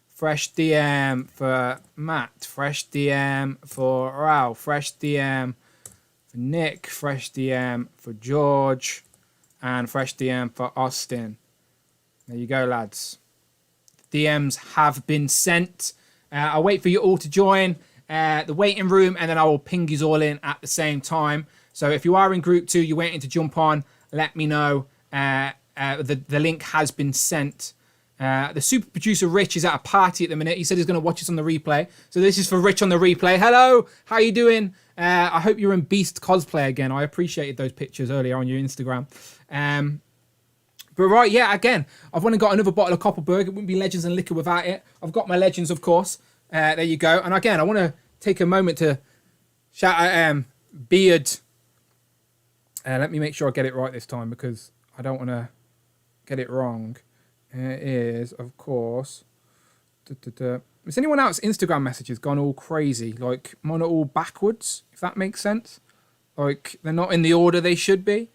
fresh DM for Matt, fresh DM for Ralph, fresh DM for Nick, fresh DM for George, and fresh DM for Austin. There you go, lads. The DMs have been sent. I'll wait for you all to join the waiting room, and then I will ping you all in at the same time. So if you are in group 2, you're waiting to jump on, let me know. The link has been sent. The super producer Rich is at a party at the minute. He said he's going to watch us on the replay. So this is for Rich on the replay. Hello, how you doing? I hope you're in Beast cosplay again. I appreciated those pictures earlier on your Instagram. But right, yeah, again, I've only got another bottle of Copperberg. It wouldn't be Legends and Liquor without it. I've got my Legends, of course. There you go. And again, I want to take a moment to shout out Beard. Let me make sure I get it right this time, because I don't want to get it wrong. It is, of course. Has anyone else's Instagram messages gone all crazy? Like, mine are all backwards, if that makes sense. Like, they're not in the order they should be.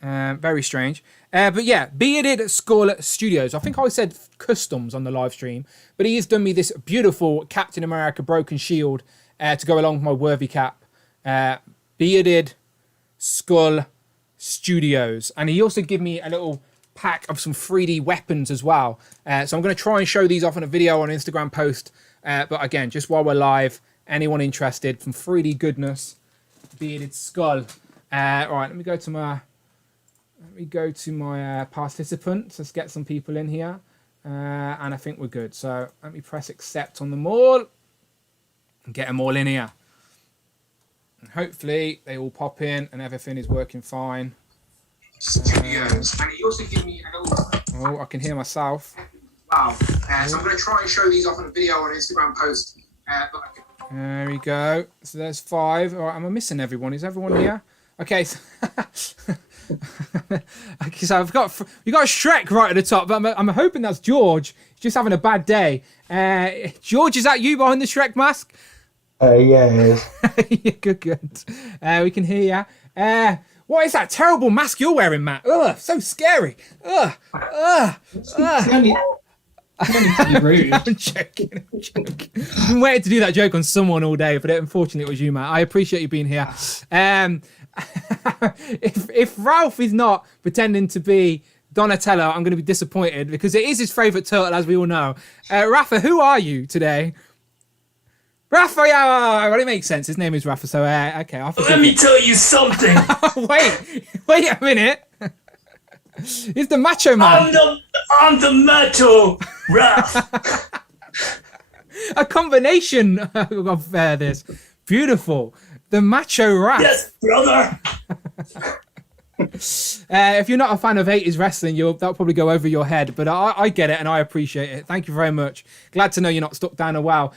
Very strange. But yeah, Bearded Skull Studios. I think I said customs on the live stream, but he has done me this beautiful Captain America Broken Shield to go along with my Worthy Cap. Bearded Skull Studios. And he also gave me a little pack of some 3D weapons as well. So I'm going to try and show these off in a video on Instagram post. But again, just while we're live, anyone interested, some 3D goodness. Bearded Skull. Right, let me go to my participants. Let's get some people in here. And I think we're good. So let me press accept on them all and get them all in here. And hopefully they all pop in and everything is working fine. Studios. And he also gave me a little... Oh, I can hear myself. Wow. So I'm going to try and show these off in a video on Instagram post. There we go. So there's 5. All right, am I missing everyone? Is everyone here? Okay. So okay, so we got Shrek right at the top, but I'm hoping that's George. He's just having a bad day. George, is that you behind the Shrek mask? Yeah, it is. Yeah, good. We can hear you. What is that terrible mask you're wearing, Matt? Ugh, so scary. I'm joking. I've been waiting to do that joke on someone all day, but unfortunately it was you, Matt. I appreciate you being here. If Ralph is not pretending to be Donatello, I'm going to be disappointed, because it is his favourite turtle, as we all know. Rafa, who are you today? Rafa, yeah, well, it makes sense. His name is Rafa, so okay. Let me tell you something. wait a minute. He's the macho man. I'm the macho Raph. A combination of this. Beautiful. The macho Raph. Yes, brother. If you're not a fan of 80s wrestling, that'll probably go over your head, but I get it and I appreciate it. Thank you very much. Glad to know you're not stuck down a well.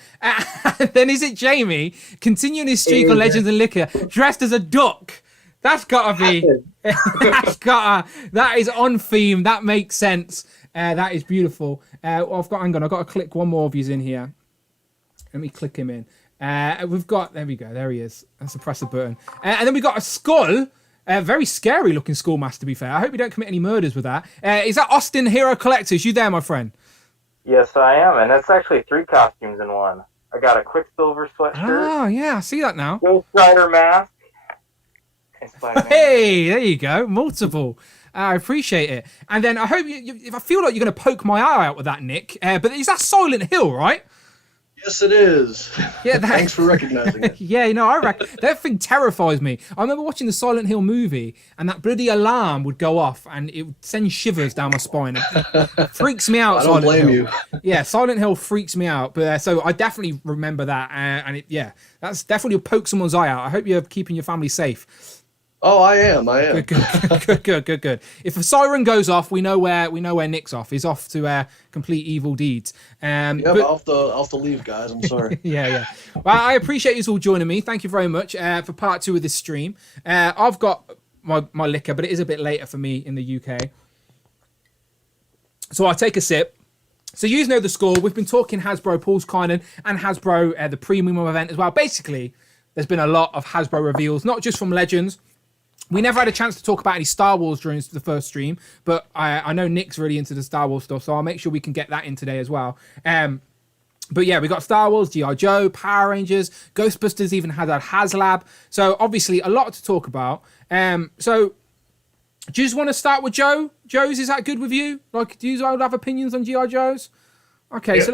Then is it Jamie continuing his streak on Legends and Liquor, dressed as a duck? That's gotta be. That is on theme. That makes sense. That is beautiful. I've got to click one more of yous in here. Let me click him in. We've got, there we go. There he is. Let's press the button. And then we got a skull. Very scary looking Schoolmaster, to be fair. I hope you don't commit any murders with that. Is that Austin Hero Collectors? You there, my friend? Yes, I am. And that's actually 3 costumes in one. I got a Quicksilver sweatshirt. Oh, yeah. I see that now. Ghost Rider mask. Hey, there you go. Multiple. I appreciate it. And then I hope if I feel like you're going to poke my eye out with that, Nick. But is that Silent Hill, right? Yes, it is. Yeah, thanks for recognizing it. Yeah, I reckon that thing terrifies me. I remember watching the Silent Hill movie, and that bloody alarm would go off, and it would send shivers down my spine. It freaks me out. I don't blame you. Yeah, Silent Hill freaks me out. But so I definitely remember that, and that's definitely poke someone's eye out. I hope you're keeping your family safe. Oh, I am. Good. If a siren goes off, we know where Nick's off. He's off to complete evil deeds. I'll have to leave, guys. I'm sorry. Yeah. Well, I appreciate you all joining me. Thank you very much for part 2 of this stream. I've got my liquor, but it is a bit later for me in the UK. So I'll take a sip. So you know the score. We've been talking Hasbro Paul's Kynan and Hasbro the premium event as well. Basically, there's been a lot of Hasbro reveals, not just from Legends. We never had a chance to talk about any Star Wars during the first stream, but I know Nick's really into the Star Wars stuff, so I'll make sure we can get that in today as well. But yeah, we got Star Wars, G.I. Joe, Power Rangers, Ghostbusters even had a HasLab. So obviously a lot to talk about. So do you just want to start with Joe? Joe's, is that good with you? Like, do you all have opinions on G.I. Joe's? Okay,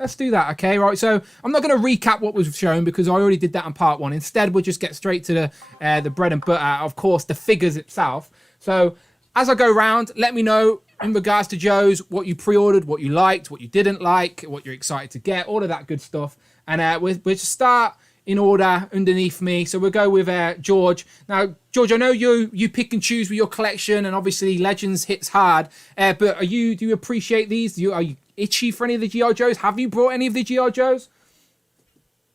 let's do that. Okay, right. So I'm not going to recap what was shown because I already did that in part 1. Instead, we'll just get straight to the bread and butter. Of course, the figures itself. So as I go round, let me know in regards to Joe's what you pre-ordered, what you liked, what you didn't like, what you're excited to get, all of that good stuff. And we'll start in order underneath me. So we'll go with George. Now, George, I know you pick and choose with your collection, and obviously Legends hits hard. But do you appreciate these? Are you itchy for any of the G.I. Joes? Have you brought any of the G.I. Joes?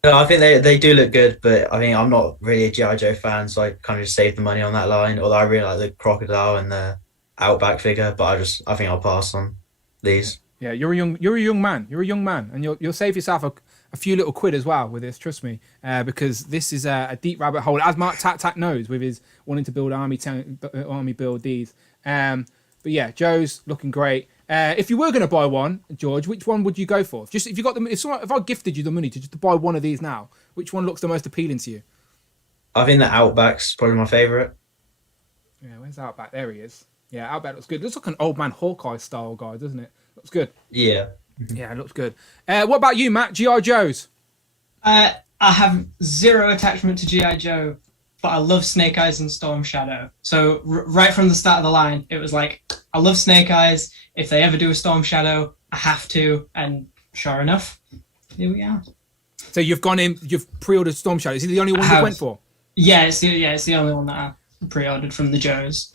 No, I think they do look good, but I mean, I'm not really a G.I. Joe fan, so I kind of just saved the money on that line. Although I really like the Crocodile and the Outback figure, but I think I'll pass on these. Yeah, you're a young man. You're a young man, and you'll save yourself a few little quid as well with this. Trust me, because this is a deep rabbit hole, as MarkTakTak knows with his wanting to build army build these. But yeah, Joe's looking great. If you were going to buy one, George, which one would you go for? Just if you got if I gifted you the money to buy one of these now, which one looks the most appealing to you? I think the Outback's probably my favourite. Yeah, where's Outback? There he is. Yeah, Outback looks good. Looks like an old man Hawkeye style guy, doesn't it? Looks good. Yeah. Yeah, it looks good. What about you, Matt? G.I. Joe's? I have zero attachment to G.I. Joe, but I love Snake Eyes and Storm Shadow. So right from the start of the line, it was like, I love Snake Eyes. If they ever do a Storm Shadow, I have to. And sure enough, here we are. So you've pre-ordered Storm Shadow. Is he the only one you went for? Yeah, it's the only one that I pre-ordered from the Joes.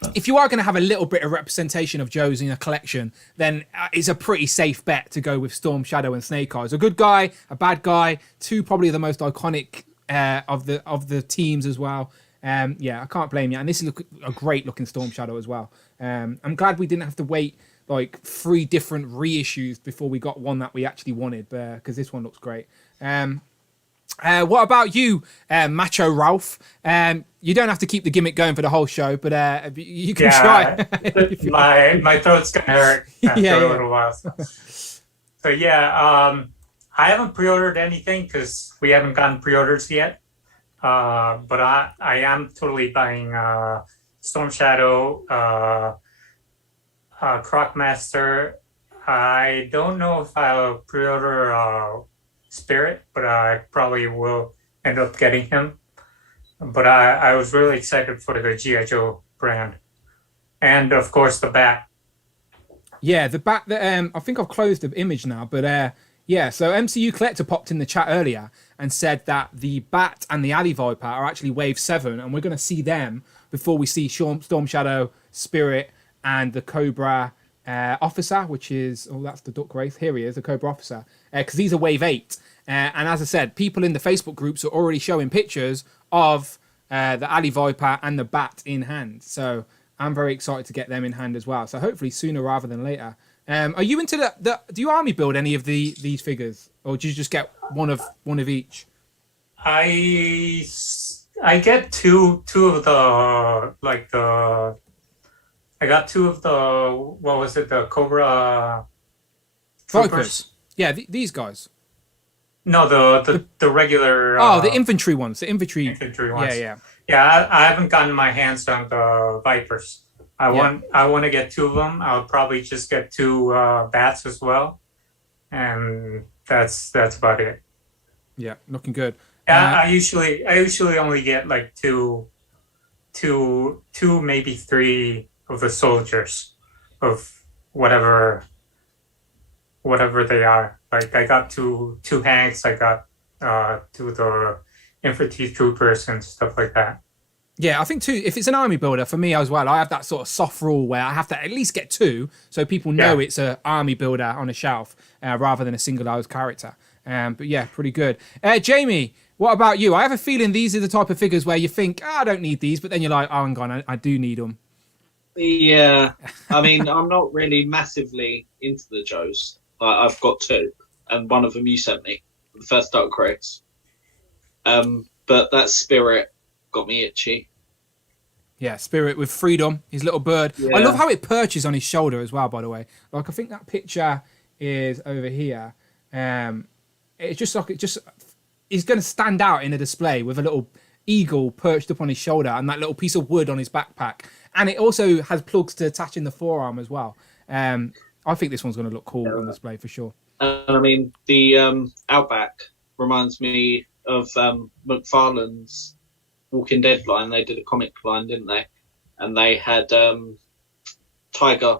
But if you are going to have a little bit of representation of Joe's in a collection, then it's a pretty safe bet to go with Storm Shadow and Snake Eyes. A good guy, a bad guy, two probably the most iconic of the teams as well. Yeah, I can't blame you. And this is a great looking Storm Shadow as well. I'm glad we didn't have to wait like 3 different reissues before we got one that we actually wanted, because this one looks great. What about you, Macho Ralph? You don't have to keep the gimmick going for the whole show, but you can try. my throat's gonna hurt after a little while. So yeah, I haven't pre-ordered anything because we haven't gotten pre-orders yet. But I am totally buying Storm Shadow, Crocmaster. I don't know if I'll pre-order Spirit, but I probably will end up getting him. But I was really excited for the G.I. Joe brand. And of course the Bat. Yeah, the Bat that I think I've closed the image now, but yeah, so MCU Collector popped in the chat earlier and said that the Bat and the Alley Viper are actually Wave 7, and we're going to see them before we see Storm Shadow, Spirit, and the Cobra officer, which is, that's the Duck Wraith. Here he is, the Cobra officer, because these are Wave 8. And as I said, people in the Facebook groups are already showing pictures of the Alley Viper and the Bat in hand. So I'm very excited to get them in hand as well. So hopefully sooner rather than later. Are you into do you army build any of these figures, or do you just get one of each? I get two of the I got two of the, what was it, the Cobra Vipers. Yeah, these guys. No, the regular. The infantry ones. The infantry ones. Yeah. I haven't gotten my hands on the Vipers. I want to get two of them. I'll probably just get two bats as well, and that's about it. Yeah, looking good. I usually only get like two, maybe three of the soldiers of whatever they are. Like I got two Hanks, I got two of the infantry troopers and stuff like that. Yeah, I think too, if it's an army builder, for me as well, I have that sort of soft rule where I have to at least get two so people know it's an army builder on a shelf rather than a single-housed character. But yeah, pretty good. Jamie, what about you? I have a feeling these are the type of figures where you think, I don't need these, but then you're like, hang on, I do need them. Yeah, I mean, I'm not really massively into the Joes. I've got two, and one of them you sent me, the first Dark Wraiths. But that Spirit got me itchy. Yeah, Spirit with freedom, his little bird. Yeah. I love how it perches on his shoulder as well, by the way. Like, I think that picture is over here. It's just like, he's going to stand out in a display with a little eagle perched up on his shoulder and that little piece of wood on his backpack. And it also has plugs to attach in the forearm as well. I think this one's going to look cool on display for sure. I mean, the Outback reminds me of McFarlane's Walking Dead line. They did a comic line, didn't they? And they had Tiger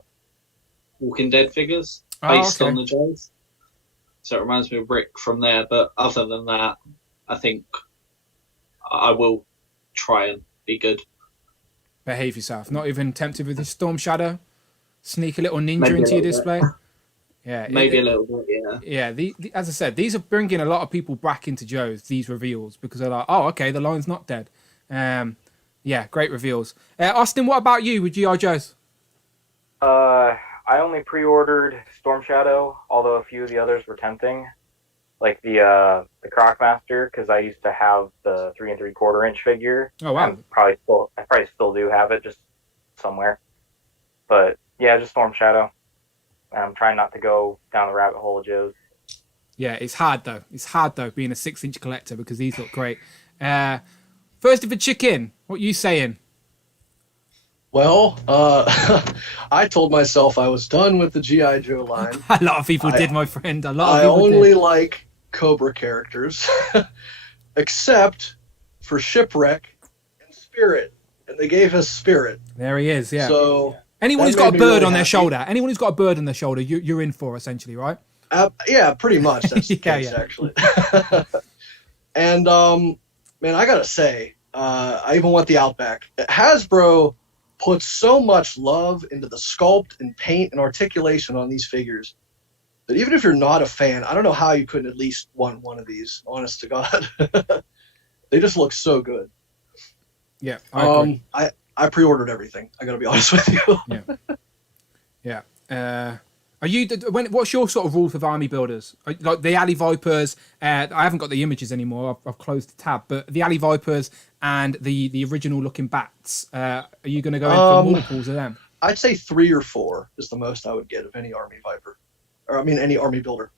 Walking Dead figures based on the Joes. So it reminds me of Rick from there. But other than that, I think I will try and be good. Behave yourself. Not even tempted with the Storm Shadow? Sneak a little ninja into your display? Yeah, maybe a little bit, yeah. Yeah, as I said, these are bringing a lot of people back into Joe's, these reveals, because they're like, oh, okay, the line's not dead. Yeah, great reveals. Austin, what about you with G.I. Joe's? I only pre-ordered Storm Shadow, although a few of the others were tempting, like the Crocmaster, because I used to have the 3 3/4 inch figure. Oh wow! I probably still do have it, just somewhere. But yeah, just Storm Shadow. I'm trying not to go down the rabbit hole of Joe's. Yeah, it's hard though. It's hard though being a 6-inch collector because these look great. First of a chicken, what you saying? Well, I told myself I was done with the G.I. Joe line. A lot of people did, my friend. A lot of I people only did. like Cobra characters, except for Shipwreck and Spirit. And they gave us Spirit. There he is, yeah. So anyone who's got a bird on their shoulder, anyone who's got a bird on their shoulder, you're in for, essentially, right? Yeah, pretty much. That's the case, actually. And, man, I gotta say, I even want the Outback. Hasbro puts so much love into the sculpt and paint and articulation on these figures that even if you're not a fan, I don't know how you couldn't at least want one of these, honest to God. They just look so good. Yeah, I agree. I pre-ordered everything. I gotta be honest with you. Yeah. Are you? What's your sort of rule for army builders? Like the Alley Vipers. I haven't got the images anymore. I've closed the tab. But the Alley Vipers and the original looking bats. Are you going to go in for multiples of them? I'd say 3 or 4 is the most I would get of any army viper, or I mean any army builder.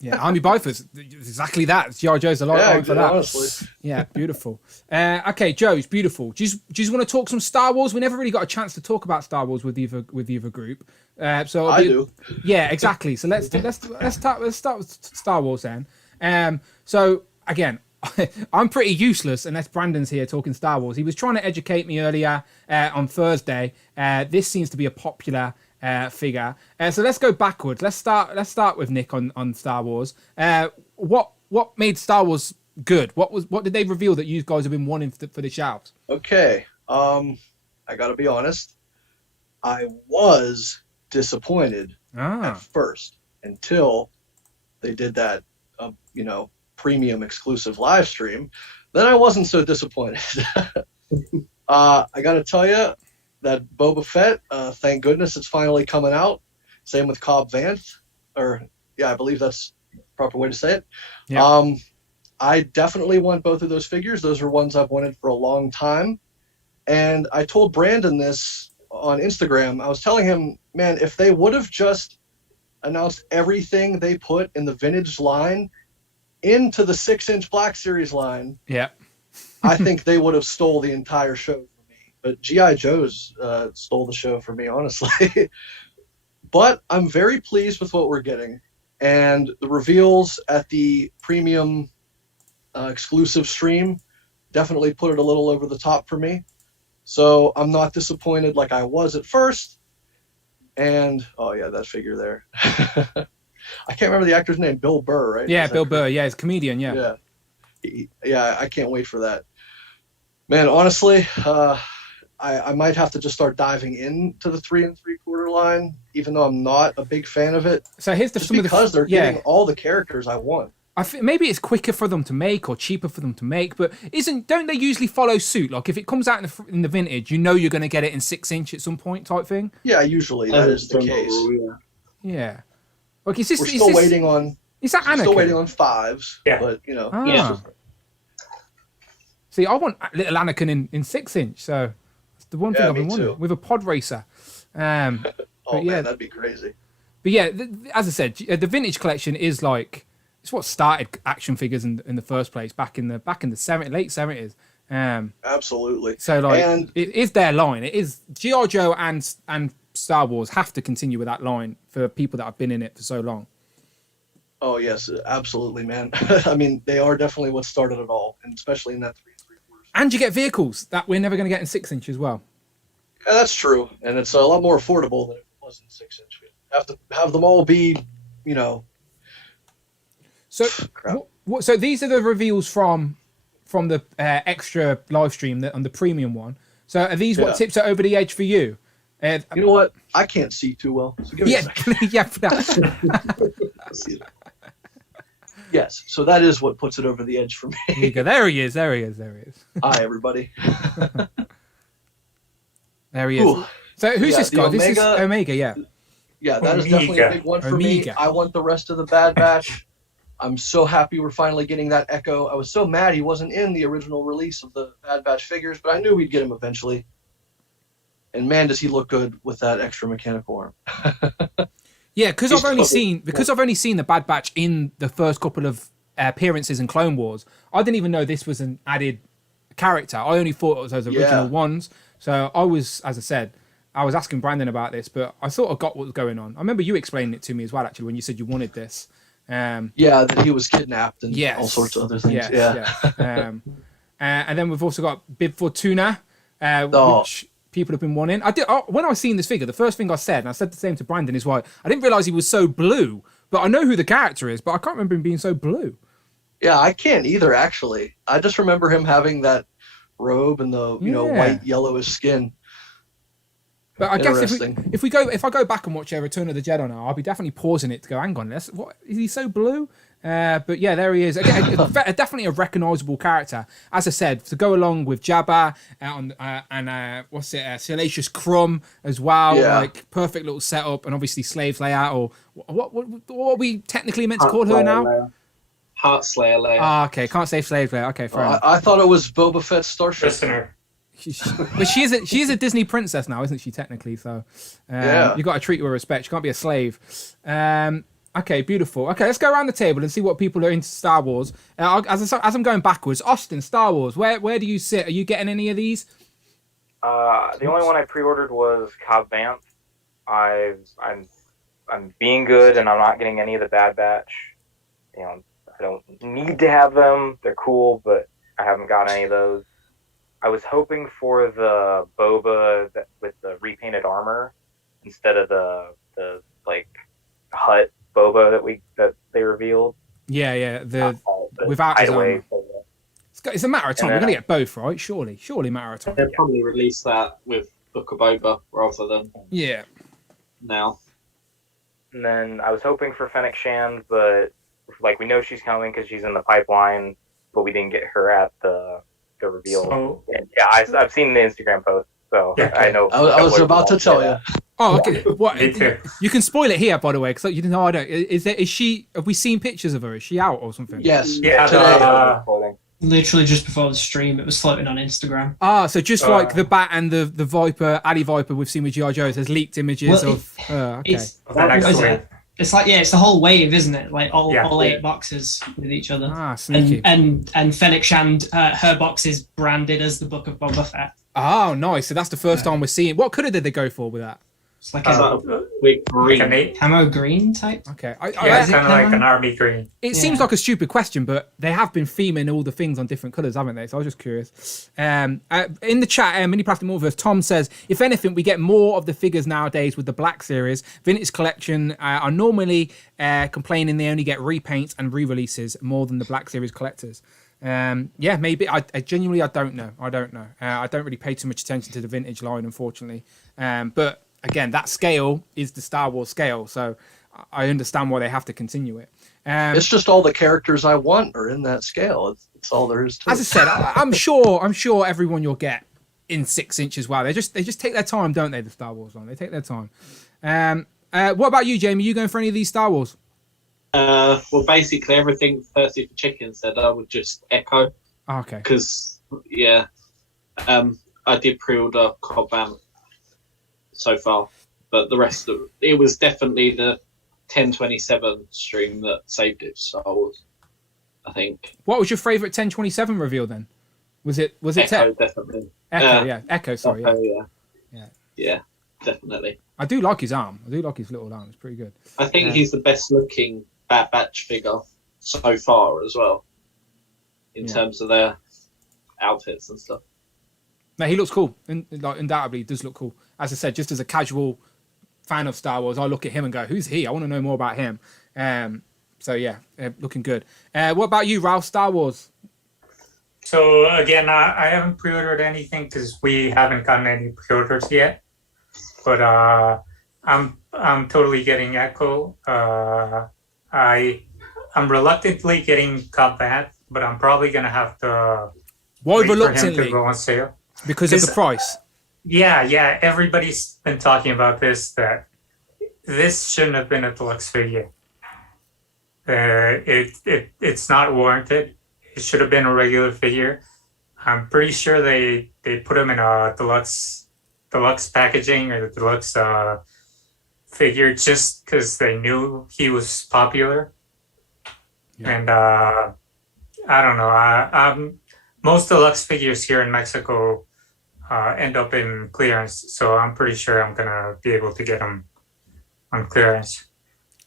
Yeah, army vipers. Exactly that. G.I. Joe's a lot for that. Honestly. Yeah, beautiful. Okay, Joe's beautiful. Do you want to talk some Star Wars? We never really got a chance to talk about Star Wars with the other group. So I do. Yeah, exactly. So let's start with Star Wars then. So again, I'm pretty useless unless Brandon's here talking Star Wars. He was trying to educate me earlier on Thursday. This seems to be a popular figure. So let's go backwards. Let's start with Nick on Star Wars. What made Star Wars good? What did they reveal that you guys have been wanting for the shelves? Okay. I gotta be honest, I was disappointed at first until they did that, premium exclusive live stream. Then I wasn't so disappointed. I gotta tell you that Boba Fett, thank goodness it's finally coming out. Same with Cobb Vanth, I believe that's the proper way to say it. Yeah. I definitely want both of those figures. Those are ones I've wanted for a long time. And I told Brandon this on Instagram. I was telling him, man, if they would have just announced everything they put in the vintage line into the 6-inch Black Series line, yeah, I think they would have stole the entire show for me. But G.I. Joe's stole the show for me, honestly. But I'm very pleased with what we're getting. And the reveals at the premium exclusive stream definitely put it a little over the top for me. So I'm not disappointed like I was at first. And, oh yeah, that figure there. I can't remember the actor's name. Bill Burr, right? Yeah, Bill Burr. Yeah, he's a comedian, yeah. Yeah, I can't wait for that. Man, honestly, I might have to just start diving into the 3 3/4 line, even though I'm not a big fan of it. So here's because they're getting all the characters I want. I think maybe it's quicker for them to make or cheaper for them to make, but don't they usually follow suit? Like if it comes out in the vintage, you're going to get it in 6-inch at some point, type thing. Yeah, usually that is the case. Yeah. Okay, is this, we're still waiting on. Is that Anakin? Still waiting on 5s. Yeah, but Yeah. See, I want little Anakin in 6-inch, so that's the one thing I've been wondering with a pod racer. Man, that'd be crazy. But yeah, as I said, the vintage collection is like it's what started action figures in the first place back in the late 70s. Absolutely. So like, it is their line. It is G.I. Joe and Star Wars have to continue with that line for people that have been in it for so long. Oh yes, absolutely, man. I mean, they are definitely what started it all, and especially in that 3 3/4. And you get vehicles that we're never going to get in 6-inch as well. Yeah, that's true, and it's a lot more affordable than it was in 6-inch. We have to have them all be, So, so these are the reveals from the extra live stream on the premium one. So are these what tips it over the edge for you? You know what? I can't see too well. So give me a second. Yes, so that is what puts it over the edge for me. There you go. There he is. Hi, everybody. There he is. Ooh. So who's this guy? This is Omega, yeah. Yeah, that is definitely a big one for me. I want the rest of the Bad Batch. I'm so happy we're finally getting that Echo. I was so mad he wasn't in the original release of the Bad Batch figures, but I knew we'd get him eventually. And man, does he look good with that extra mechanical arm. Yeah, because I've only seen the Bad Batch in the first couple of appearances in Clone Wars. I didn't even know this was an added character. I only thought it was those original ones. So I was, as I said, I was asking Brandon about this, but I sort of got what was going on. I remember you explaining it to me as well, actually, when you said you wanted this. That he was kidnapped and all sorts of other things. And then we've also got Bib Fortuna, which people have been wanting. When I seen this figure, the first thing I said, and I said the same to Brandon, is why I didn't realize he was so blue. But I know who the character is, but I can't remember him being so blue. Yeah, I can't either. Actually, I just remember him having that robe and the white yellowish skin. But I guess if I go back and watch Return of the Jedi now, I'll be definitely pausing it to go, hang on, what is he so blue? But yeah, there he is. Again, definitely a recognisable character. As I said, to go along with Jabba and Salacious Crumb as well. Yeah. Like perfect little setup, and obviously Slaves Leia, or what are we technically meant to call her now? Heartslayer Leia. Ah, okay, can't say Slave Leia. Okay, fair enough. I thought it was Boba Fett's starship. Listener. But she is a Disney princess now, isn't she? Technically, so you got to treat her with respect. She can't be a slave. Okay, beautiful. Okay, let's go around the table and see what people are into Star Wars. As I'm going backwards, Austin, Star Wars. Where do you sit? Are you getting any of these? The only one I pre-ordered was Cobb Vanth. I'm being good, and I'm not getting any of the Bad Batch. I don't need to have them. They're cool, but I haven't got any of those. I was hoping for the Boba with the repainted armor instead of the Hut Boba that they revealed. Yeah, without his armor. It's a matter of time. And We're then- gonna get both, right? Surely a matter of time. They'll probably release that with Book of Boba rather than Yeah. now. And then I was hoping for Fennec Shand, but like we know she's coming because she's in the pipeline, but we didn't get her at the reveal. So- And yeah, I've seen the Instagram post, so Yeah. I know. I was about to tell you. Oh, okay. What? Me too. You can spoil it here, by the way, because you didn't know. I don't. Is she? Have we seen pictures of her? Is she out or something? Yes. Yeah, Today. Literally just before the stream, it was floating on Instagram. Ah, so just like the Bat and the Viper, Ali Viper we've seen with G.I. Joe's, there's leaked images Well, of. Okay. It's like it's the whole wave, isn't it? Like all Yeah. 8 boxes with each other. Ah, sneaky. And Fennec Shand, her box is branded as the Book of Boba Fett. Oh, nice. So that's the first time we're seeing. What colour did they go for with that? It's like With green. camo green type. Okay. Yeah, it's kind of like an army green. It seems like a stupid question, but they have been theming all the things on different colours, haven't they? So I was just curious. In the chat, Mini Plastic Multiverse, Tom says, if anything, we get more of the figures nowadays with the Black Series. Vhs Collection are normally complaining they only get repaints and re-releases more than the Black Series collectors. Yeah, maybe. I genuinely, I don't know. I don't really pay too much attention to the vintage line, unfortunately. But again, that scale is the Star Wars scale, so I understand why they have to continue it. It's just all the characters I want are in that scale. It's all there is to it. As I said, I'm sure everyone you'll get in 6 inches. Wow, they just take their time, don't they? The Star Wars one, they take their time. What about you, Jamie? You going for any of these Star Wars? Well, basically everything Thirsty for Chicken said I would just echo. Oh, okay. Because, I did pre-order Cobb Vanth so far, but the rest of it was definitely the 1027 stream that saved it. Star Wars, I think. What was your favourite 1027 reveal then? Was it Echo, definitely. Echo, yeah. Echo, sorry. Echo, yeah. Yeah, definitely. I do like his arm. I do like his little arm. It's pretty good. I think he's the best looking Bad Batch figure so far as well, in terms of their outfits and stuff. No, he looks cool. Undoubtedly, he does look cool. As I said, just as a casual fan of Star Wars, I look at him and go, who's he? I want to know more about him. So, yeah, looking good. What about you, Ralph? Star Wars? So, again, I haven't pre-ordered anything because we haven't gotten any pre-orders yet. But I'm totally getting Echo. I'm reluctantly getting Cobb Vanth, but I'm probably going to have to Why wait for him reluctantly? to go on sale. Because of the price? Yeah. Everybody's been talking about this, that this shouldn't have been a deluxe figure. It's not warranted. It should have been a regular figure. I'm pretty sure they put him in a deluxe packaging or the deluxe figure just because they knew he was popular. Yeah. And I don't know. Most deluxe figures here in Mexico end up in clearance, so I'm pretty sure I'm gonna be able to get them on clearance.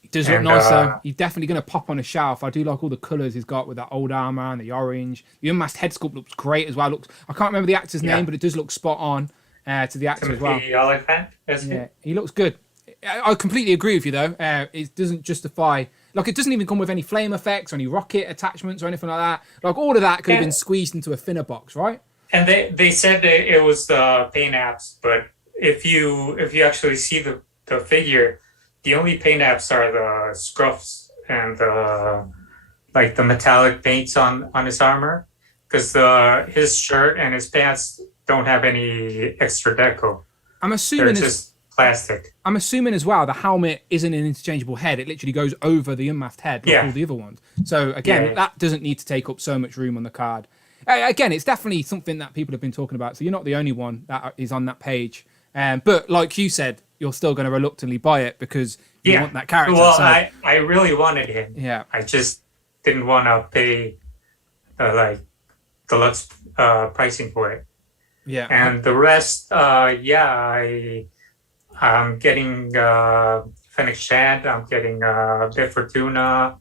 He does look nice though. He's definitely going to pop on a shelf. I do like all the colours he's got with that old armour and the orange. The unmasked head sculpt looks great as well. I can't remember the actor's name, but it does look spot on to the actor as well. Yeah, he looks good. I completely agree with you though. It doesn't justify, like it doesn't even come with any flame effects or any rocket attachments or anything like that. Like all of that could have been squeezed into a thinner box, right? And they said that it was the paint apps, but if you actually see the figure, the only paint apps are the scruffs and the metallic paints on his armor, because his shirt and his pants don't have any extra deco. I'm assuming they're just plastic. I'm assuming as well the helmet isn't an interchangeable head. It literally goes over the unmasked head like all the other ones. So again, that doesn't need to take up so much room on the card. Again, it's definitely something that people have been talking about. So you're not the only one that is on that page. But like you said, you're still going to reluctantly buy it because you want that character. Well, so. I really wanted him. Yeah. I just didn't want to pay deluxe pricing for it. Yeah. And the rest, I'm getting Fennec Shand. I'm getting Bib Fortuna.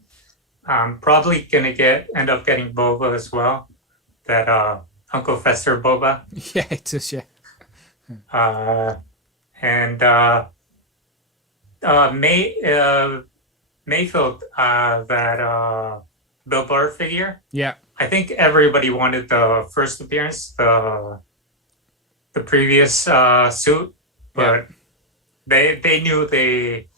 I'm probably gonna end up getting Boba as well. That Uncle Fester Boba. Yeah, it is. Yeah. And Mayfield, that Bill Burr figure. Yeah. I think everybody wanted the first appearance, the previous suit, but they knew they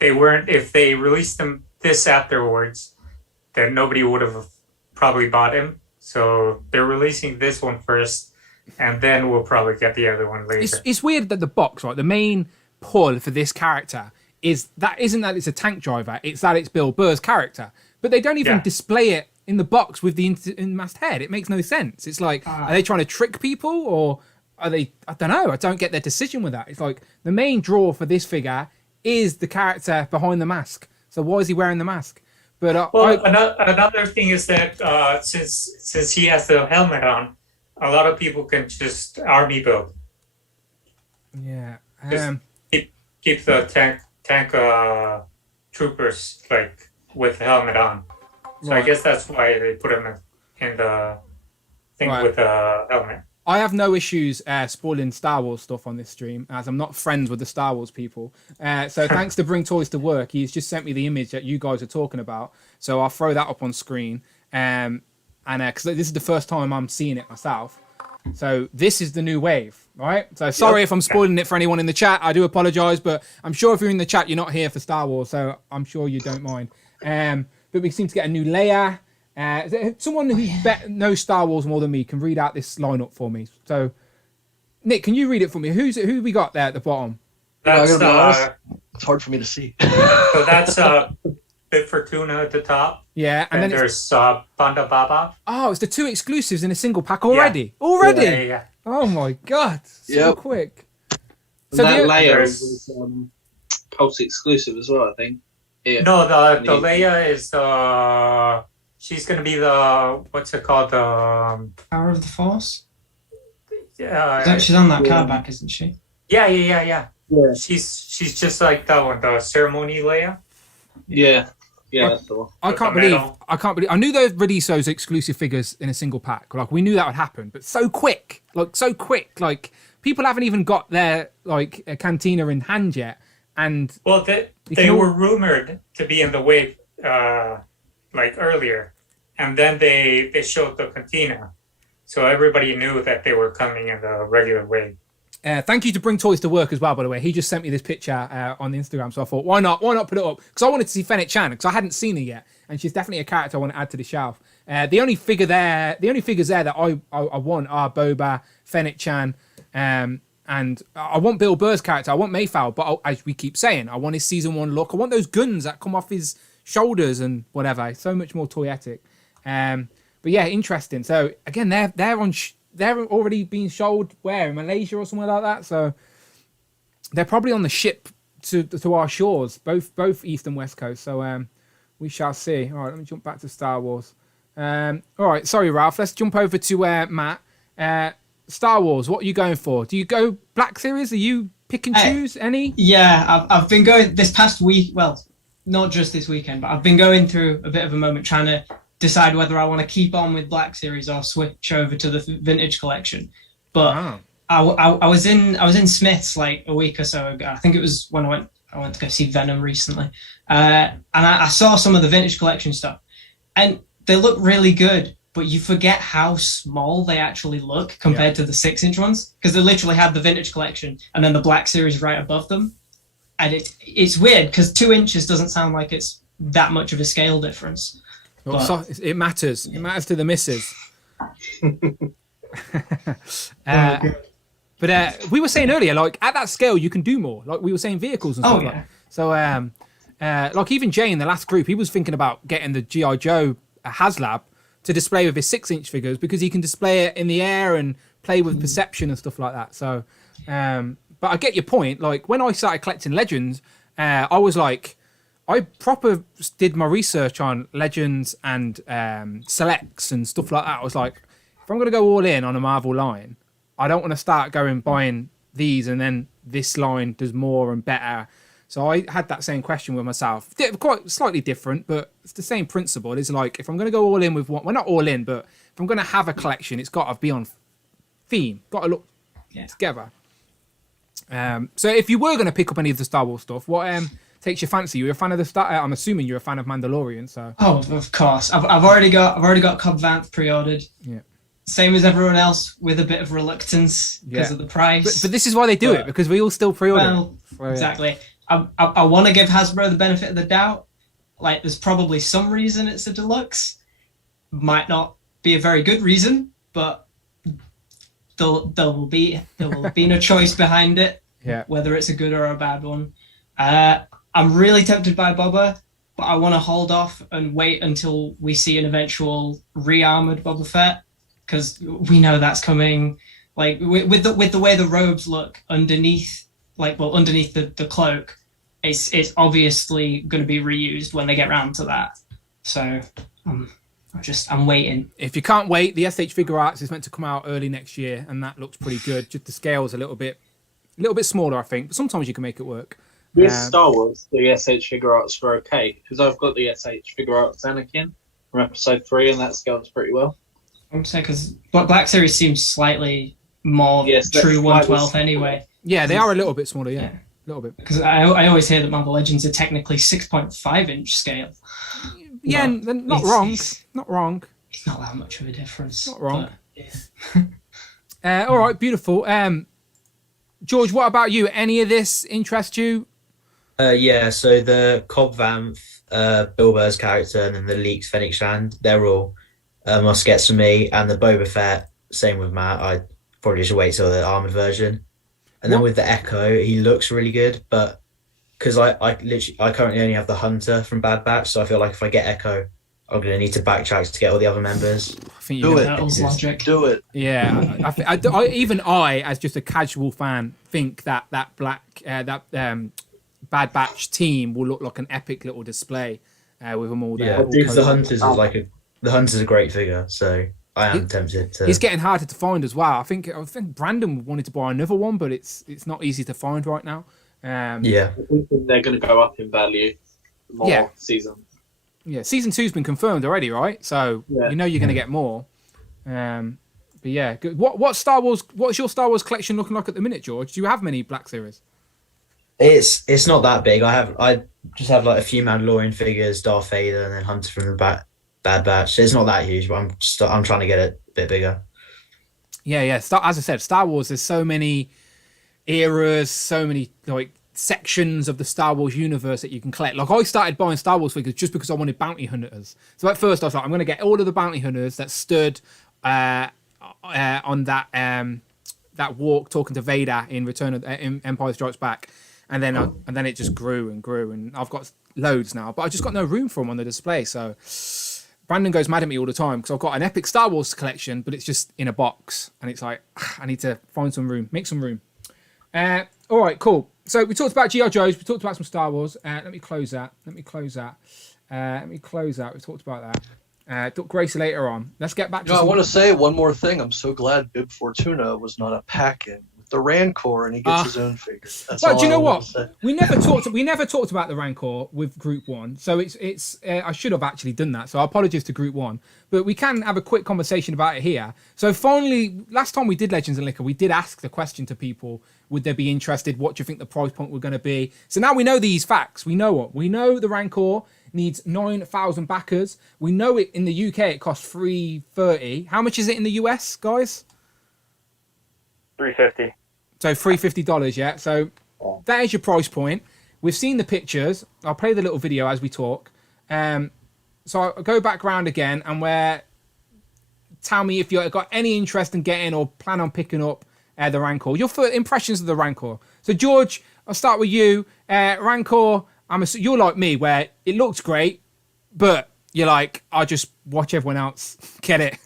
weren't. If they released this afterwards, then nobody would have probably bought him. So they're releasing this one first, and then we'll probably get the other one later. It's weird that the box, right? The main pull for this character isn't that it's a tank driver. It's that it's Bill Burr's character, but they don't even display it in the box with the unmasked head. It makes no sense. It's like, are they trying to trick people, or are they? I don't know. I don't get their decision with that. It's like the main draw for this figure is the character behind the mask. So why is he wearing the mask? But another thing is that since he has the helmet on, a lot of people can just army build. Yeah. Just keep the tank troopers like with the helmet on. So I guess that's why they put him in the thing with the helmet. I have no issues spoiling Star Wars stuff on this stream, as I'm not friends with the Star Wars people. So thanks to Bring Toys to Work, he's just sent me the image that you guys are talking about. So I'll throw that up on screen. And because this is the first time I'm seeing it myself. So this is the new wave, right? So sorry if I'm spoiling it for anyone in the chat. I do apologize, but I'm sure if you're in the chat, you're not here for Star Wars. So I'm sure you don't mind. But we seem to get a new Leia. Someone who knows Star Wars more than me can read out this lineup for me. So, Nick, can you read it for me? Who we got there at the bottom? That's, it's hard for me to see. So that's Bit Fortuna at the top. Yeah, and then there's Banda Baba. Oh, it's the 2 exclusives in a single pack already. Yeah. Already? Yeah. Oh my god, so quick. So that Leia was Pulse exclusive as well, I think. Yeah. No, the Leia is the. She's gonna be the what's it called? The Power of the Force. Yeah, she's on that card back, isn't she? Yeah. She's just like that one, the ceremony Leia. Yeah, that's the one. I can't believe. I knew they'd release those exclusive figures in a single pack. Like we knew that would happen, but so quick. Like people haven't even got their like a cantina in hand yet. And well, they were rumored to be in the wave. Like earlier, and then they showed the cantina, so everybody knew that they were coming in the regular way. Thank you to Bring Toys to Work as well, by the way. He just sent me this picture on the Instagram, so I thought, why not put it up? Because I wanted to see Fennec Chan, because I hadn't seen her yet, and she's definitely a character I want to add to the shelf. The only figures there that I want are Boba, Fennec Chan, and I want Bill Burr's character. I want Mayflower, but as we keep saying, I want his season 1 look. I want those guns that come off his shoulders and whatever. So much more toyetic. But yeah, interesting. So again, they're already being sold where, in Malaysia or somewhere like that. So they're probably on the ship to our shores, both East and West Coast. So we shall see. All right, let me jump back to Star Wars. All right, sorry, Ralph. Let's jump over to Matt. Star Wars, what are you going for? Do you go Black Series? Are you pick and choose any? Yeah, I've been going this past week. Well, not just this weekend, but I've been going through a bit of a moment trying to decide whether I want to keep on with Black Series or switch over to the Vintage Collection. But I was in Smith's like a week or so ago. I think it was when I went to go see Venom recently, and I saw some of the Vintage Collection stuff, and they look really good. But you forget how small they actually look compared to the 6-inch ones, because they literally had the Vintage Collection and then the Black Series right above them. And it's weird because 2 inches doesn't sound like it's that much of a scale difference. Well, so it matters. It matters to the missus. But we were saying earlier, like at that scale, you can do more. Like we were saying, vehicles and stuff. Like. So, like even Jay in the last group, he was thinking about getting the GI Joe HasLab to display with his 6-inch figures, because he can display it in the air and play with perception and stuff like that. So, but I get your point. Like when I started collecting Legends, I was like, I proper did my research on Legends and Selects and stuff like that. I was like, if I'm going to go all in on a Marvel line, I don't want to start buying these and then this line does more and better. So I had that same question with myself. Quite slightly different, but it's the same principle. It's like, if I'm going to go all in with one, well, not all in, but if I'm going to have a collection, it's got to be on theme. Got to look together. So if you were going to pick up any of the Star Wars stuff, what takes your fancy. You're a fan of the Star. I'm assuming you're a fan of Mandalorian. So. Oh, of course. I've already got Cobb Vanth pre-ordered. Yeah. Same Same as everyone else, with a bit of reluctance because of the price. But this is why they do it, because we all still pre-order. Well, exactly. I want to give Hasbro the benefit of the doubt. Like, there's probably some reason it's a deluxe. Might not be a very good reason, but there will be no choice behind it. Yeah. Whether it's a good or a bad one. I'm really tempted by Boba, but I want to hold off and wait until we see an eventual re-armored Boba Fett, because we know that's coming. Like with the way the robes look underneath, underneath the cloak, it's obviously going to be reused when they get round to that. So I'm waiting. If you can't wait, the SH Figure Arts is meant to come out early next year, and that looks pretty good. Just the scale's a little bit smaller, I think, but sometimes you can make it work. With Star Wars, the SH Figure Arts were okay, because I've got the SH Figure Arts Anakin from Episode 3, and that scales pretty well. I'm saying because Black Series seems slightly more true 1/12 anyway. Yeah, they are a little bit smaller. Yeah. A little bit. Because I always hear that Marvel Legends are technically 6.5-inch scale. Yeah, not wrong. Not wrong. It's not that much of a difference. Not wrong. All right, beautiful. George, what about you? Any of this interest you? Yeah, so the Cobb Vanth, Bill Burr's character, and then the Leaks Fennec Shand, they're all must gets for me. And the Boba Fett, same with Matt. I probably should wait till the armored version. And then with the Echo, he looks really good, but because I currently only have the Hunter from Bad Batch, so I feel like if I get Echo, I'm going to need to backtrack to get all the other members. I think Do it. Do it. Yeah, I, as just a casual fan, think that Bad Batch team will look like an epic little display with them all there. Yeah, because the Hunters is a great figure, so I am tempted to. He's getting harder to find as well. I think Brandon wanted to buy another one, but it's not easy to find right now. Yeah, I think they're going to go up in value more season. Yeah, season 2's been confirmed already, right? So you know you're going to get more. But yeah, good. What's your Star Wars collection looking like at the minute, George? Do you have many Black Series? It's not that big. I just have like a few Mandalorian figures, Darth Vader, and then Hunter from the Bad Batch. It's not that huge, but I'm trying to get it a bit bigger. Yeah. As I said, Star Wars. There's so many eras, so many like sections of the Star Wars universe that you can collect. Like I started buying Star Wars figures just because I wanted bounty hunters. So at first I was like, I'm going to get all of the bounty hunters that stood on that walk talking to Vader in in Empire Strikes Back, and then it just grew and grew, and I've got loads now, but I just got no room for them on the display. So Brandon goes mad at me all the time because I've got an epic Star Wars collection, but it's just in a box, and it's like I need to find some room, make some room. All right, cool. So we talked about G.I. Joes. We talked about some Star Wars. Let me close that. We talked about that. Gracie later on. Let's get back to I want to say one more thing. I'm so glad Bib Fortuna was not a pack-in with the Rancor, and he gets his own figure. That's well, all do you know I what? We never talked about the Rancor with Group 1. So it's I should have actually done that. So apologies to Group 1. But we can have a quick conversation about it here. So finally, last time we did Legends and Liquor, we did ask the question to people, would they be interested? What do you think the price point were going to be? So now we know these facts. We know the Rancor needs 9,000 backers. We know it in the UK it costs $330. How much is it in the US, guys? $350. So $350, yeah. So that is your price point. We've seen the pictures. I'll play the little video as we talk. So I'll go back round again, and tell me if you've got any interest in getting or plan on picking up the Rancor. Your first impressions of the Rancor. So George, I'll start with you. Rancor, you're like me, where it looks great, but you're like, I'll just watch everyone else get it.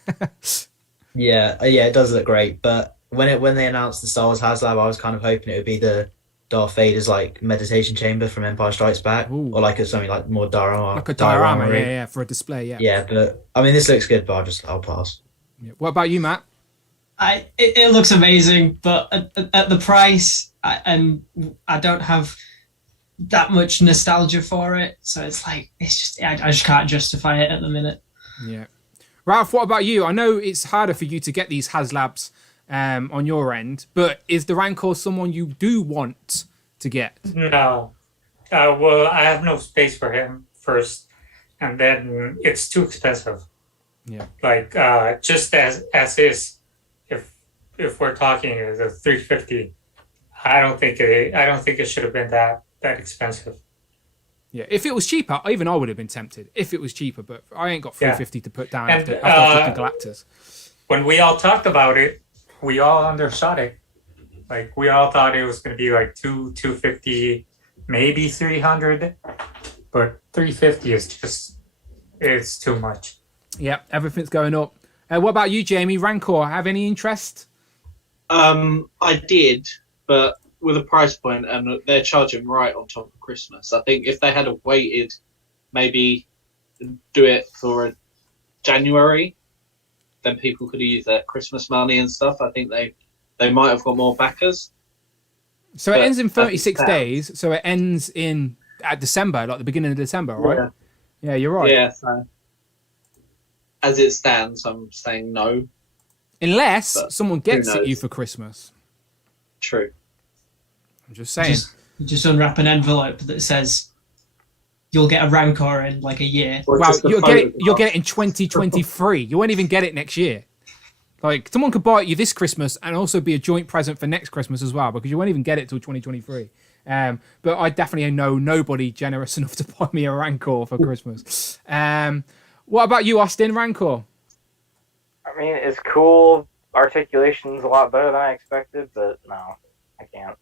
Yeah, it does look great. But when they announced the Star Wars HasLab, I was kind of hoping it would be the Darth Vader's like meditation chamber from Empire Strikes Back, or like something like more diorama. Like a diorama, yeah, for a display, yeah. Yeah, but I mean, this looks good, but I'll pass. Yeah. What about you, Matt? It looks amazing, but at the price, I don't have that much nostalgia for it, so it's like I just can't justify it at the minute. Yeah, Ralph, what about you? I know it's harder for you to get these HasLabs on your end, but is the Rancor someone you do want to get? No. Well, I have no space for him first, and then it's too expensive. Yeah. Like just as is, if we're talking as a 350, I don't think it should have been that expensive. Yeah, if it was cheaper, even I would have been tempted. If it was cheaper, but I ain't got 350 to put down And, after Galactus. When we all talked about it, we all undershot it. Like we all thought it was going to be like 250, maybe 300, but 350 is just it's too much. Yeah, everything's going up. What about you, Jamie? Rancor, have any interest? I did, but with a price point, and they're charging right on top of Christmas. I think if they had waited, maybe do it for January, then people could use their Christmas money and stuff. I think they might have got more backers. So it ends in 36 days. So it ends at December, like the beginning of December, right? Yeah, you're right. Yeah. So as it stands, I'm saying no. Unless But someone who gets at knows? you for Christmas. True. I'm just saying. Just unwrap an envelope that says you'll get a Rancor in like a year. Wow, you'll get it in 2023. You won't even get it next year. Like, someone could buy it you this Christmas and also be a joint present for next Christmas as well, because you won't even get it till 2023. But I definitely know nobody generous enough to buy me a Rancor for Christmas. What about you, Austin? Rancor? I mean, it's cool. Articulation's a lot better than I expected, but no, I can't.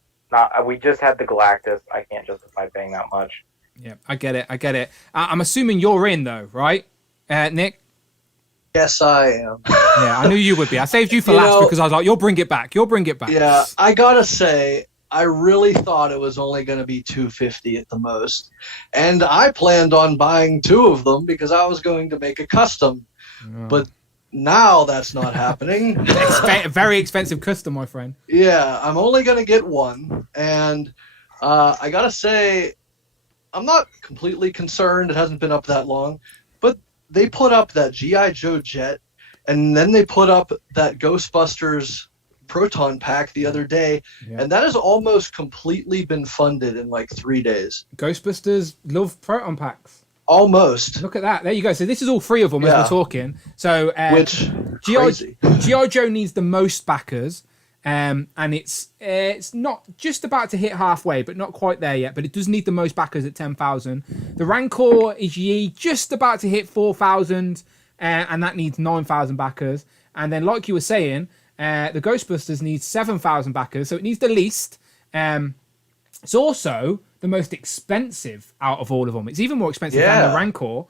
We just had the Galactus. I can't justify paying that much. Yeah, I get it. I'm assuming you're in, though, right, Nick? Yes, I am. Yeah, I knew you would be. I saved you for last because I was like, you'll bring it back. Yeah, I gotta say, I really thought it was only going to be $250 at the most. And I planned on buying 2 of them because I was going to make a custom. But now that's not happening. Very expensive custom, my friend. Yeah, I'm only going to get 1. And I got to say, I'm not completely concerned. It hasn't been up that long. But they put up that G.I. Joe jet, and then they put up that Ghostbusters Proton pack the other day, and that has almost completely been funded in like 3 days. Ghostbusters love Proton packs. Almost. Look at that. There you go. So this is all 3 of them as we're talking. So G.I. Joe needs the most backers, and it's not just about to hit halfway, but not quite there yet. But it does need the most backers at 10,000. The Rancor is just about to hit 4,000, and that needs 9,000 backers. And then, like you were saying, the Ghostbusters needs 7,000 backers, so it needs the least. It's also the most expensive out of all of them. It's even more expensive than the Rancor.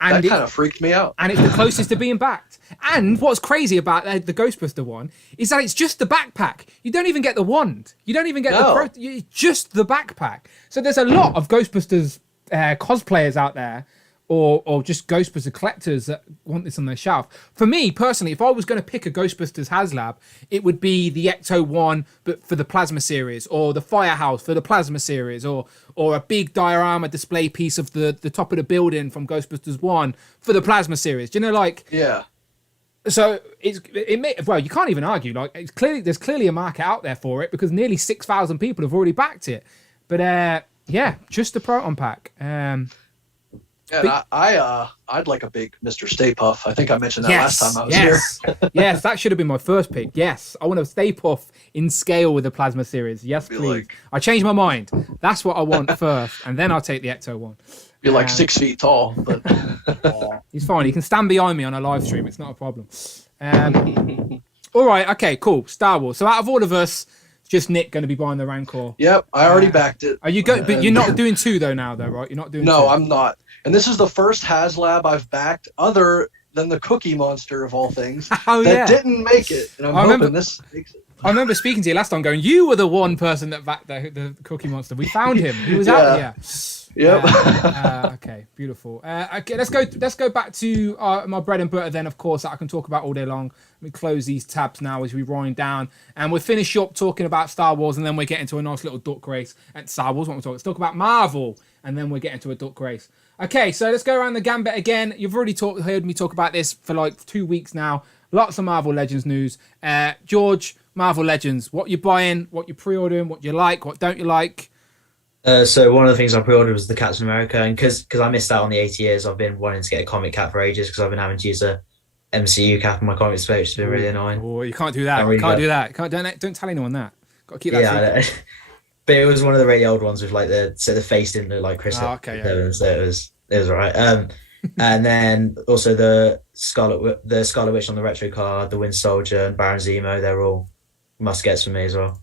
And that kind of freaked me out. And it's the closest to being backed. And what's crazy about the Ghostbuster one is that it's just the backpack. You don't even get the wand. You don't even get just the backpack. So there's a lot of Ghostbusters cosplayers out there, or just Ghostbuster collectors that want this on their shelf. For me, personally, if I was going to pick a Ghostbusters HasLab, it would be the Ecto one, but for the Plasma series, or the Firehouse for the Plasma series, or a big diorama display piece of the top of the building from Ghostbusters 1 for the Plasma series. Do you know, like... Yeah. So you can't even argue. Like, there's clearly a market out there for it because nearly 6,000 people have already backed it. But just the Proton pack. Yeah, I'd like a big Mr. Stay Puff. I think I mentioned that last time I was here. Yes, that should have been my first pick. Yes, I want a Stay Puff in scale with the Plasma series. Yes, please. I changed my mind. That's what I want first, and then I'll take the Ecto one. You're like 6 feet tall, but he's fine. He can stand behind me on a live stream. It's not a problem. All right, okay, cool. Star Wars. So out of all of us, it's just Nick going to be buying the Rancor. Yep, I already backed it. Are you but you're not doing 2 though now, though, right? You're not doing. No, 2. I'm not. And this is the first HasLab I've backed, other than the Cookie Monster of all things, that didn't make it. And I'm hoping this makes it. I remember speaking to you last time, going, "You were the one person that backed the Cookie Monster. We found him. He was out there." Yep. Okay, beautiful. Okay, let's go back to my bread and butter then, of course, that I can talk about all day long. Let me close these tabs now as we wind down, and we'll finish up talking about Star Wars, and then we get into a nice little duck race at Star Wars. What we're talking, let's talk about Marvel, and then we'll get into a duck race. Okay, so let's go around the gambit again. You've already heard me talk about this for like 2 weeks now. Lots of Marvel Legends news. George, Marvel Legends, what you buying, what you pre-ordering, what you like, what don't you like? So one of the things I pre-ordered was the Captain America, and because I missed out on the 80 years, I've been wanting to get a comic cap for ages because I've been having to use a MCU cap in my comic space, which has been really annoying. Oh, you can't do that. Really do that. Don't tell anyone that. Got to keep that secret. But it was one of the really old ones with like the face didn't look like Chris. Okay, so it was right. And then also the Scarlet Witch on the retro card, the Winter Soldier, and Baron Zemo. They're all must gets for me as well.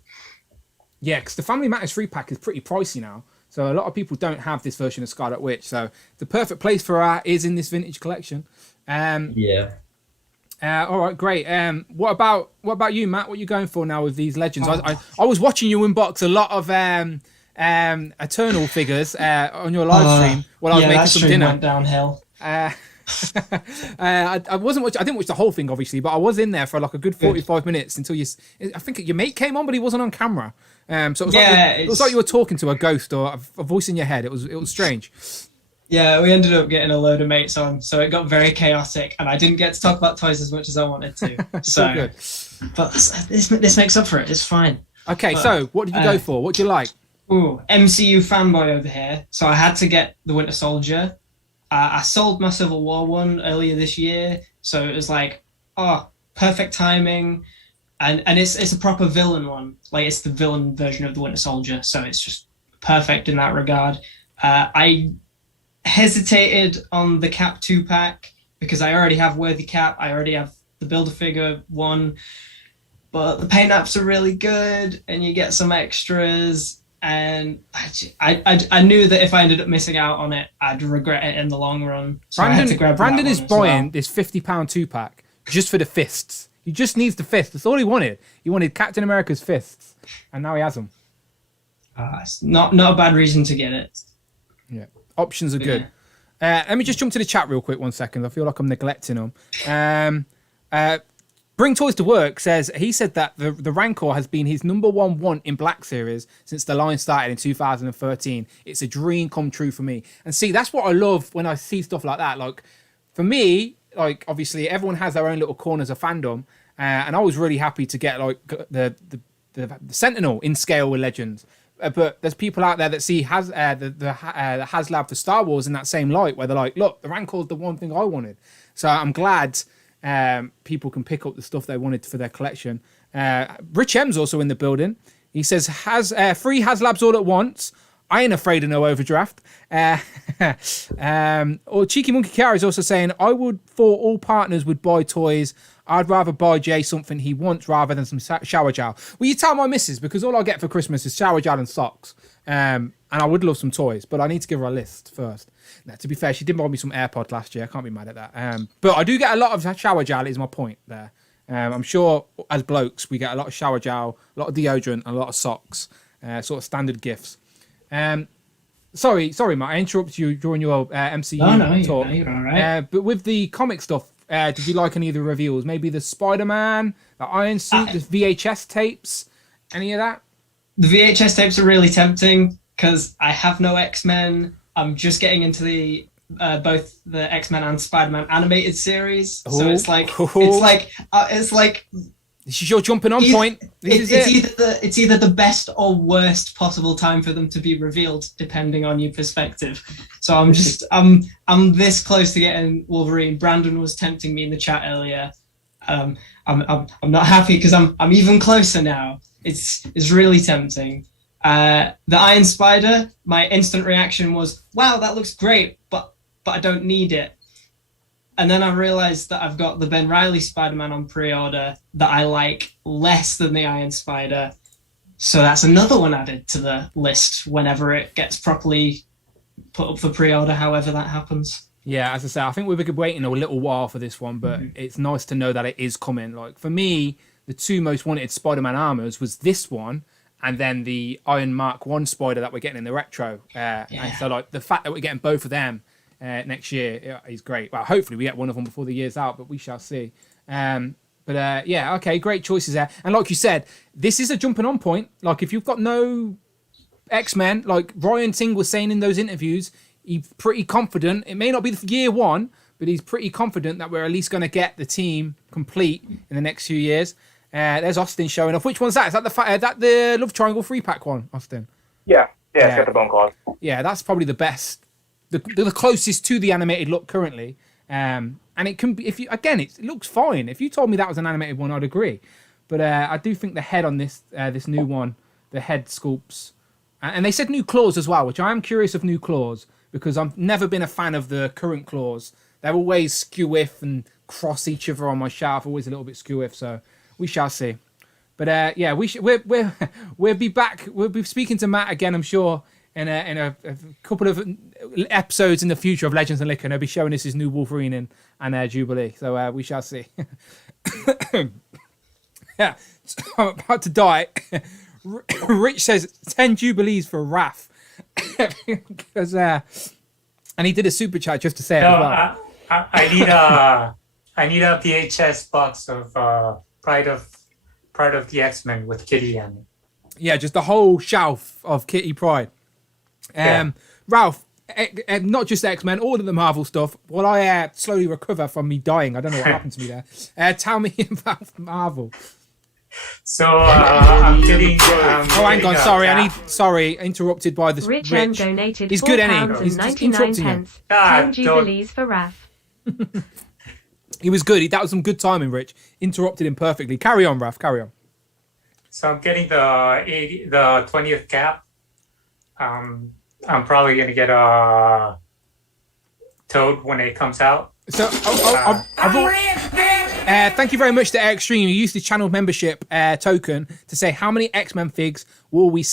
Yeah, because the Family Matters 3-pack is pretty pricey now. So a lot of people don't have this version of Scarlet Witch. So the perfect place for her is in this vintage collection. Yeah. All right, great. What about you, Matt? What are you going for now with these legends? I was watching you unbox a lot of Eternal figures on your live stream while I was making some dinner. Went downhill. I wasn't watching. I didn't watch the whole thing, obviously, but I was in there for like a good 45 minutes until I think your mate came on, but he wasn't on camera. So it was, it was like you were talking to a ghost or a voice in your head. It was strange. Yeah, we ended up getting a load of mates on, so it got very chaotic, and I didn't get to talk about toys as much as I wanted to. So, good. But this makes up for it. It's fine. Okay, so what did you go for? What do you like? Ooh, MCU fanboy over here. So I had to get the Winter Soldier. I sold my Civil War one earlier this year, so it was like, perfect timing, and it's a proper villain one. Like it's the villain version of the Winter Soldier, so it's just perfect in that regard. I hesitated on the Cap 2-pack because I already have Worthy Cap. I already have the Build-A-Figure one, but the paint apps are really good, and you get some extras. And I knew that if I ended up missing out on it, I'd regret it in the long run. So I had to grab Brandon is buying well. this £50 2-pack just for the fists. He just needs the fists. That's all he wanted. He wanted Captain America's fists, and now he has them. It's not a bad reason to get it. Yeah, options are good. Let me just jump to the chat real quick 1 second. I feel like I'm neglecting them. Bring Toys to Work says he said that the Rancor has been his number one want in Black Series since the line started in 2013. It's a dream come true for me. And see, that's what I love when I see stuff like that. Like for me, like obviously everyone has their own little corners of fandom, and I was really happy to get like the Sentinel in scale with Legends. But there's people out there that see the HasLab for Star Wars in that same light, where they're like, look, the Rancor's the one thing I wanted. So I'm glad people can pick up the stuff they wanted for their collection. Rich M's also in the building. He says, free HasLabs all at once. I ain't afraid of no overdraft. Or Cheeky Monkey Car is also saying, I would, for all partners, would buy toys. I'd rather buy Jay something he wants rather than some shower gel. Well, you tell my missus, because all I get for Christmas is shower gel and socks. And I would love some toys, but I need to give her a list first. Now, to be fair, she did buy me some AirPods last year. I can't be mad at that. But I do get a lot of shower gel, is my point there. I'm sure as blokes, we get a lot of shower gel, a lot of deodorant, and a lot of socks. Sort of standard gifts. Sorry, Matt, I interrupted you during your MCU talk. You're all right. But with the comic stuff, did you like any of the reveals? Maybe the Spider-Man, the Iron Suit, the VHS tapes, any of that? The VHS tapes are really tempting because I have no X-Men. I'm just getting into the both the X-Men and Spider-Man animated series, so it's like this is your jumping on point. It's either the best or worst possible time for them to be revealed, depending on your perspective. So I'm this close to getting Wolverine. Brandon was tempting me in the chat earlier. I'm not happy because I'm even closer now. It's really tempting. The Iron Spider, my instant reaction was, wow, that looks great, but I don't need it. And then I realized that I've got the Ben Reilly Spider-Man on pre-order that I like less than the Iron Spider. So that's another one added to the list whenever it gets properly put up for pre-order, however that happens. Yeah, as I say, I think we've been waiting a little while for this one, but it's nice to know that it is coming. Like for me, the two most wanted Spider-Man armors was this one and then the Iron Mark 1 Spider that we're getting in the retro. And so like the fact that we're getting both of them next year is great. Well, hopefully we get one of them before the year's out, but we shall see. Yeah, okay, great choices there. And like you said, this is a jumping on point. Like if you've got no X-Men, like Ryan Ting was saying in those interviews, he's pretty confident. It may not be the year one, but he's pretty confident that we're at least going to get the team complete in the next few years. There's Austin showing off. Which one's that? Is that the Love Triangle 3-pack one, Austin? Yeah. Yeah, it's got the bone claws. Yeah, that's probably the best, the closest to the animated look currently. And it can be, if you again, it looks fine. If you told me that was an animated one, I'd agree. But I do think the head on this new one, the head sculpts, and they said new claws as well, which I am curious of new claws because I've never been a fan of the current claws. They're always skew-if and cross each other on my shelf, always a little bit skew-if. So we shall see. But yeah, we'll be back. We'll be speaking to Matt again, I'm sure, in a couple of episodes in the future of Legends and Liquor, and he'll be showing us his new Wolverine and Jubilee. So we shall see. Yeah, I'm about to die. Rich says 10 Jubilees for Rafa. Because and he did a super chat just to say it as well. I need a VHS box of Pride of the X-Men with Kitty on it. Yeah, just the whole shelf of Kitty Pryde. Ralph, not just X-Men, all of the Marvel stuff. While I slowly recover from me dying, I don't know what happened to me there. Tell me about Marvel. So I'm getting. Hang on. Sorry. Interrupted by this. Rich M donated He's good, any. He's 99 pence. 10 Jubilees for Rafa. He was good. That was some good timing, Rich. Interrupted him perfectly. Carry on, Rafa. Carry on. So I'm getting the 20th cap. I'm probably gonna get a Toad when it comes out. So thank you very much to Air Extreme. You used the channel membership token to say how many X-Men figs will we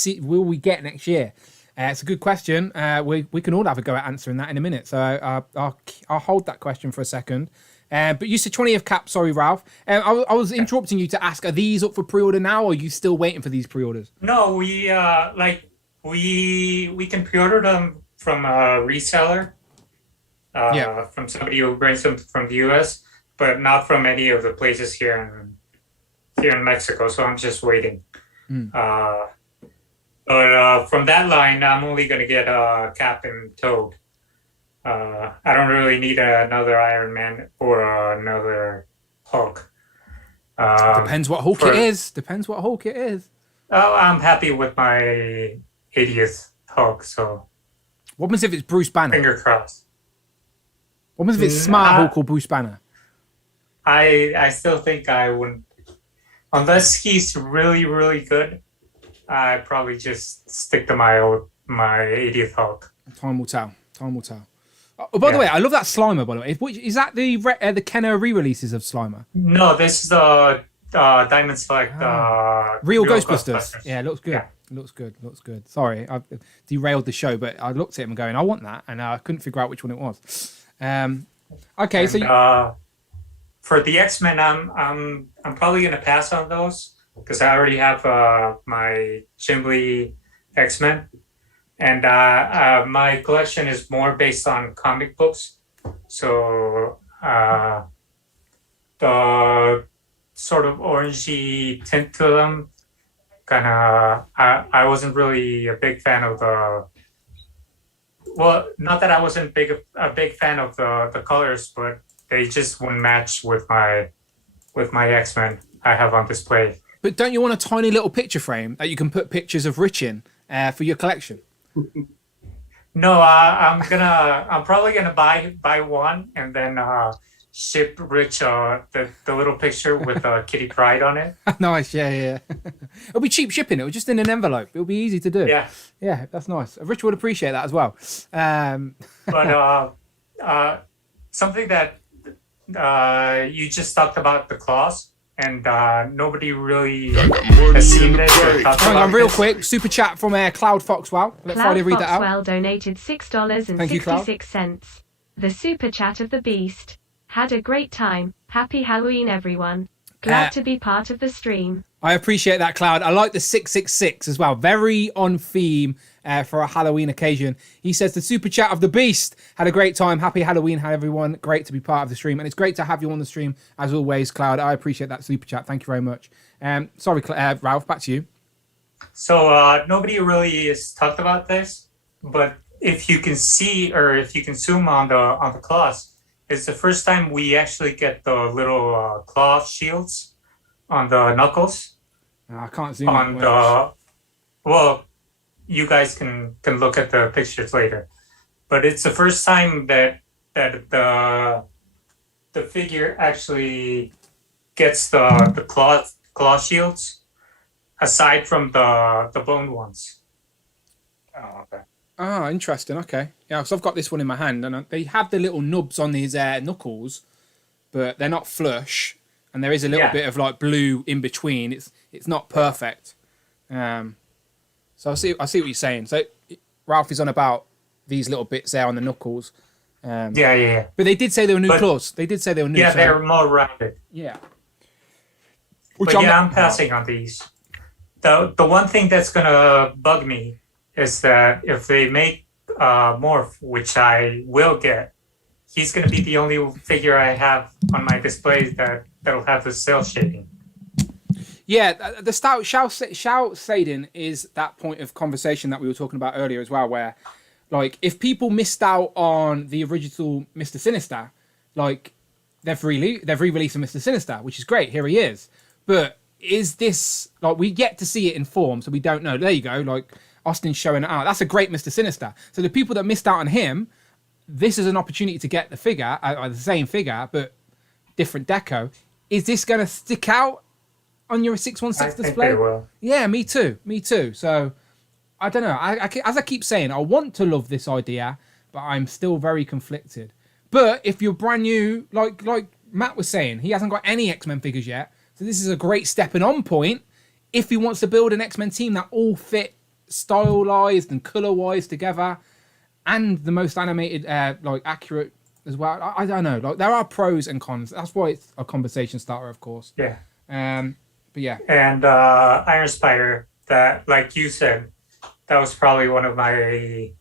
get next year. It's a good question. We can all have a go at answering that in a minute. So I'll hold that question for a second. But you said 20th cap. Sorry, Ralph. I was interrupting you to ask: are these up for pre-order now, or are you still waiting for these pre-orders? No, we can pre-order them from a reseller. From somebody who brings them from the US, but not from any of the places here in Mexico. So I'm just waiting. But from that line, I'm only going to get Cap and Toad. I don't really need another Iron Man or another Hulk. Depends what Hulk it is. Oh, I'm happy with my 80th Hulk. So what happens if it's Bruce Banner? Finger crossed. What happens if it's Smart Hulk or Bruce Banner? I still think I wouldn't. Unless he's really, really good, I'd probably just stick to my 80th Hulk. Time will tell. Oh, by the way, I love that Slimer, by the way. Is that the Kenner re-releases of Slimer? No, this is the Diamond Select Real Ghostbusters. Yeah, it looks good. Yeah. Looks good. Sorry, I derailed the show, but I looked at him and going, I want that, and I couldn't figure out which one it was. Okay, so for the X-Men, I'm probably gonna pass on those because I already have my Chimbley X-Men, and my collection is more based on comic books. So the sort of orangey tint to them, I wasn't really a big fan of the. Well, not that I wasn't a big fan of the colors, but they just wouldn't match with my X-Men I have on display. But don't you want a tiny little picture frame that you can put pictures of Rich in for your collection? No, I'm probably gonna buy one and then ship Rich the little picture with Kitty Pryde on it. Nice, yeah. It'll be cheap shipping. It'll just in an envelope. It'll be easy to do. Yeah, that's nice. Rich would appreciate that as well. But something that you just talked about the claws, and nobody really has seen this. Hang on, real quick. Super chat from Cloud Foxwell. Let Friday read that out. Cloud Foxwell donated $6.66. The super chat of the beast. Had a great time. Happy Halloween, everyone. Glad to be part of the stream. I appreciate that, Cloud. I like the 666 as well. Very on theme for a Halloween occasion. He says the super chat of the beast. Had a great time. Happy Halloween, everyone. Great to be part of the stream. And it's great to have you on the stream, as always, Cloud. I appreciate that super chat. Thank you very much. Sorry, Ralph, back to you. So nobody really has talked about this, but if you can see or if you can zoom on the claws, it's the first time we actually get the little claw shields on the knuckles. I can't zoom on the. Well, you guys can look at the pictures later. But it's the first time that the figure actually gets the claw shields, aside from the bone ones. Oh, okay. Oh, interesting. Okay. Yeah, so I've got this one in my hand, and they have the little nubs on his knuckles, but they're not flush, and there is a little bit of like blue in between. It's not perfect. So I see what you're saying. So Ralph is on about these little bits there on the knuckles. Yeah. But they did say they were new claws. They did say they were new. Yeah, so... they're more rounded. Yeah. I'm passing on these. The one thing that's gonna bug me is that if they make Morph, which I will get, he's gonna be the only figure I have on my display that'll have the cell shading. Yeah, the shout shading is that point of conversation that we were talking about earlier as well, where like if people missed out on the original Mr. Sinister, like they've re-released Mr. Sinister, which is great. Here he is. But is this like we get to see it in form, so we don't know. There you go. Like Austin's showing it out. That's a great Mr. Sinister. So the people that missed out on him, this is an opportunity to get the figure, the same figure but different deco. Is this going to stick out on your 616 display? Think they will. Yeah, me too. So I don't know. As I keep saying, I want to love this idea, but I'm still very conflicted. But if you're brand new, like Matt was saying, he hasn't got any X-Men figures yet. So this is a great stepping on point if he wants to build an X-Men team that all fit stylized and color-wise together and the most animated, like accurate as well. I don't know. Like there are pros and cons. That's why it's a conversation starter, of course. Yeah. But yeah. And Iron Spider, that, like you said, that was probably one of my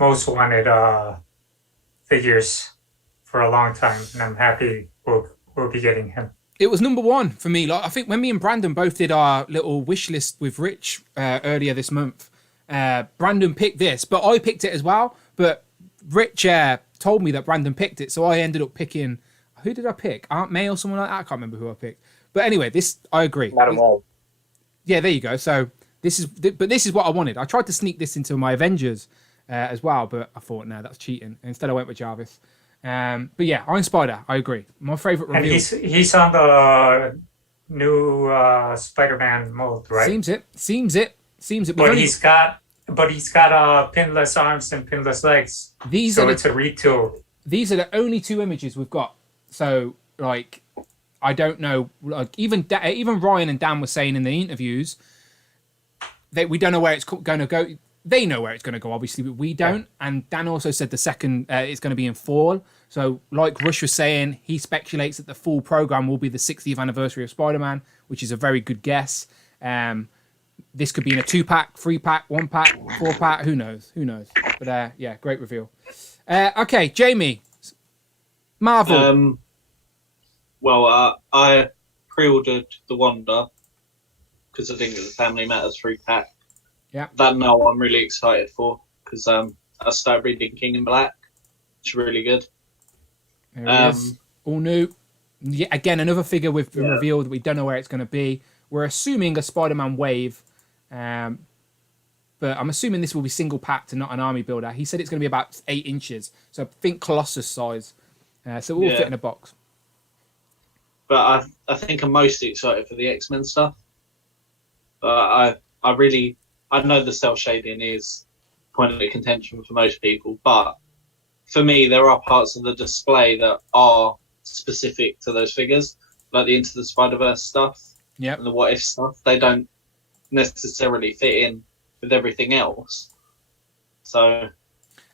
most wanted figures for a long time, and I'm happy we'll be getting him. It was number one for me. Like I think when me and Brandon both did our little wish list with Rich earlier this month, Brandon picked this, but I picked it as well. But Rich told me that Brandon picked it, so I ended up picking. Who did I pick? Aunt May or someone like that? I can't remember who I picked. But anyway, this I agree. Madam Wall. Yeah, there you go. So this is what I wanted. I tried to sneak this into my Avengers as well, but I thought no, that's cheating. Instead, I went with Jarvis. But yeah, Iron Spider, I agree. My favorite reveal. And he's on the new Spider-Man mold, right? Seems it. But he's got pinless arms and pinless legs. It's a retool. These are the only two images we've got. So like, I don't know. Like even Ryan and Dan were saying in the interviews that we don't know where it's going to go. They know where it's going to go, obviously, but we don't. Yeah. And Dan also said the second it's going to be in fall. So, like Rush was saying, he speculates that the full program will be the 60th anniversary of Spider-Man, which is a very good guess. This could be in a 2-pack, 3-pack, 1-pack, 4-pack. Who knows? But yeah, great reveal. Okay, Jamie, Marvel. I pre-ordered the Wanda because I think it's a Family Matters 3-pack. Yeah. That now I'm really excited for because I started reading King in Black. It's really good. There it is. All new. Yeah, again, another figure we've been revealed. We don't know where it's going to be. We're assuming a Spider-Man wave. But I'm assuming this will be single packed and not an army builder. He said it's going to be about 8 inches. So think Colossus size. So it will fit in a box. But I think I'm most excited for the X-Men stuff. I know the cell shading is point of contention for most people, but for me, there are parts of the display that are specific to those figures, like the Into the Spider-Verse stuff and the What If stuff. They don't necessarily fit in with everything else. So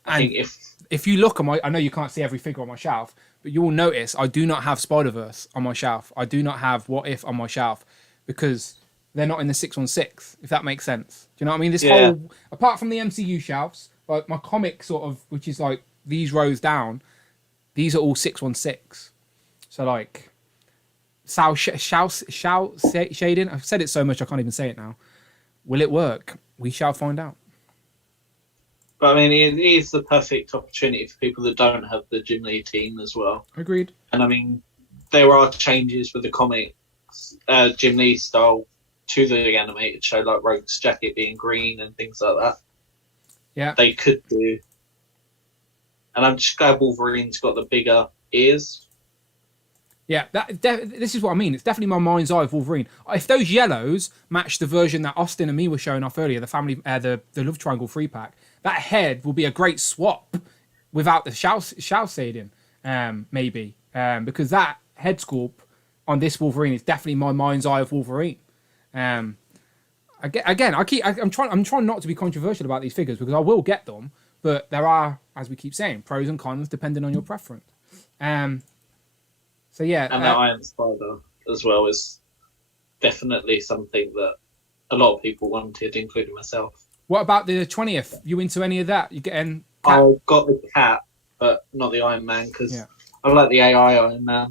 I think if you look on I know you can't see every figure on my shelf, but you will notice I do not have Spider-Verse on my shelf. I do not have What If on my shelf because they're not in the 616, if that makes sense. Do you know what I mean? This whole, apart from the MCU shelves, like my comic sort of, which is like these rows down, these are all 616. So like, shading. I've said it so much I can't even say it now. Will it work? We shall find out. But I mean, it is the perfect opportunity for people that don't have the Jim Lee team as well. Agreed. And I mean, there are changes with the comics, Jim Lee style to the animated show, like Rogue's jacket being green and things like that. Yeah. they could do. And I'm just glad Wolverine's got the bigger ears. Yeah, this is what I mean. It's definitely my mind's eye of Wolverine. If those yellows match the version that Austin and me were showing off earlier, the family, the Love Triangle 3-pack, that head will be a great swap without the shell shading, maybe, because that head sculpt on this Wolverine is definitely my mind's eye of Wolverine. Again, I'm trying not to be controversial about these figures because I will get them, but there are, as we keep saying, pros and cons depending on your preference. So yeah, and that Iron Spider as well is definitely something that a lot of people wanted, including myself. What about the 20th? You into any of that? You getting? I got the cat, but not the Iron Man because I like the AI Iron Man.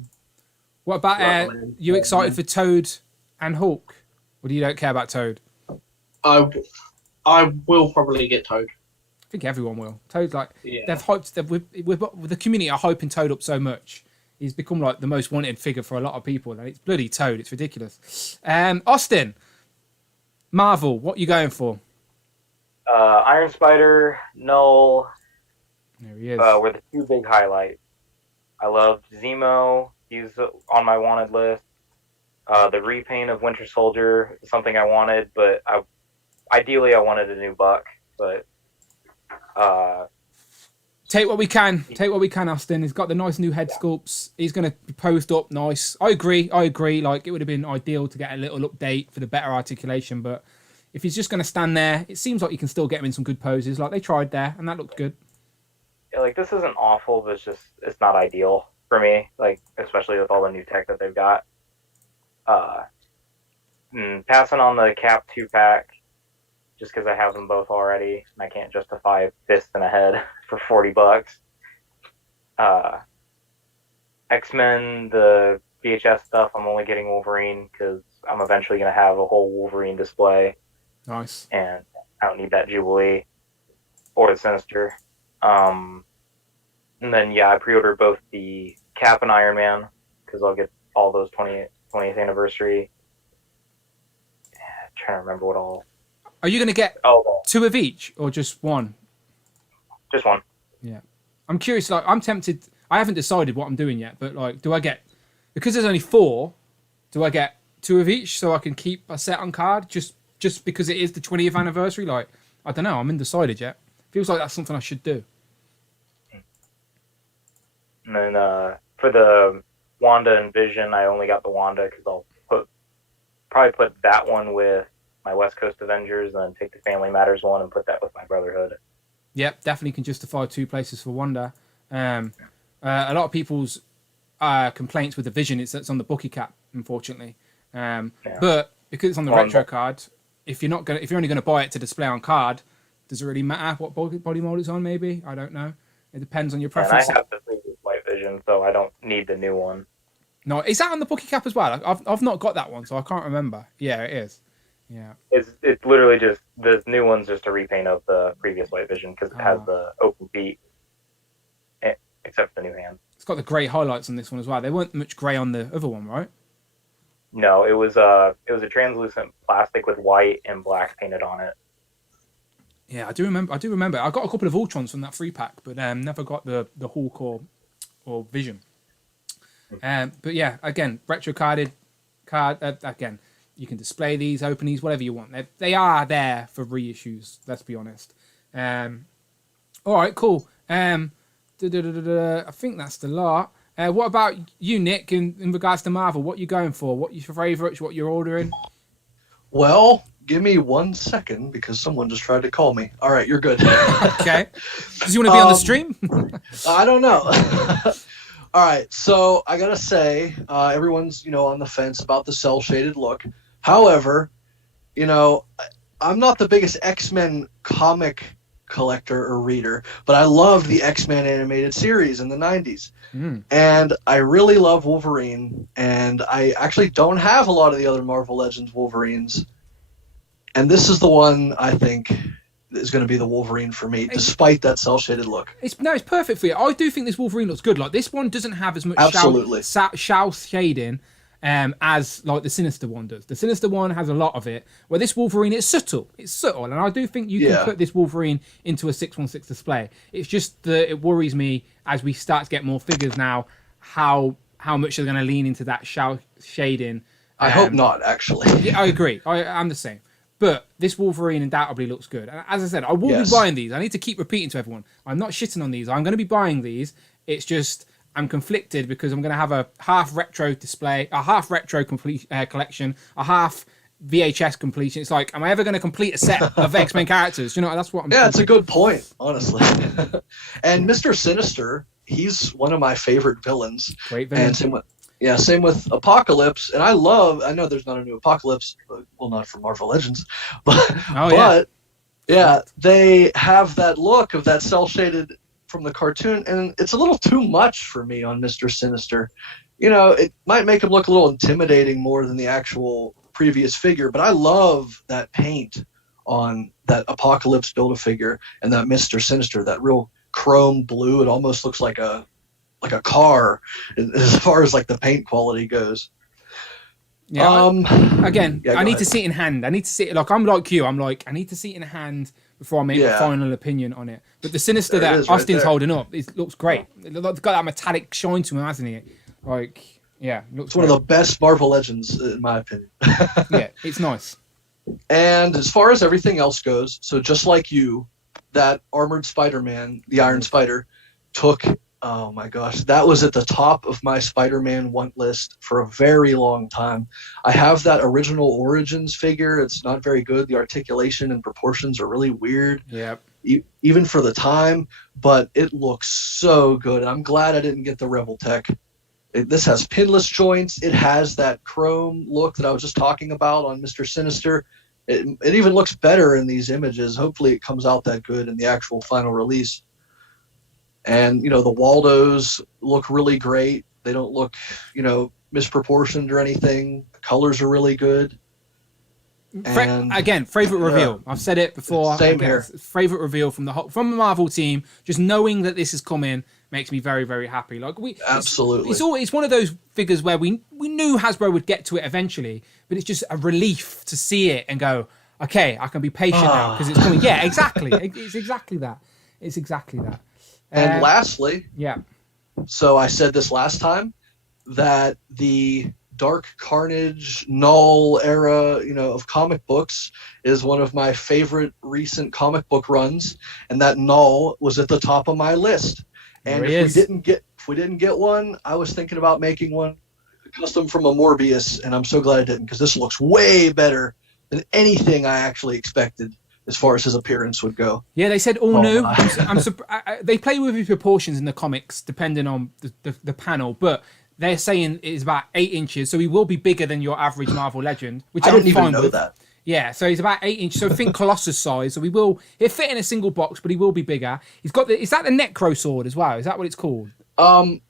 What about you? Excited for Toad and Hulk? Or do you don't care about Toad? I will probably get Toad. I think everyone will. Toad's like Yeah. they've hyped. With the community are hyping Toad up so much. He's become like the most wanted figure for a lot of people. And it's bloody Toad. It's ridiculous. Austin, Marvel, what are you going for? Iron Spider, Null. There he is. Were the two big highlights. I loved Zemo. He's on my wanted list. The repaint of Winter Soldier is something I wanted, but ideally I wanted a new Buck. But take what we can. Take what we can, Austin. He's got the nice new head sculpts. He's going to be posed up nice. I agree. Like, it would have been ideal to get a little update for the better articulation, but if he's just going to stand there, it seems like you can still get him in some good poses. Like, they tried there, and that looked good. yeah, like this isn't awful, but it's not ideal for me. Like especially with all the new tech that they've got. Passing on the Cap 2-pack. Just because I have them both already, and I can't justify a fist and a head for $40. X-Men, the VHS stuff, I'm only getting Wolverine because I'm eventually going to have a whole Wolverine display. Nice. And I don't need that Jubilee or the Sinister. And then, yeah, I pre-ordered both the Cap and Iron Man because I'll get all those 20th anniversary. I'm trying to remember what all... Are you going to get two of each or just one? Just one. Yeah. I'm curious. Like, I'm tempted. I haven't decided what I'm doing yet, but like, do I get, because there's only 4, do I get 2 of each so I can keep a set on card just because it is the 20th anniversary? Like, I don't know. I'm undecided yet. Feels like that's something I should do. And then for the Wanda and Vision, I only got the Wanda because I'll probably put that one with my West Coast Avengers, and then take the Family Matters one and put that with my Brotherhood. Yep, definitely can justify 2 places for Wanda. A lot of people's complaints with the Vision is that's on the bookie cap, unfortunately. But because it's on the retro card, if you're only gonna buy it to display on card, does it really matter what body mold it's on? Maybe, I don't know. It depends on your preference. And I have the previous White Vision, so I don't need the new one. No, is that on the bookie cap as well? I've not got that one, so I can't remember. Yeah, it is. Yeah, it's literally just the new one's just a repaint of the previous White Vision because it has the open feet, except for the new hand. It's got the grey highlights on this one as well. There weren't much grey on the other one, right? No, it was a translucent plastic with white and black painted on it. Yeah, I do remember. I got a couple of Ultrons from that 3-pack, but never got the Hulk or Vision. But yeah, again, retro card again. You can display these, open these, whatever you want. They are there for reissues, let's be honest. All right, cool. I think that's the lot. What about you, Nick, in regards to Marvel? What are you going for? What are your favourites? What you're ordering? Well, give me 1 second because someone just tried to call me. All right, you're good. Okay. Does you want to be on the stream? I don't know. All right, so I gotta say, everyone's on the fence about the cel-shaded look. However, I'm not the biggest X-Men comic collector or reader, but I loved the X-Men animated series in the 90s. And I really love Wolverine, and I actually don't have a lot of the other Marvel Legends Wolverines. And this is the one I think is going to be the Wolverine for me, despite that cel-shaded look. It's perfect for you. I do think this Wolverine looks good. Like, this one doesn't have as much Absolutely. shell shading as like the Sinister one does. The Sinister one has a lot of it, where this Wolverine, it's subtle, and I do think you can put this Wolverine into a 616 display. It's just that it worries me as we start to get more figures now, how much they're going to lean into that shading. I hope not, actually. Yeah, I agree. I'm the same. But this Wolverine undoubtedly looks good. And as I said, I will be buying these. I need to keep repeating to everyone, I'm not shitting on these. I'm going to be buying these. It's just I'm conflicted because I'm going to have a half retro display, a half retro collection, a half VHS completion. It's like, am I ever going to complete a set of X-Men characters? You know, that's what I'm Yeah, it's a good point, honestly. And Mr. Sinister, he's one of my favorite villains. Great villain. And same with Apocalypse. And I know there's not a new Apocalypse, well, not from Marvel Legends, but they have that look of that cel-shaded from the cartoon, and it's a little too much for me on Mr. Sinister. You know, it might make him look a little intimidating more than the actual previous figure, but I love that paint on that Apocalypse Build-A-Figure and that Mr. Sinister, that real chrome blue. It almost looks like a car as far as like the paint quality goes. Yeah. I need ahead. to see it in hand. I need to see it. Like I'm like you. I'm like I need to see it in hand before I make a final opinion on it. But the Sinister that Austin's holding up, it looks great. It's got that metallic shine to him, hasn't it? Like, yeah, it's one of the best Marvel Legends in my opinion. Yeah, it's nice. And as far as everything else goes, so just like you, that Armored Spider-Man, the Iron Spider, took. Oh my gosh, that was at the top of my Spider-Man want list for a very long time. I have that original Origins figure. It's not very good. The articulation and proportions are really weird. Yeah. Even for the time, but it looks so good. And I'm glad I didn't get the Rebel Tech. This has pinless joints. It has that chrome look that I was just talking about on Mr. Sinister. It even looks better in these images. Hopefully it comes out that good in the actual final release. And, you know, the Waldos look really great. They don't look, you know, misproportioned or anything. The colors are really good. Again, favorite reveal. I've said it before. Same here. Favorite reveal from the Marvel team. Just knowing that this is coming makes me very, very happy. Like absolutely. It's one of those figures where we knew Hasbro would get to it eventually, but it's just a relief to see it and go, okay, I can be patient now because it's coming. Yeah, exactly. It's exactly that. It's exactly that. And lastly, yeah. So I said this last time that the Dark Carnage Null era, you know, of comic books is one of my favorite recent comic book runs, and that Null was at the top of my list. And if we didn't get one, I was thinking about making one custom from a Morbius, and I'm so glad I didn't because this looks way better than anything I actually expected as far as his appearance would go. Yeah, they said all new. They play with his proportions in the comics depending on the panel, but they're saying it's about 8 inches, so he will be bigger than your average Marvel Legend, which I I'm didn't even fine know with. that. Yeah, so he's about 8 inches. So think Colossus size. So he'll fit in a single box, but he will be bigger. He's got is that the Necro sword as well? Is that what it's called?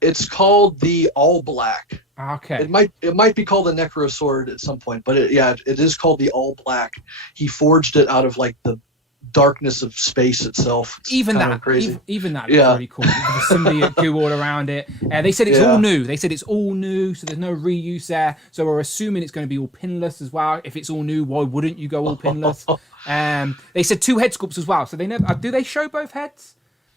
It's called the All Black. Okay. It might be called the Necro sword at some point, but it is called the All Black. He forged it out of like the darkness of space itself. It's even kind that, of crazy. Even that is really cool. With the symbiote goo all around it. They said it's all new. They said it's all new, so there's no reuse there. So we're assuming it's going to be all pinless as well. If it's all new, why wouldn't you go all pinless? They said 2 head sculpts as well. So they never do they show both heads?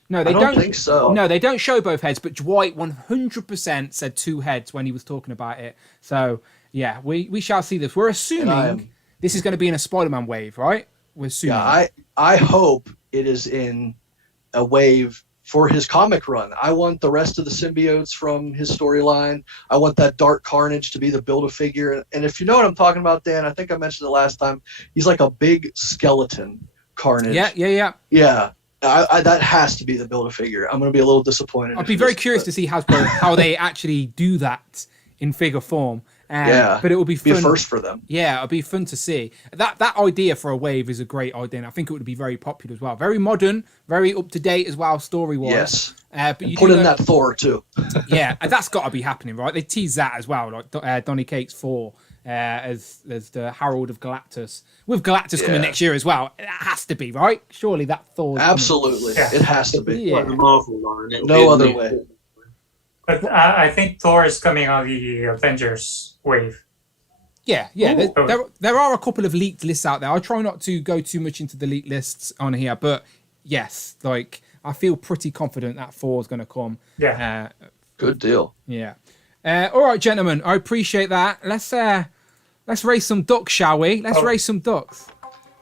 No, they don't think so. No, they don't show both heads. But Dwight 100% said 2 heads when he was talking about it. So yeah, we shall see this. We're assuming this is going to be in a Spider-Man wave, right? We're assuming. Yeah, I hope it is in a wave for his comic run. I want the rest of the symbiotes from his storyline. I want that Dark Carnage to be the Build-A-Figure. And if you know what I'm talking about, Dan, I think I mentioned it last time. He's like a big skeleton Carnage. Yeah. Yeah. That has to be the Build-A-Figure. I'm going to be a little disappointed. I'd be very curious to see how they actually do that in figure form. But it would be fun. Be a first for them. Yeah, it'd be fun to see. That idea for a wave is a great idea, and I think it would be very popular as well. Very modern, very up to date as well, story wise. Yes. But you put in that Thor too. Yeah, and that's got to be happening, right? They tease that as well, like Donny Cates 4 as the Herald of Galactus. With Galactus coming next year as well, it has to be, right? Surely that Thor. Absolutely, it has to be. Like the Marvel line. No other way. But I think Thor is coming on the Avengers wave. Yeah. There are a couple of leaked lists out there. I try not to go too much into the leaked lists on here, but yes, like I feel pretty confident that Thor is going to come. Yeah. Good deal. Yeah. All right, gentlemen, I appreciate that. Let's raise some ducks, shall we? Let's raise some ducks.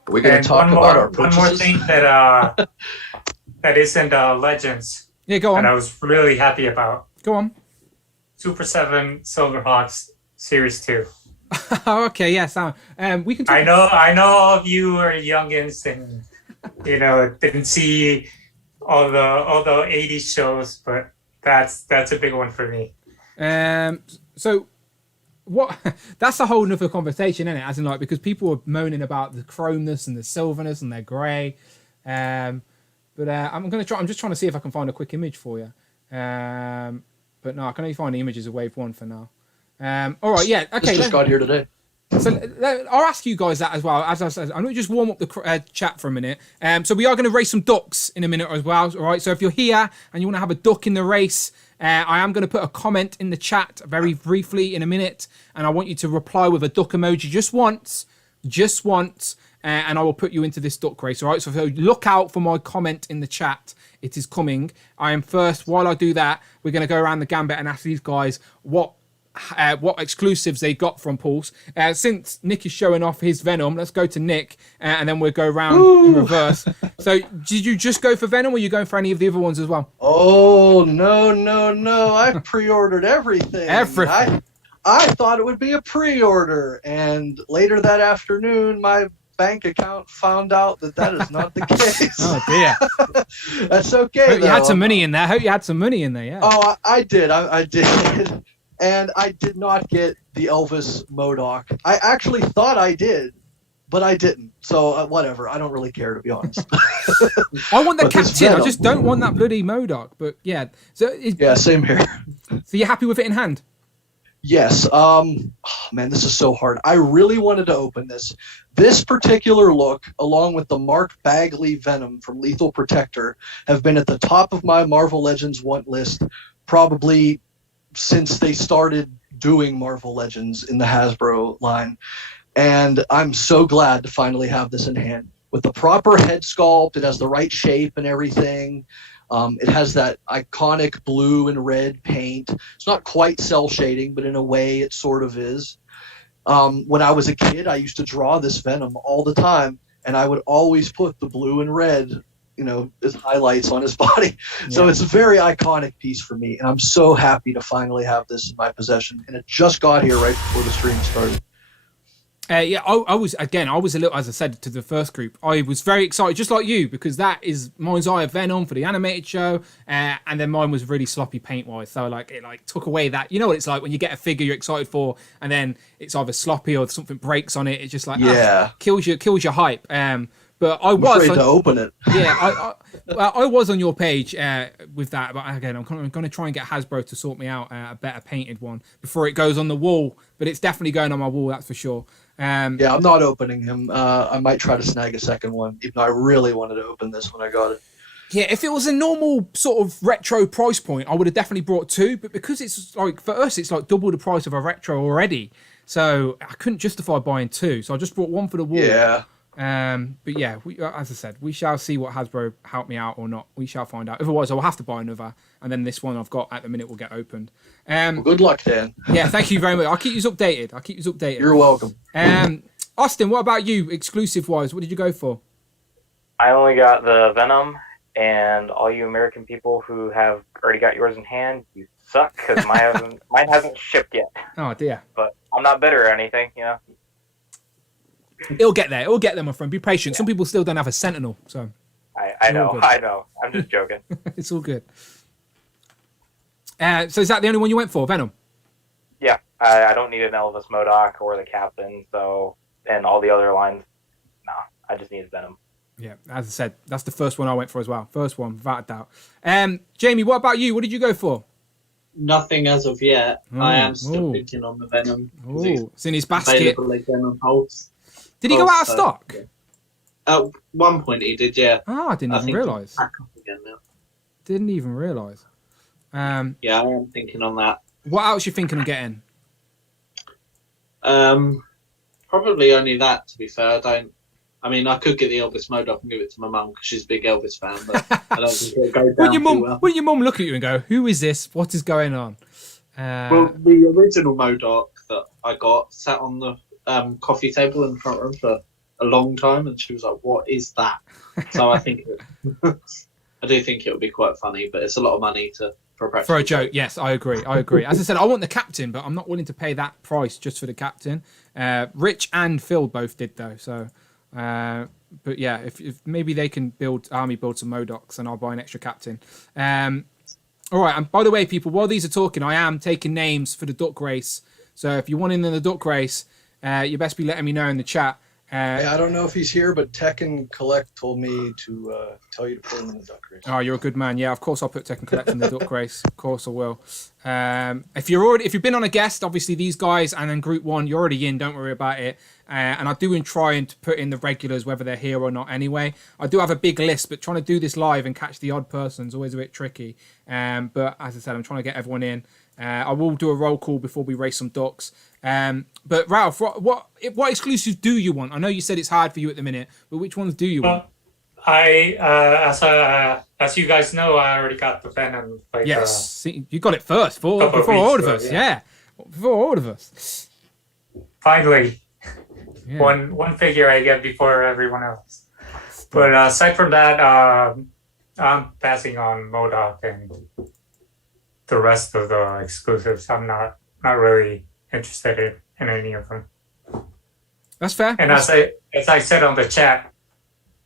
We're going to talk about our purchases. One more thing that that isn't Legends. Yeah, go on. And I was really happy about. Go on. Super 7 Silverhawks Series 2. Okay, yes. We can. I know all of you are youngins and didn't see all the 80s shows, but that's a big one for me. So what? That's a whole nother conversation, isn't it? As in, like, because people are moaning about the chromeness and the silverness and they're grey. But I'm just trying to see if I can find a quick image for you. But no, I can only find the images of Wave 1 for now. All right, yeah, okay. This just got here today. So I'll ask you guys that as well. As I said, I'm going to just warm up the chat for a minute. So we are going to race some ducks in a minute as well. All right, so if you're here and you want to have a duck in the race, I am going to put a comment in the chat very briefly in a minute, and I want you to reply with a duck emoji just once, and I will put you into this duck race. All right, so look out for my comment in the chat. It is coming. I am first. While I do that, we're going to go around the gambit and ask these guys what exclusives they got from Pulse. Since Nick is showing off his Venom, let's go to Nick, and then we'll go around in reverse. So, did you just go for Venom, or are you going for any of the other ones as well? Oh, no. I pre-ordered everything. Everything. I thought it would be a pre-order, and later that afternoon, my bank account found out that is not the case. Oh, dear. That's okay, Hope you had some money in there. Yeah. Oh, I did. I did. And I did not get the Elvis MODOK. I actually thought I did, but I didn't. So whatever. I don't really care, to be honest. I want the captain. I just don't want that bloody MODOK. But yeah. Yeah, same here. So you're happy with it in hand? Yes. Man, this is so hard. I really wanted to open this. This particular look, along with the Mark Bagley Venom from Lethal Protector, have been at the top of my Marvel Legends want list probably since they started doing Marvel Legends in the Hasbro line. And I'm so glad to finally have this in hand. With the proper head sculpt, it has the right shape and everything. It has that iconic blue and red paint. It's not quite cell shading, but in a way it sort of is. When I was a kid, I used to draw this Venom all the time, and I would always put the blue and red as highlights on his body. So it's a very iconic piece for me, and I'm so happy to finally have this in my possession. And it just got here right before the stream started. I was a little, as I said to the first group, I was very excited, just like you, because that is mine's Eye of Venom for the animated show, and then mine was really sloppy paint-wise, so it took away that, what it's like when you get a figure you're excited for, and then it's either sloppy or something breaks on it. It's just kills your hype. But I'm afraid to open it. Yeah, I was on your page with that, but again, I'm going to try and get Hasbro to sort me out a better painted one before it goes on the wall. But it's definitely going on my wall, that's for sure. I'm not opening him. I might try to snag a second one, even though I really wanted to open this when I got it. Yeah, if it was a normal sort of retro price point, I would have definitely brought two. But because it's for us, it's double the price of a retro already. So I couldn't justify buying two. So I just brought one for the wall. Yeah. But yeah, as I said, we shall see what Hasbro help me out or not. We shall find out. Otherwise, I will have to buy another, and then this one I've got at the minute will get opened. Well, good luck, Dan. Yeah, thank you very much. I'll keep you updated. You're welcome. Austin, what about you, exclusive wise? What did you go for? I only got the Venom, and all you American people who have already got yours in hand, you suck, because mine hasn't shipped yet. Oh dear. But I'm not bitter or anything, It'll get there. My friend. Be patient. Some people still don't have a Sentinel, so. I know. I'm just joking. It's all good. So is that the only one you went for, Venom? Yeah, I don't need an Elvis MODOK or the Captain, and all the other lines. No, I just need Venom. Yeah, as I said, that's the first one I went for as well. First one, without a doubt. Jamie, what about you? What did you go for? Nothing as of yet. I am still thinking on the Venom. It's in his basket. Venom Pulse. Did he go out of stock? At one point he did, yeah. I didn't even realise. Back up again now. Didn't even realise. Yeah, I am thinking on that. What else you thinking of getting? Probably only that, to be fair. I could get the Elvis MODOK and give it to my mum because she's a big Elvis fan, but I don't think it'll go down too well. Wouldn't your mum look at you and go, "Who is this? What is going on?" Well, the original MODOK that I got sat on the coffee table in the front room for a long time, and she was like, "What is that?" So I think I do think it would be quite funny, but it's a lot of money for a joke. Yes, I agree. As I said, I want the captain, but I'm not willing to pay that price just for the captain. Rich and Phil both did though, so. But yeah, if maybe they can build some MODOKs, and I'll buy an extra captain. All right, and by the way, people, while these are talking, I am taking names for the duck race. So if you want in the duck race, you best be letting me know in the chat. I don't know if he's here, but Tekken Collect told me to tell you to put him in the duck race. Oh, you're a good man. Yeah, of course I'll put Tekken Collect in the duck race. Of course I will. If you've been on a guest, obviously these guys, and then Group 1, you're already in. Don't worry about it. And I do try and put in the regulars, whether they're here or not. Anyway, I do have a big list, but trying to do this live and catch the odd person is always a bit tricky. But as I said, I'm trying to get everyone in. I will do a roll call before we race some ducks. But Ralph, what exclusives do you want? I know you said it's hard for you at the minute, but which ones do you want? As you guys know, I already got the Venom. Yes, you got it first before all of us. Yeah, before all of us. Finally, one figure I get before everyone else. But aside from that, I'm passing on MODOK and the rest of the exclusives. I'm not really interested in any of them. That's fair. And as I said on the chat,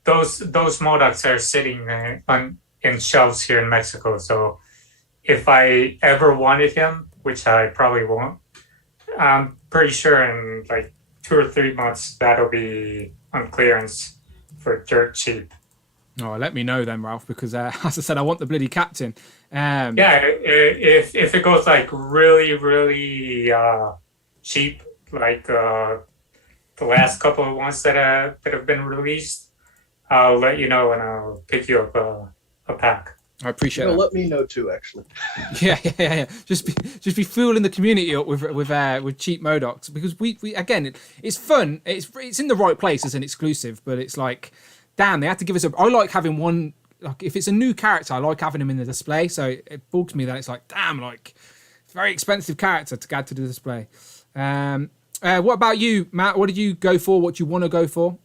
those MODOKs are sitting in shelves here in Mexico. So if I ever wanted him, which I probably won't, I'm pretty sure in like 2 or 3 months that'll be on clearance for dirt cheap. Oh, let me know then, Ralph, because as I said, I want the bloody captain. If it goes like really, really cheap, like the last couple of ones that have been released, I'll let you know and I'll pick you up a pack. I appreciate that. Let me know too, actually. Yeah. Just be fooling the community up with cheap MODOKs, because we again, it's fun. It's in the right place as an exclusive, but it's like, damn, they had to give us I like having one. Like, if it's a new character, I like having him in the display. So it bugs me that it's like, damn, like, it's a very expensive character to add to the display. What about you, Matt? What did you go for? What do you want to go for?